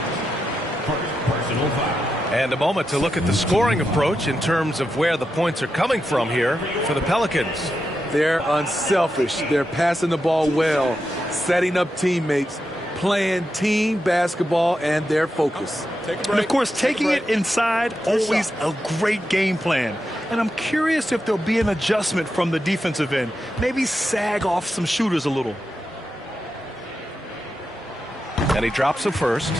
Personal foul. And a moment to look at the scoring approach in terms of where the points are coming from here for the Pelicans. They're unselfish. They're passing the ball well, setting up teammates, playing team basketball, and their focus. And of course, taking it inside, always a great game plan. And I'm curious if there'll be an adjustment from the defensive end. Maybe sag off some shooters a little. And he drops the first.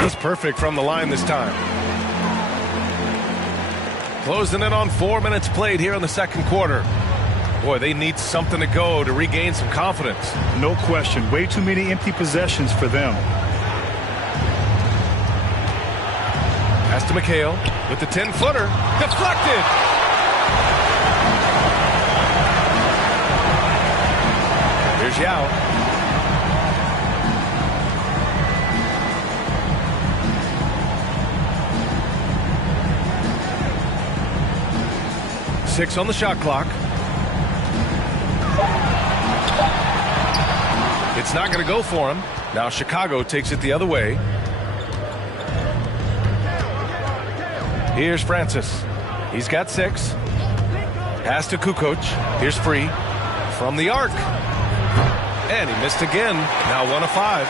He's perfect from the line this time. Closing in on 4 minutes played here in the second quarter. Boy, they need something to go to regain some confidence. No question. Way too many empty possessions for them. Pass to McHale with the 10-footer. Deflected! Here's Yao. Six on the shot clock. It's not going to go for him. Now Chicago takes it the other way. Here's Francis. He's got 6. Pass to Kukoc. Here's Free from the arc. And he missed again. Now 1 of 5.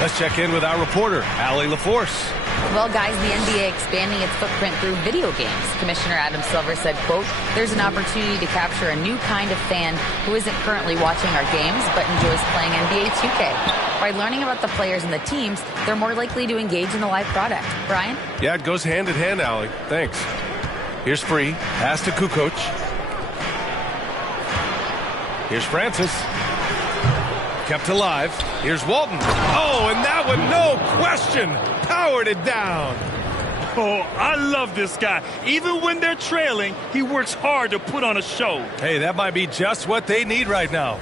Let's check in with our reporter, Allie LaForce. Well, guys, the NBA expanding its footprint through video games. Commissioner Adam Silver said, quote, there's an opportunity to capture a new kind of fan who isn't currently watching our games but enjoys playing NBA 2K. By learning about the players and the teams, they're more likely to engage in the live product. Brian? Yeah, it goes hand in hand, Allie. Thanks. Here's Free. Pass to Kukoc. Here's Francis. Kept alive. Here's Walton. Oh, and that one, no question, powered it down. Oh, I love this guy. Even when they're trailing, he works hard to put on a show. Hey, that might be just what they need right now.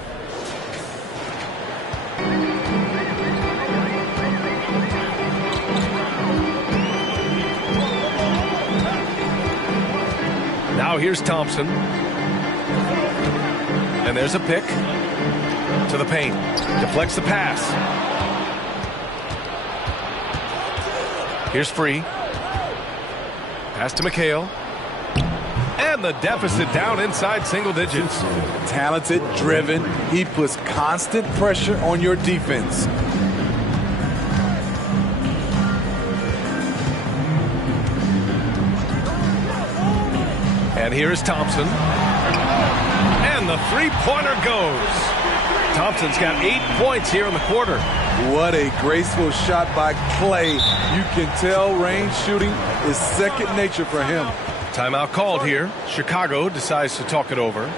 Now here's Thompson. And there's a pick. To the paint. Deflects the pass. Here's Free. Pass to McHale. And the deficit down inside single digits. Talented, driven. He puts constant pressure on your defense. And here is Thompson. And the three-pointer goes. Thompson's got 8 points here in the quarter. What a graceful shot by Clay. You can tell range shooting is second nature for him. Timeout called here. Chicago decides to talk it over.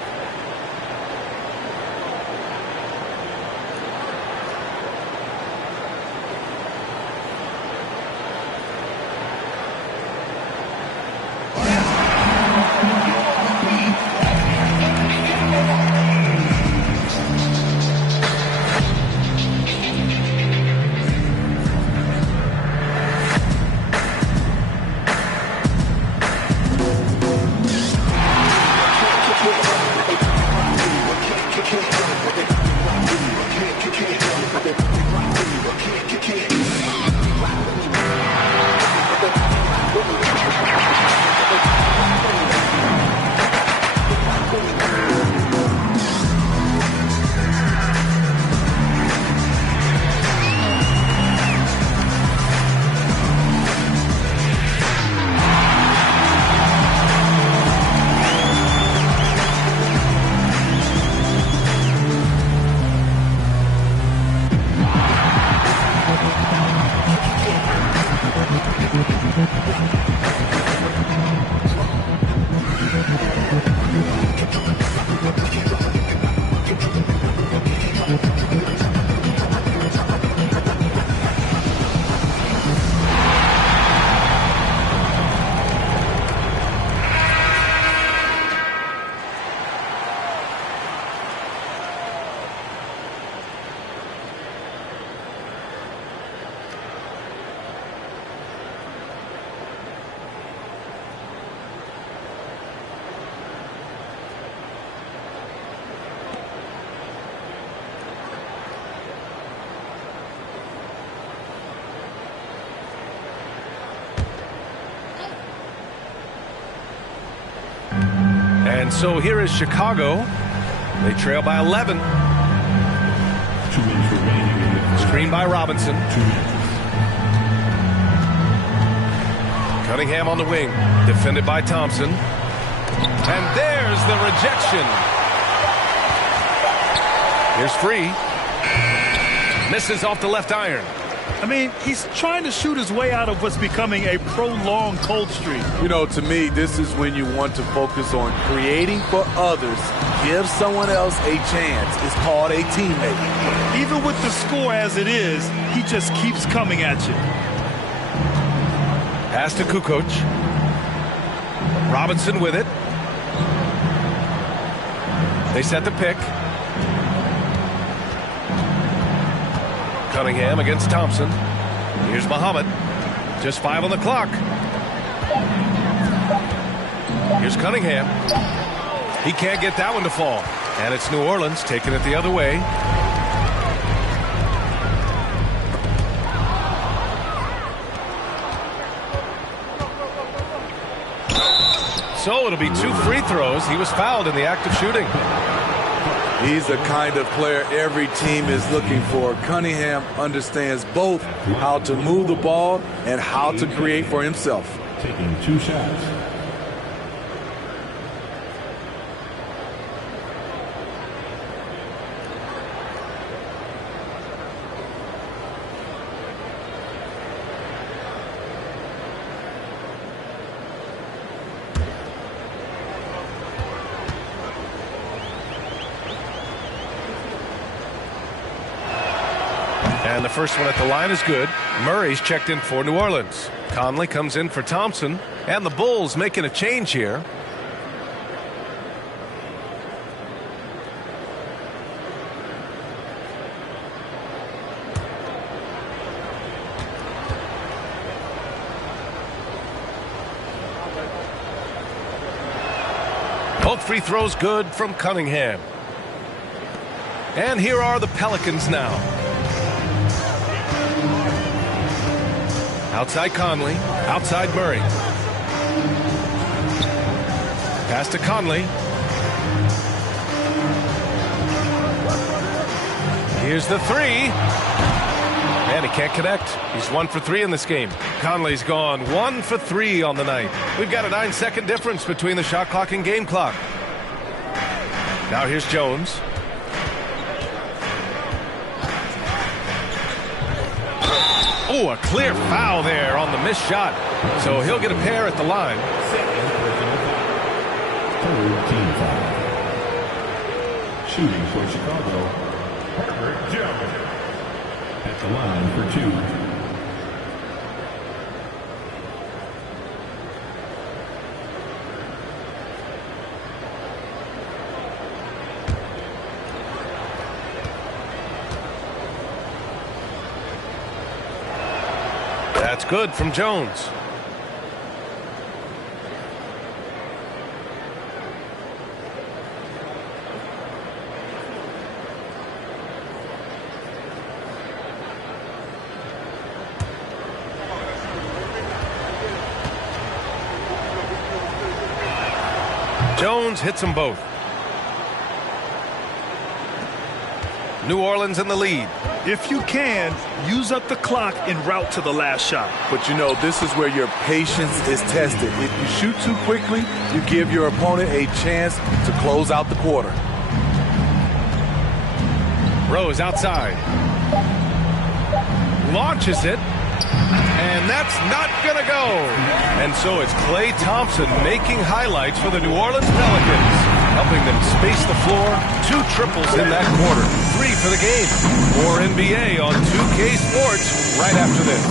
And so here is Chicago. They trail by 11. 2 minutes remaining. Screen by Robinson. 2 minutes. Cunningham on the wing. Defended by Thompson. And there's the rejection. Here's Free. Misses off the left iron. I mean, he's trying to shoot his way out of what's becoming a prolonged cold streak. You know, to me, this is when you want to focus on creating for others. Give someone else a chance. It's called a teammate. Even with the score as it is, he just keeps coming at you. Pass to Kukoc. Robinson with it. They set the pick. Cunningham against Thompson. Here's Muhammad. Just 5 on the clock. Here's Cunningham. He can't get that one to fall. And it's New Orleans taking it the other way. So it'll be 2 free throws. He was fouled in the act of shooting. He's the kind of player every team is looking for. Cunningham understands both how to move the ball and how to create for himself. Taking 2 shots. And the first one at the line is good. Murray's checked in for New Orleans. Conley comes in for Thompson. And the Bulls making a change here. Both free throws good from Cunningham. And here are the Pelicans now. Outside Conley, outside Murray. Pass to Conley. Here's the 3. And he can't connect. He's 1 for 3 in this game. Conley's gone 1 for 3 on the night. We've got a 9-second difference between the shot clock and game clock. Now here's Jones. Oh, a clear foul there on the missed shot. So he'll get a pair at the line. Third team foul. Shooting for Chicago, Herbert Jones. At the line for 2. That's good from Jones. Jones hits them both. New Orleans in the lead. If you can, use up the clock en route to the last shot. But you know, this is where your patience is tested. If you shoot too quickly, you give your opponent a chance to close out the quarter. Rose outside. Launches it. And that's not going to go. And so it's Klay Thompson making highlights for the New Orleans Pelicans, helping them space the floor. 2 triples in that quarter. 3 for the game. More NBA on 2K Sports right after this.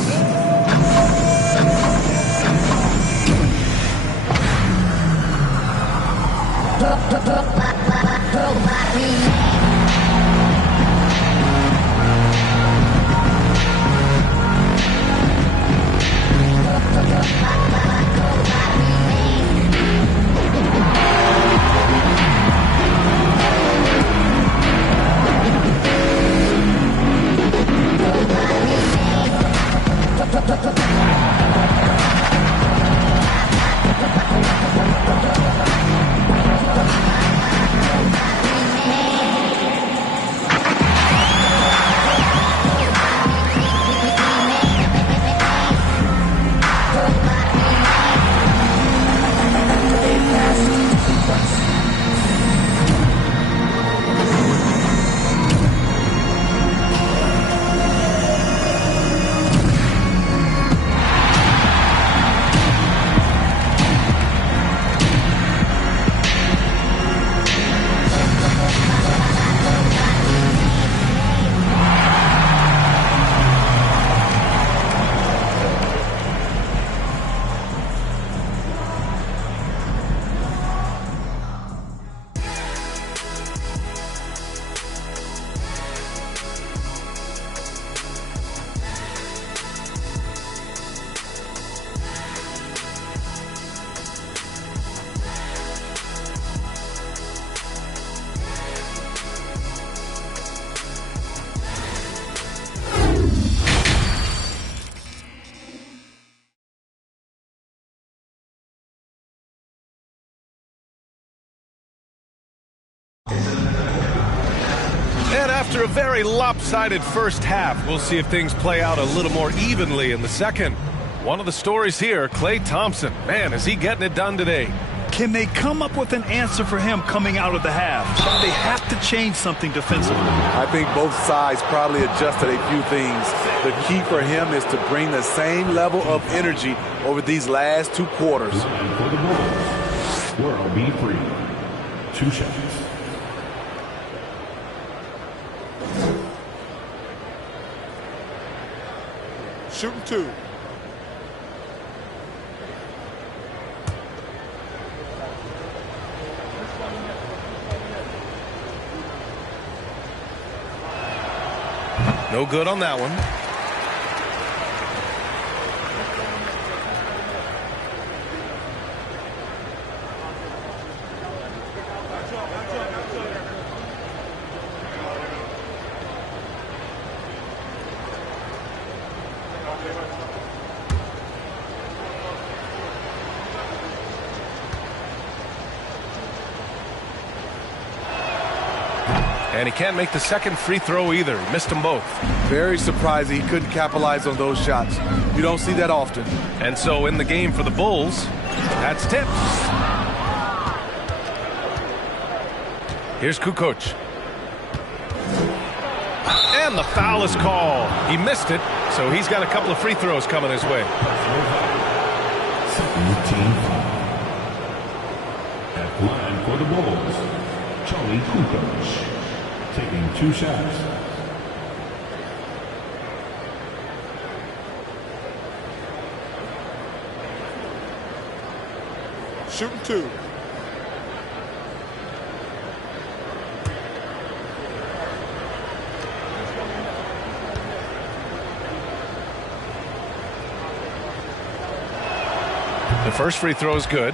After a very lopsided first half, we'll see if things play out a little more evenly in the second. One of the stories here, Klay Thompson. Man, is he getting it done today. Can they come up with an answer for him coming out of the half? They have to change something defensively. I think both sides probably adjusted a few things. The key for him is to bring the same level of energy over these last 2 quarters. For the Bulls, World be free. 2 shots. Shooting 2. No good on that one. And he can't make the second free throw either. He missed them both. Very surprising he couldn't capitalize on those shots. You don't see that often. And so in the game for the Bulls, that's tipped. Here's Kukoc. And the foul is called. He missed it, so he's got a couple of free throws coming his way. Second team foul. At the line for the Bulls, Charlie Kukoc. Taking 2 shots. Shooting 2. The first free throw is good.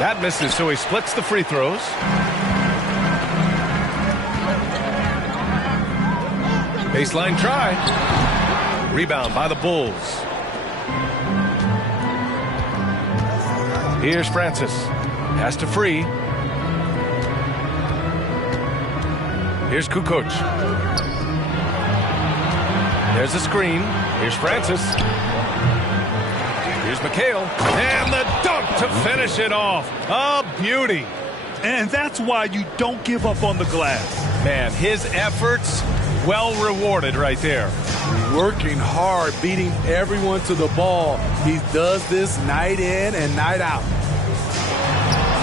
That misses, so he splits the free throws. Baseline try. Rebound by the Bulls. Here's Francis. Has to free. Here's Kukoc. There's the screen. Here's Francis. Here's McHale. And the dunk to finish it off. A beauty. And that's why you don't give up on the glass. Man, his efforts well rewarded right there. Working hard, beating everyone to the ball. He does this night in and night out.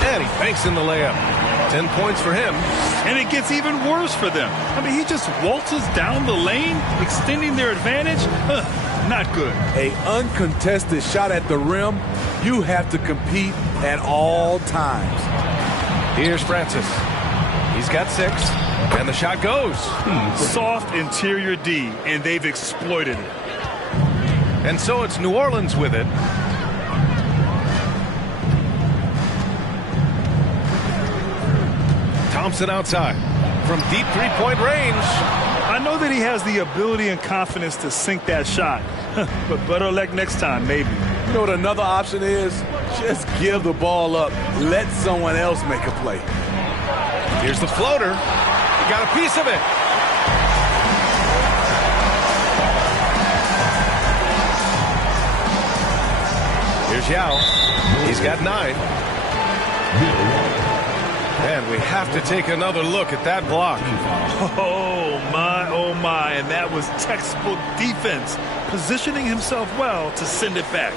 And he banks in the layup. 10 points for him. And it gets even worse for them. I mean, he just waltzes down the lane, extending their advantage. Not good. An uncontested shot at the rim, you have to compete at all times. Here's Francis. He's got 6, and the shot goes. Soft interior D, and they've exploited it. And so it's New Orleans with it. Thompson outside from deep three-point range. I know that he has the ability and confidence to sink that shot, but better luck next time, maybe. You know what another option is? Just give the ball up. Let someone else make a play. Here's the floater. He got a piece of it. Here's Yao. He's got 9. And we have to take another look at that block. Oh, my, and that was textbook defense, positioning himself well to send it back.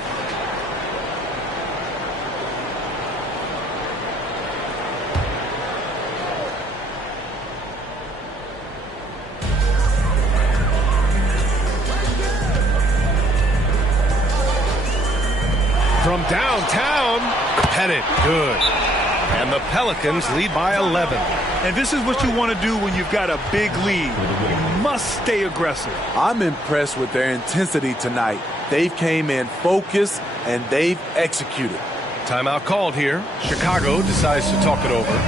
From downtown, Pettit, good. And the Pelicans lead by 11. And this is what you want to do when you've got a big lead. You must stay aggressive. I'm impressed with their intensity tonight. They've came in focused, and they've executed. Timeout called here. Chicago decides to talk it over.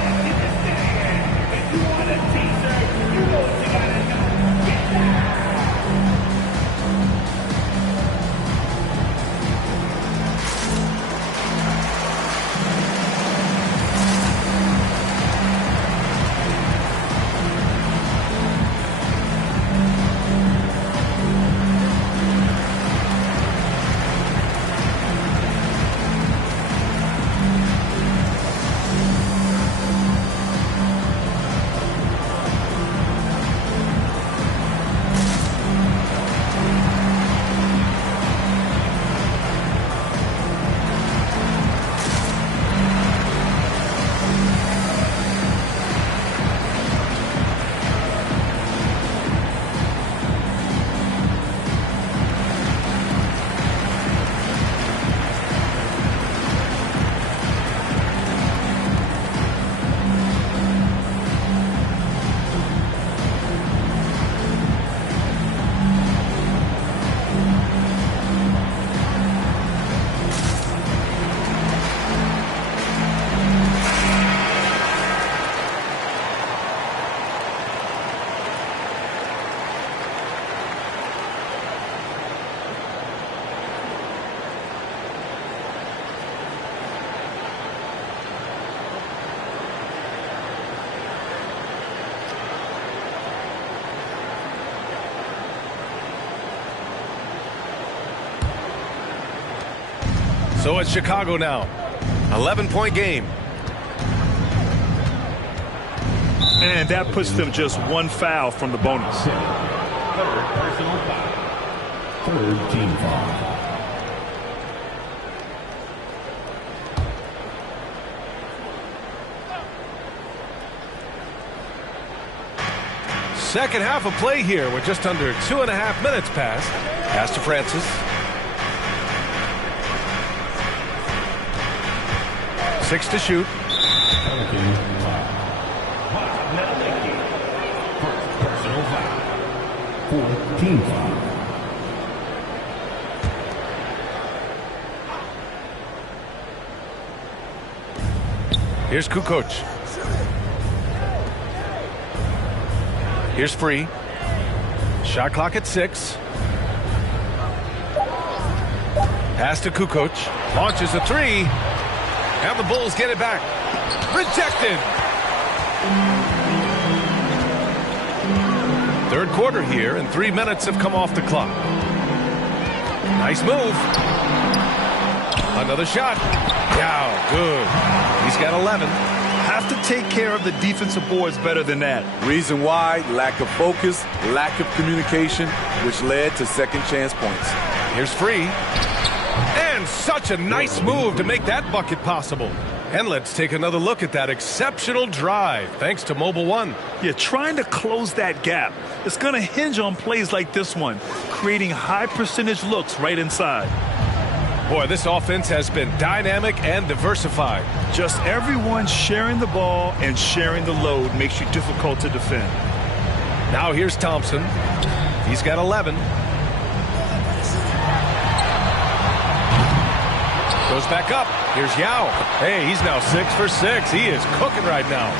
So it's Chicago now. 11-point game. And that puts them just one foul from the bonus. Third personal foul. Third team foul. Second half of play here with just under 2.5 minutes passed. Pass to Francis. 6 to shoot. First personal foul. Fourth team foul. Here's Kukoc. Here's Free. Shot clock at 6. Pass to Kukoc. Launches a 3. And the Bulls get it back. Rejected. Third quarter here, and 3 minutes have come off the clock. Nice move. Another shot. Yeah, good. He's got 11. Have to take care of the defensive boards better than that. Reason why: lack of focus, lack of communication, which led to second chance points. Here's Free. And such a nice move to make that bucket possible. And let's take another look at that exceptional drive, thanks to Mobile One. Yeah, trying to close that gap. It's going to hinge on plays like this one, creating high percentage looks right inside. Boy, this offense has been dynamic and diversified. Just everyone sharing the ball and sharing the load makes you difficult to defend. Now here's Thompson. He's got 11. Goes back up. Here's Yao. Hey, he's now 6 for 6. He is cooking right now.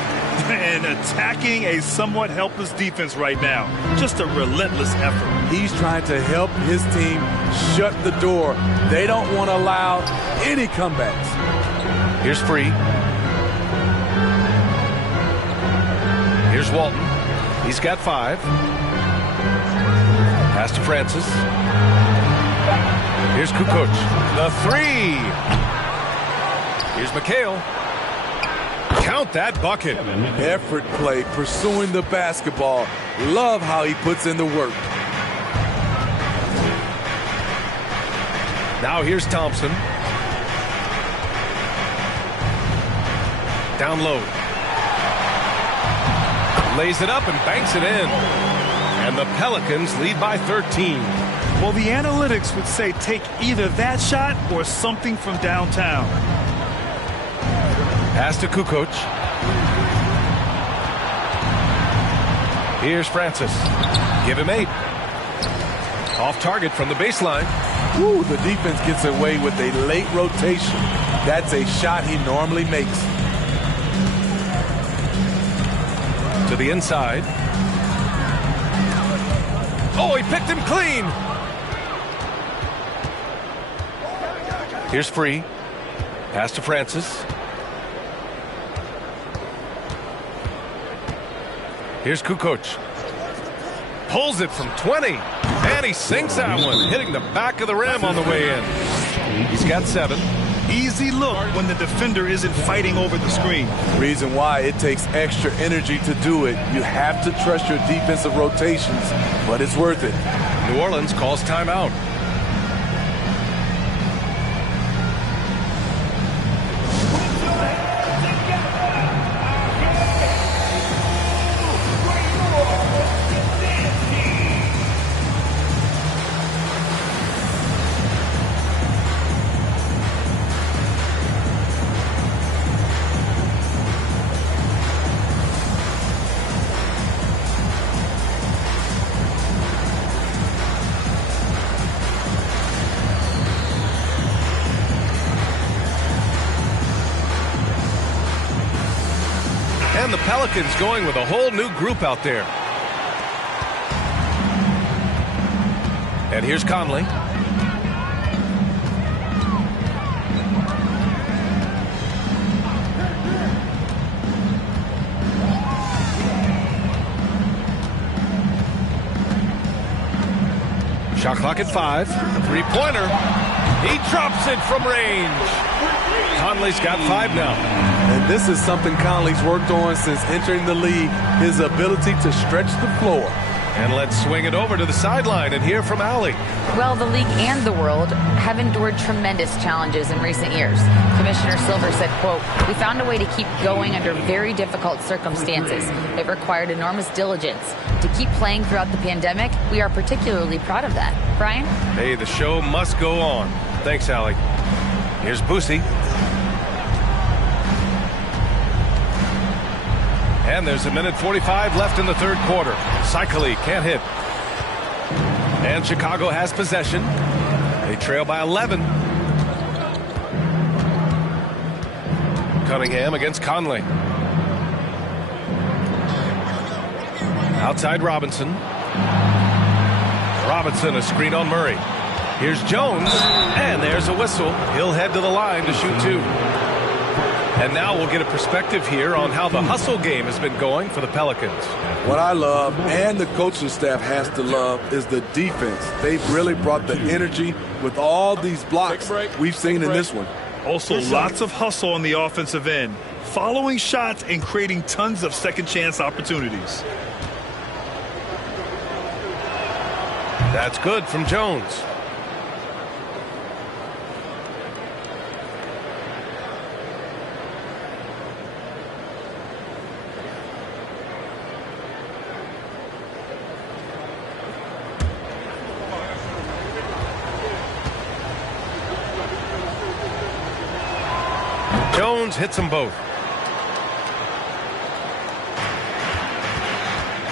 And attacking a somewhat helpless defense right now. Just a relentless effort. He's trying to help his team shut the door. They don't want to allow any comebacks. Here's Free. Here's Walton. He's got 5. Pass to Francis. Here's Kukoc. The 3. Here's McHale. Count that bucket. Effort play, pursuing the basketball. Love how he puts in the work. Now here's Thompson. Down low. Lays it up and banks it in. And the Pelicans lead by 13. Well, the analytics would say take either that shot or something from downtown. Pass to Kukoc. Here's Francis. Give him 8. Off target from the baseline. Ooh, the defense gets away with a late rotation. That's a shot he normally makes. To the inside. Oh, he picked him clean. Here's Free. Pass to Francis. Here's Kukoc. Pulls it from 20. And he sinks that one, hitting the back of the rim on the way in. He's got 7. Easy look when the defender isn't fighting over the screen. Reason why it takes extra energy to do it. You have to trust your defensive rotations, but it's worth it. New Orleans calls timeout. And the Pelicans going with a whole new group out there. And here's Conley. Shot clock at 5. Three-pointer. He drops it from range. Conley's got 5 now. And this is something Conley's worked on since entering the league, his ability to stretch the floor. And let's swing it over to the sideline and hear from Allie. Well, the league and the world have endured tremendous challenges in recent years. Commissioner Silver said, quote, "We found a way to keep going under very difficult circumstances. It required enormous diligence. To keep playing throughout the pandemic, we are particularly proud of that." Brian? Hey, the show must go on. Thanks, Allie. Here's Boosie. And there's 1:45 left in the third quarter. Cycli can't hit. And Chicago has possession. They trail by 11. Cunningham against Conley. Outside Robinson. Robinson, a screen on Murray. Here's Jones. And there's a whistle. He'll head to the line to shoot 2. And now we'll get a perspective here on how the hustle game has been going for the Pelicans. What I love, and the coaching staff has to love, is the defense. They've really brought the energy with all these blocks we've seen in this one. Also, lots of hustle on the offensive end, following shots and creating tons of second chance opportunities. That's good from Jones. Jones hits them both.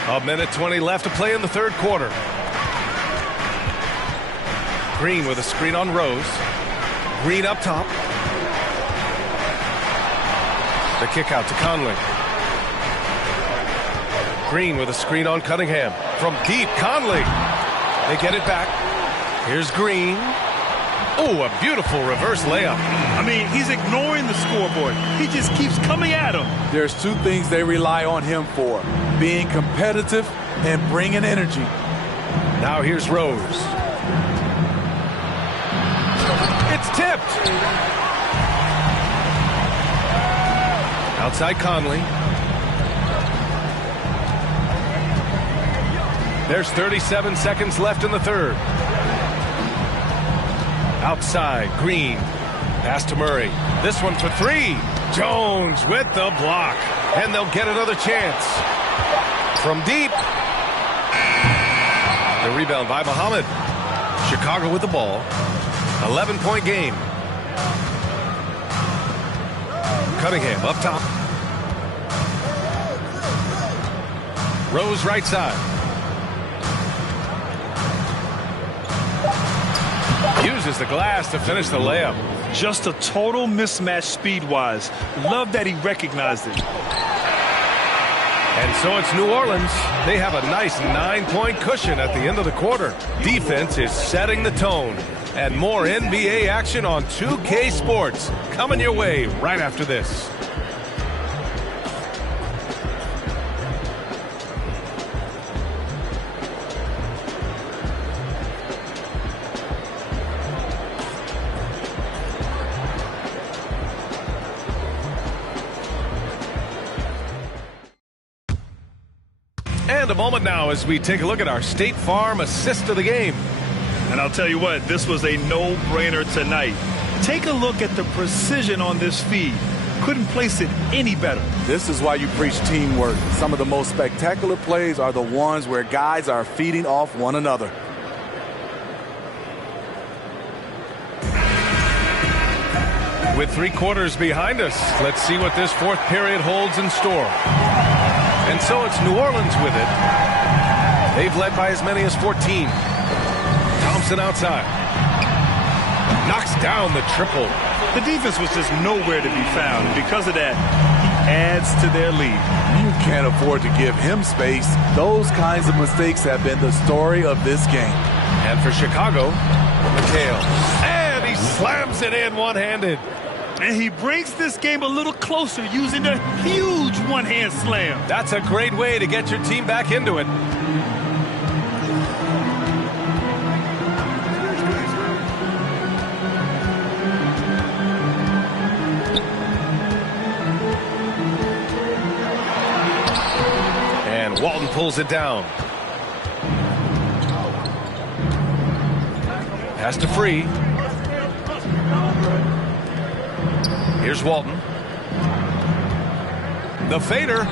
1:20 left to play in the third quarter. Green with a screen on Rose. Green up top. The kick out to Conley. Green with a screen on Cunningham. From deep, Conley. They get it back. Here's Green. Oh, a beautiful reverse layup. I mean, he's ignoring the scoreboard. He just keeps coming at him. There's 2 things they rely on him for: being competitive and bringing energy. Now here's Rose. It's tipped. Outside Conley. There's 37 seconds left in the third. Outside, Green. Pass to Murray. This one for 3. Jones with the block. And they'll get another chance. From deep. The rebound by Muhammad. Chicago with the ball. 11-point game. Cunningham up top. Rose right side. Uses the glass to finish the layup. Just a total mismatch speed-wise. Love that he recognized it. And so it's New Orleans. They have a nice 9-point cushion at the end of the quarter. Defense is setting the tone. And more NBA action on 2K Sports coming your way right after this. And a moment now as we take a look at our State Farm assist of the game. And I'll tell you what, this was a no-brainer tonight. Take a look at the precision on this feed. Couldn't place it any better. This is why you preach teamwork. Some of the most spectacular plays are the ones where guys are feeding off one another. With 3 quarters behind us, let's see what this fourth period holds in store. And so it's New Orleans with it. They've led by as many as 14. Thompson outside. Knocks down the triple. The defense was just nowhere to be found. And because of that, he adds to their lead. You can't afford to give him space. Those kinds of mistakes have been the story of this game. And for Chicago, McHale. And he slams it in one-handed. And he brings this game a little closer using a huge one-hand slam. That's a great way to get your team back into it. And Walton pulls it down. Pass to Free. Here's Walton. The fader.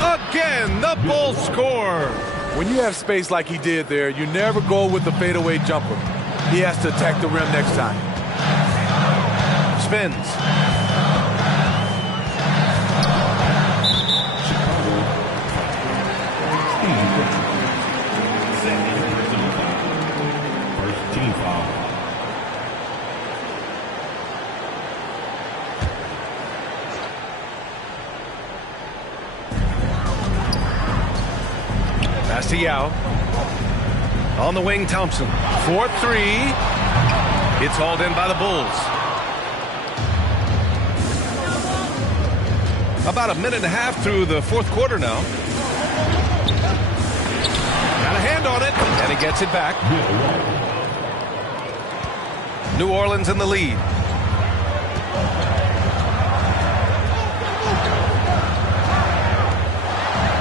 Again, the Bulls score. When you have space like he did there, you never go with the fadeaway jumper. He has to attack the rim next time. Spins. First team foul. Pass to Yao. On the wing, Thompson. 4-3. It's hauled in by the Bulls. About a minute and a half through the fourth quarter now. Got a hand on it, and he gets it back. New Orleans in the lead.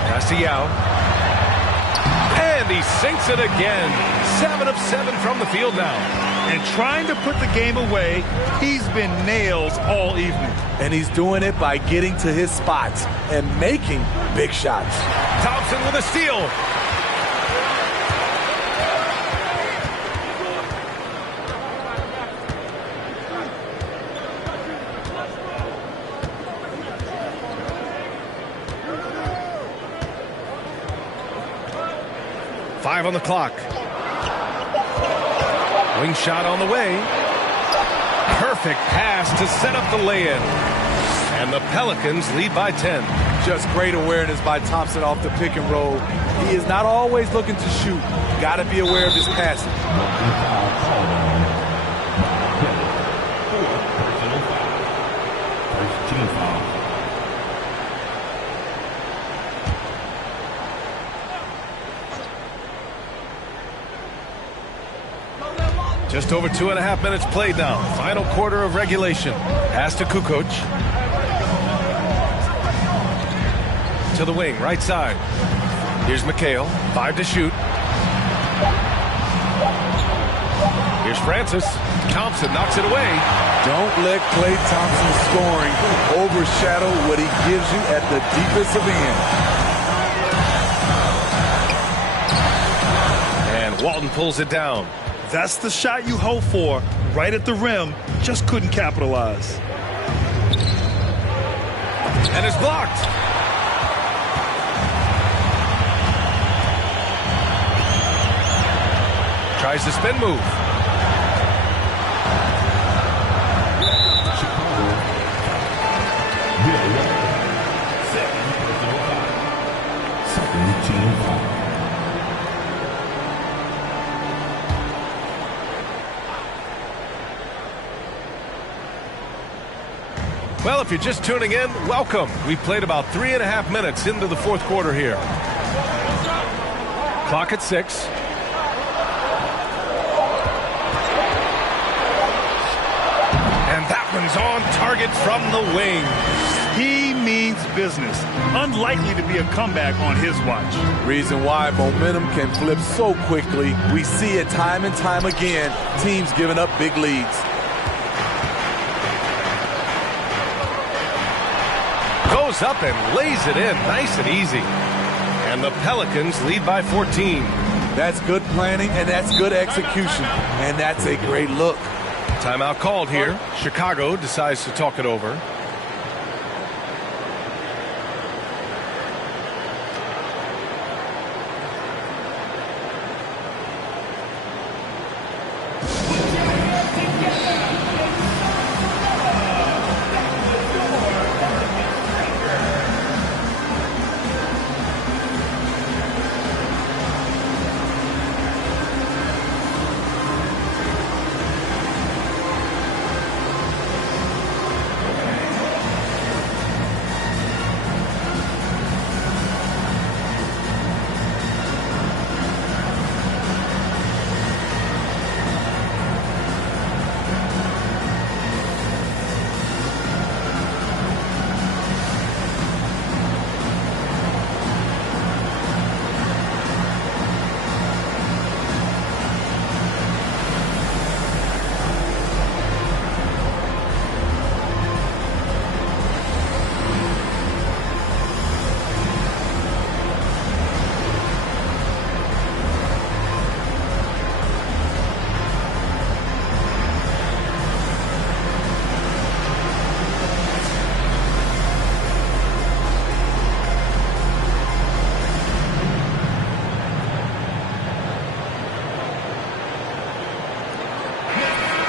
Pass to Yao. And he sinks it again. 7 of 7 from the field now. And trying to put the game away, he's been nails all evening. And he's doing it by getting to his spots and making big shots. Thompson with a steal. Five on the clock. Wing shot on the way. Perfect pass to set up the lay-in. And the Pelicans lead by 10. Just great awareness by Thompson off the pick and roll. He is not always looking to shoot. Got to be aware of his passing. First team foul. Just over 2.5 minutes played now. Final quarter of regulation. Pass to Kukoc. To the wing, right side. Here's McHale. 5 to shoot. Here's Francis. Thompson knocks it away. Don't let Klay Thompson's scoring overshadow what he gives you at the defensive end. And Walton pulls it down. That's the shot you hope for, right at the rim. Just couldn't capitalize. And it's blocked. Tries the spin move. Well, if you're just tuning in, welcome. We played about 3.5 minutes into the fourth quarter here. Clock at 6. And that one's on target from the wing. He means business. Unlikely to be a comeback on his watch. Reason why momentum can flip so quickly. We see it time and time again. Teams giving up big leads. Goes up and lays it in nice and easy. And the Pelicans lead by 14. That's good planning and that's good execution. And that's a great look. Timeout called here. Chicago decides to talk it over.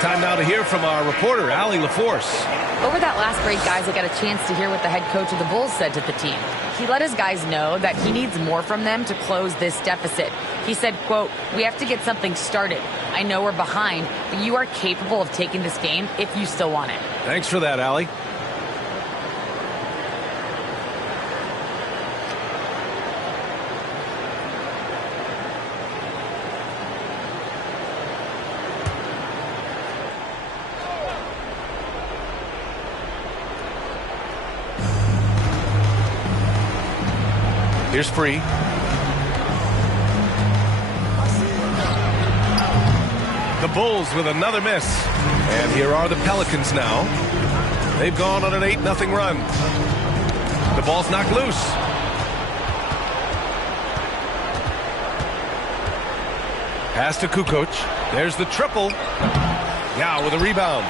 Time now to hear from our reporter, Allie LaForce. Over that last break, guys, I got a chance to hear what the head coach of the Bulls said to the team. He let his guys know that he needs more from them to close this deficit. He said, quote, "We have to get something started. I know we're behind, but you are capable of taking this game if you still want it." Thanks for that, Allie. Here's Free. The Bulls with another miss. And here are the Pelicans now. They've gone on an 8-0 run. The ball's knocked loose. Pass to Kukoc. There's the triple. Yao with a rebound.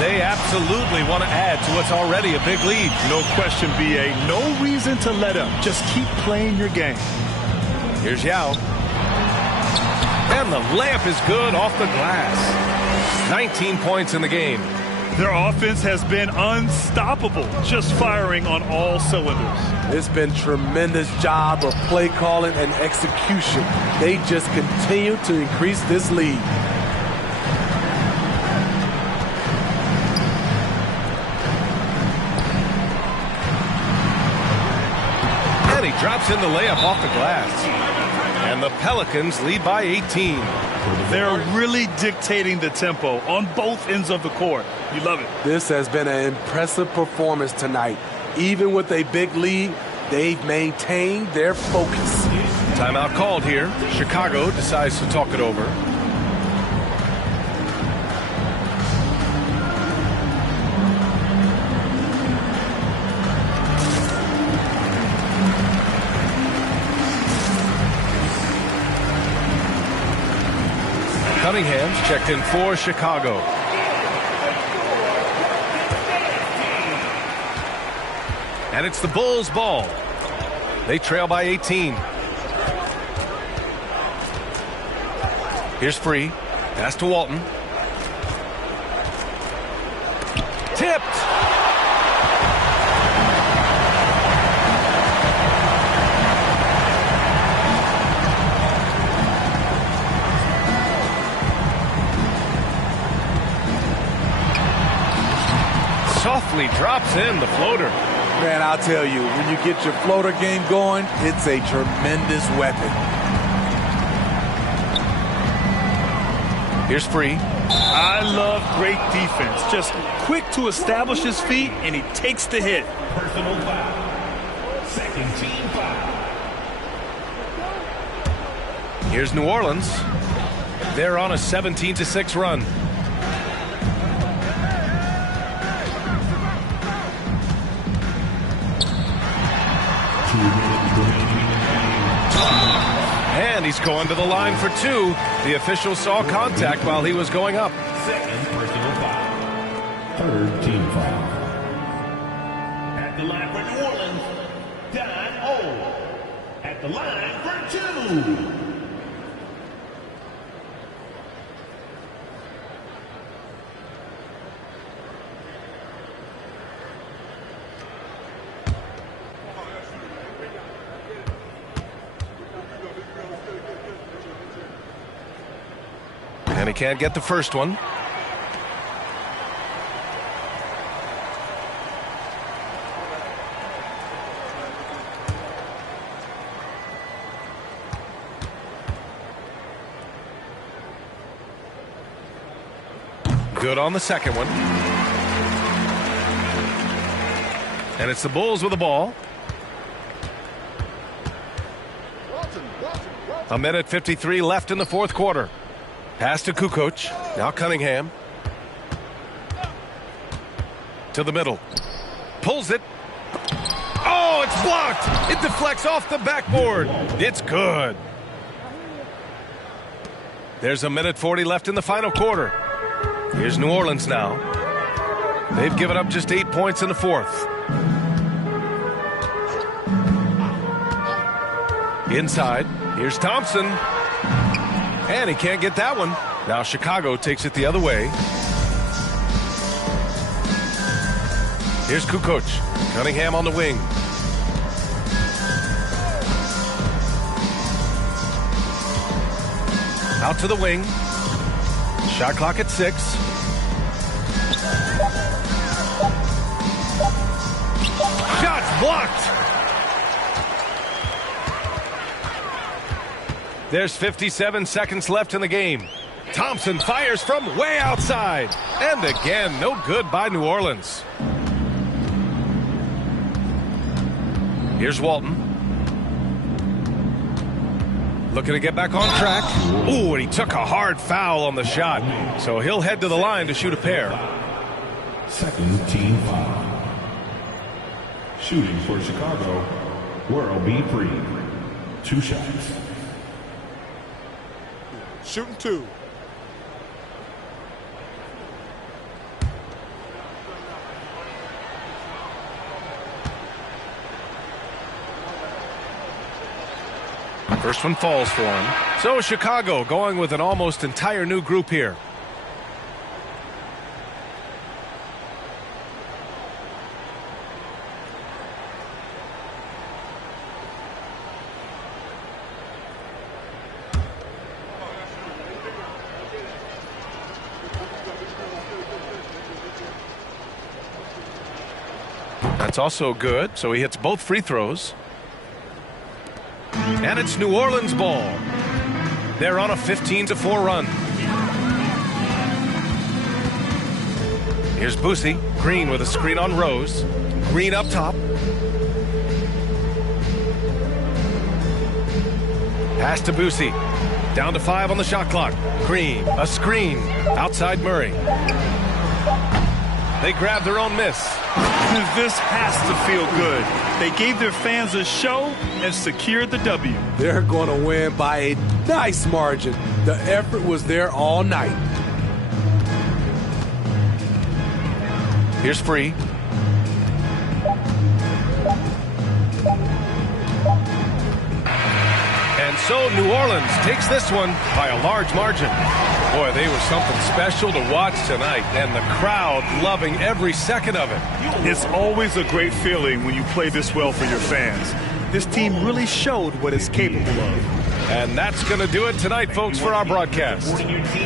They absolutely want to add to what's already a big lead. No question, B.A. No reason to let up. Just keep playing your game. Here's Yao. And the layup is good off the glass. 19 points in the game. Their offense has been unstoppable, just firing on all cylinders. It's been tremendous job of play calling and execution. They just continue to increase this lead. And he drops in the layup off the glass. And the Pelicans lead by 18. They're really dictating the tempo on both ends of the court. You love it. This has been an impressive performance tonight. Even with a big lead, they've maintained their focus. Timeout called here. Chicago decides to talk it over. Cunningham's checked in for Chicago. And it's the Bulls' ball. They trail by 18. Here's Free. Pass to Walton. Tipped. softly drops in the floater. Man, I'll tell you, when you get your floater game going, it's a tremendous weapon. Here's Free. I love great defense. Just quick to establish his feet, and he takes the hit. Personal foul. Second team foul. Here's New Orleans. They're on a 17-6 run. And he's going to the line for two. The official saw contact while he was going up. Second personal foul. Third team foul. At the line for New Orleans, Don O. At the line for two. And he can't get the first one. Good on the second one. And it's the Bulls with the ball. A minute 53 left in the fourth quarter. Pass to Kukoc. Now Cunningham. To the middle. Pulls it. Oh, it's blocked. It deflects off the backboard. It's good. There's a minute 40 left in the final quarter. Here's New Orleans now. They've given up just 8 points in the fourth. Inside. Here's Thompson. And he can't get that one. Now Chicago takes it the other way. Here's Kukoc. Cunningham on the wing. Out to the wing. Shot clock at 6. Shots blocked. There's 57 seconds left in the game. Thompson fires from way outside. And again, no good by New Orleans. Here's Walton. Looking to get back on track. Ooh, and he took a hard foul on the shot. So he'll head to the line to shoot a pair. Second team foul. Shooting for Chicago, World B. Free. 2 shots. Shooting 2. First one falls for him. So Chicago going with an almost entire new group here. That's also good, so he hits both free throws. And it's New Orleans ball. They're on a 15-4 run. Here's Boosie. Green with a screen on Rose. Green up top. Pass to Boosie. Down to 5 on the shot clock. Green, a screen. Outside Murray. They grab their own miss. This has to feel good. They gave their fans a show and secured the W. They're going to win by a nice margin. The effort was there all night. Here's Free. And so New Orleans takes this one by a large margin. Boy, they were something special to watch tonight, and the crowd loving every second of it. It's always a great feeling when you play this well for your fans. This team really showed what it's capable of. And that's going to do it tonight, folks, for our broadcast.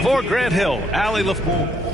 For Grant Hill, Allie LaFleur.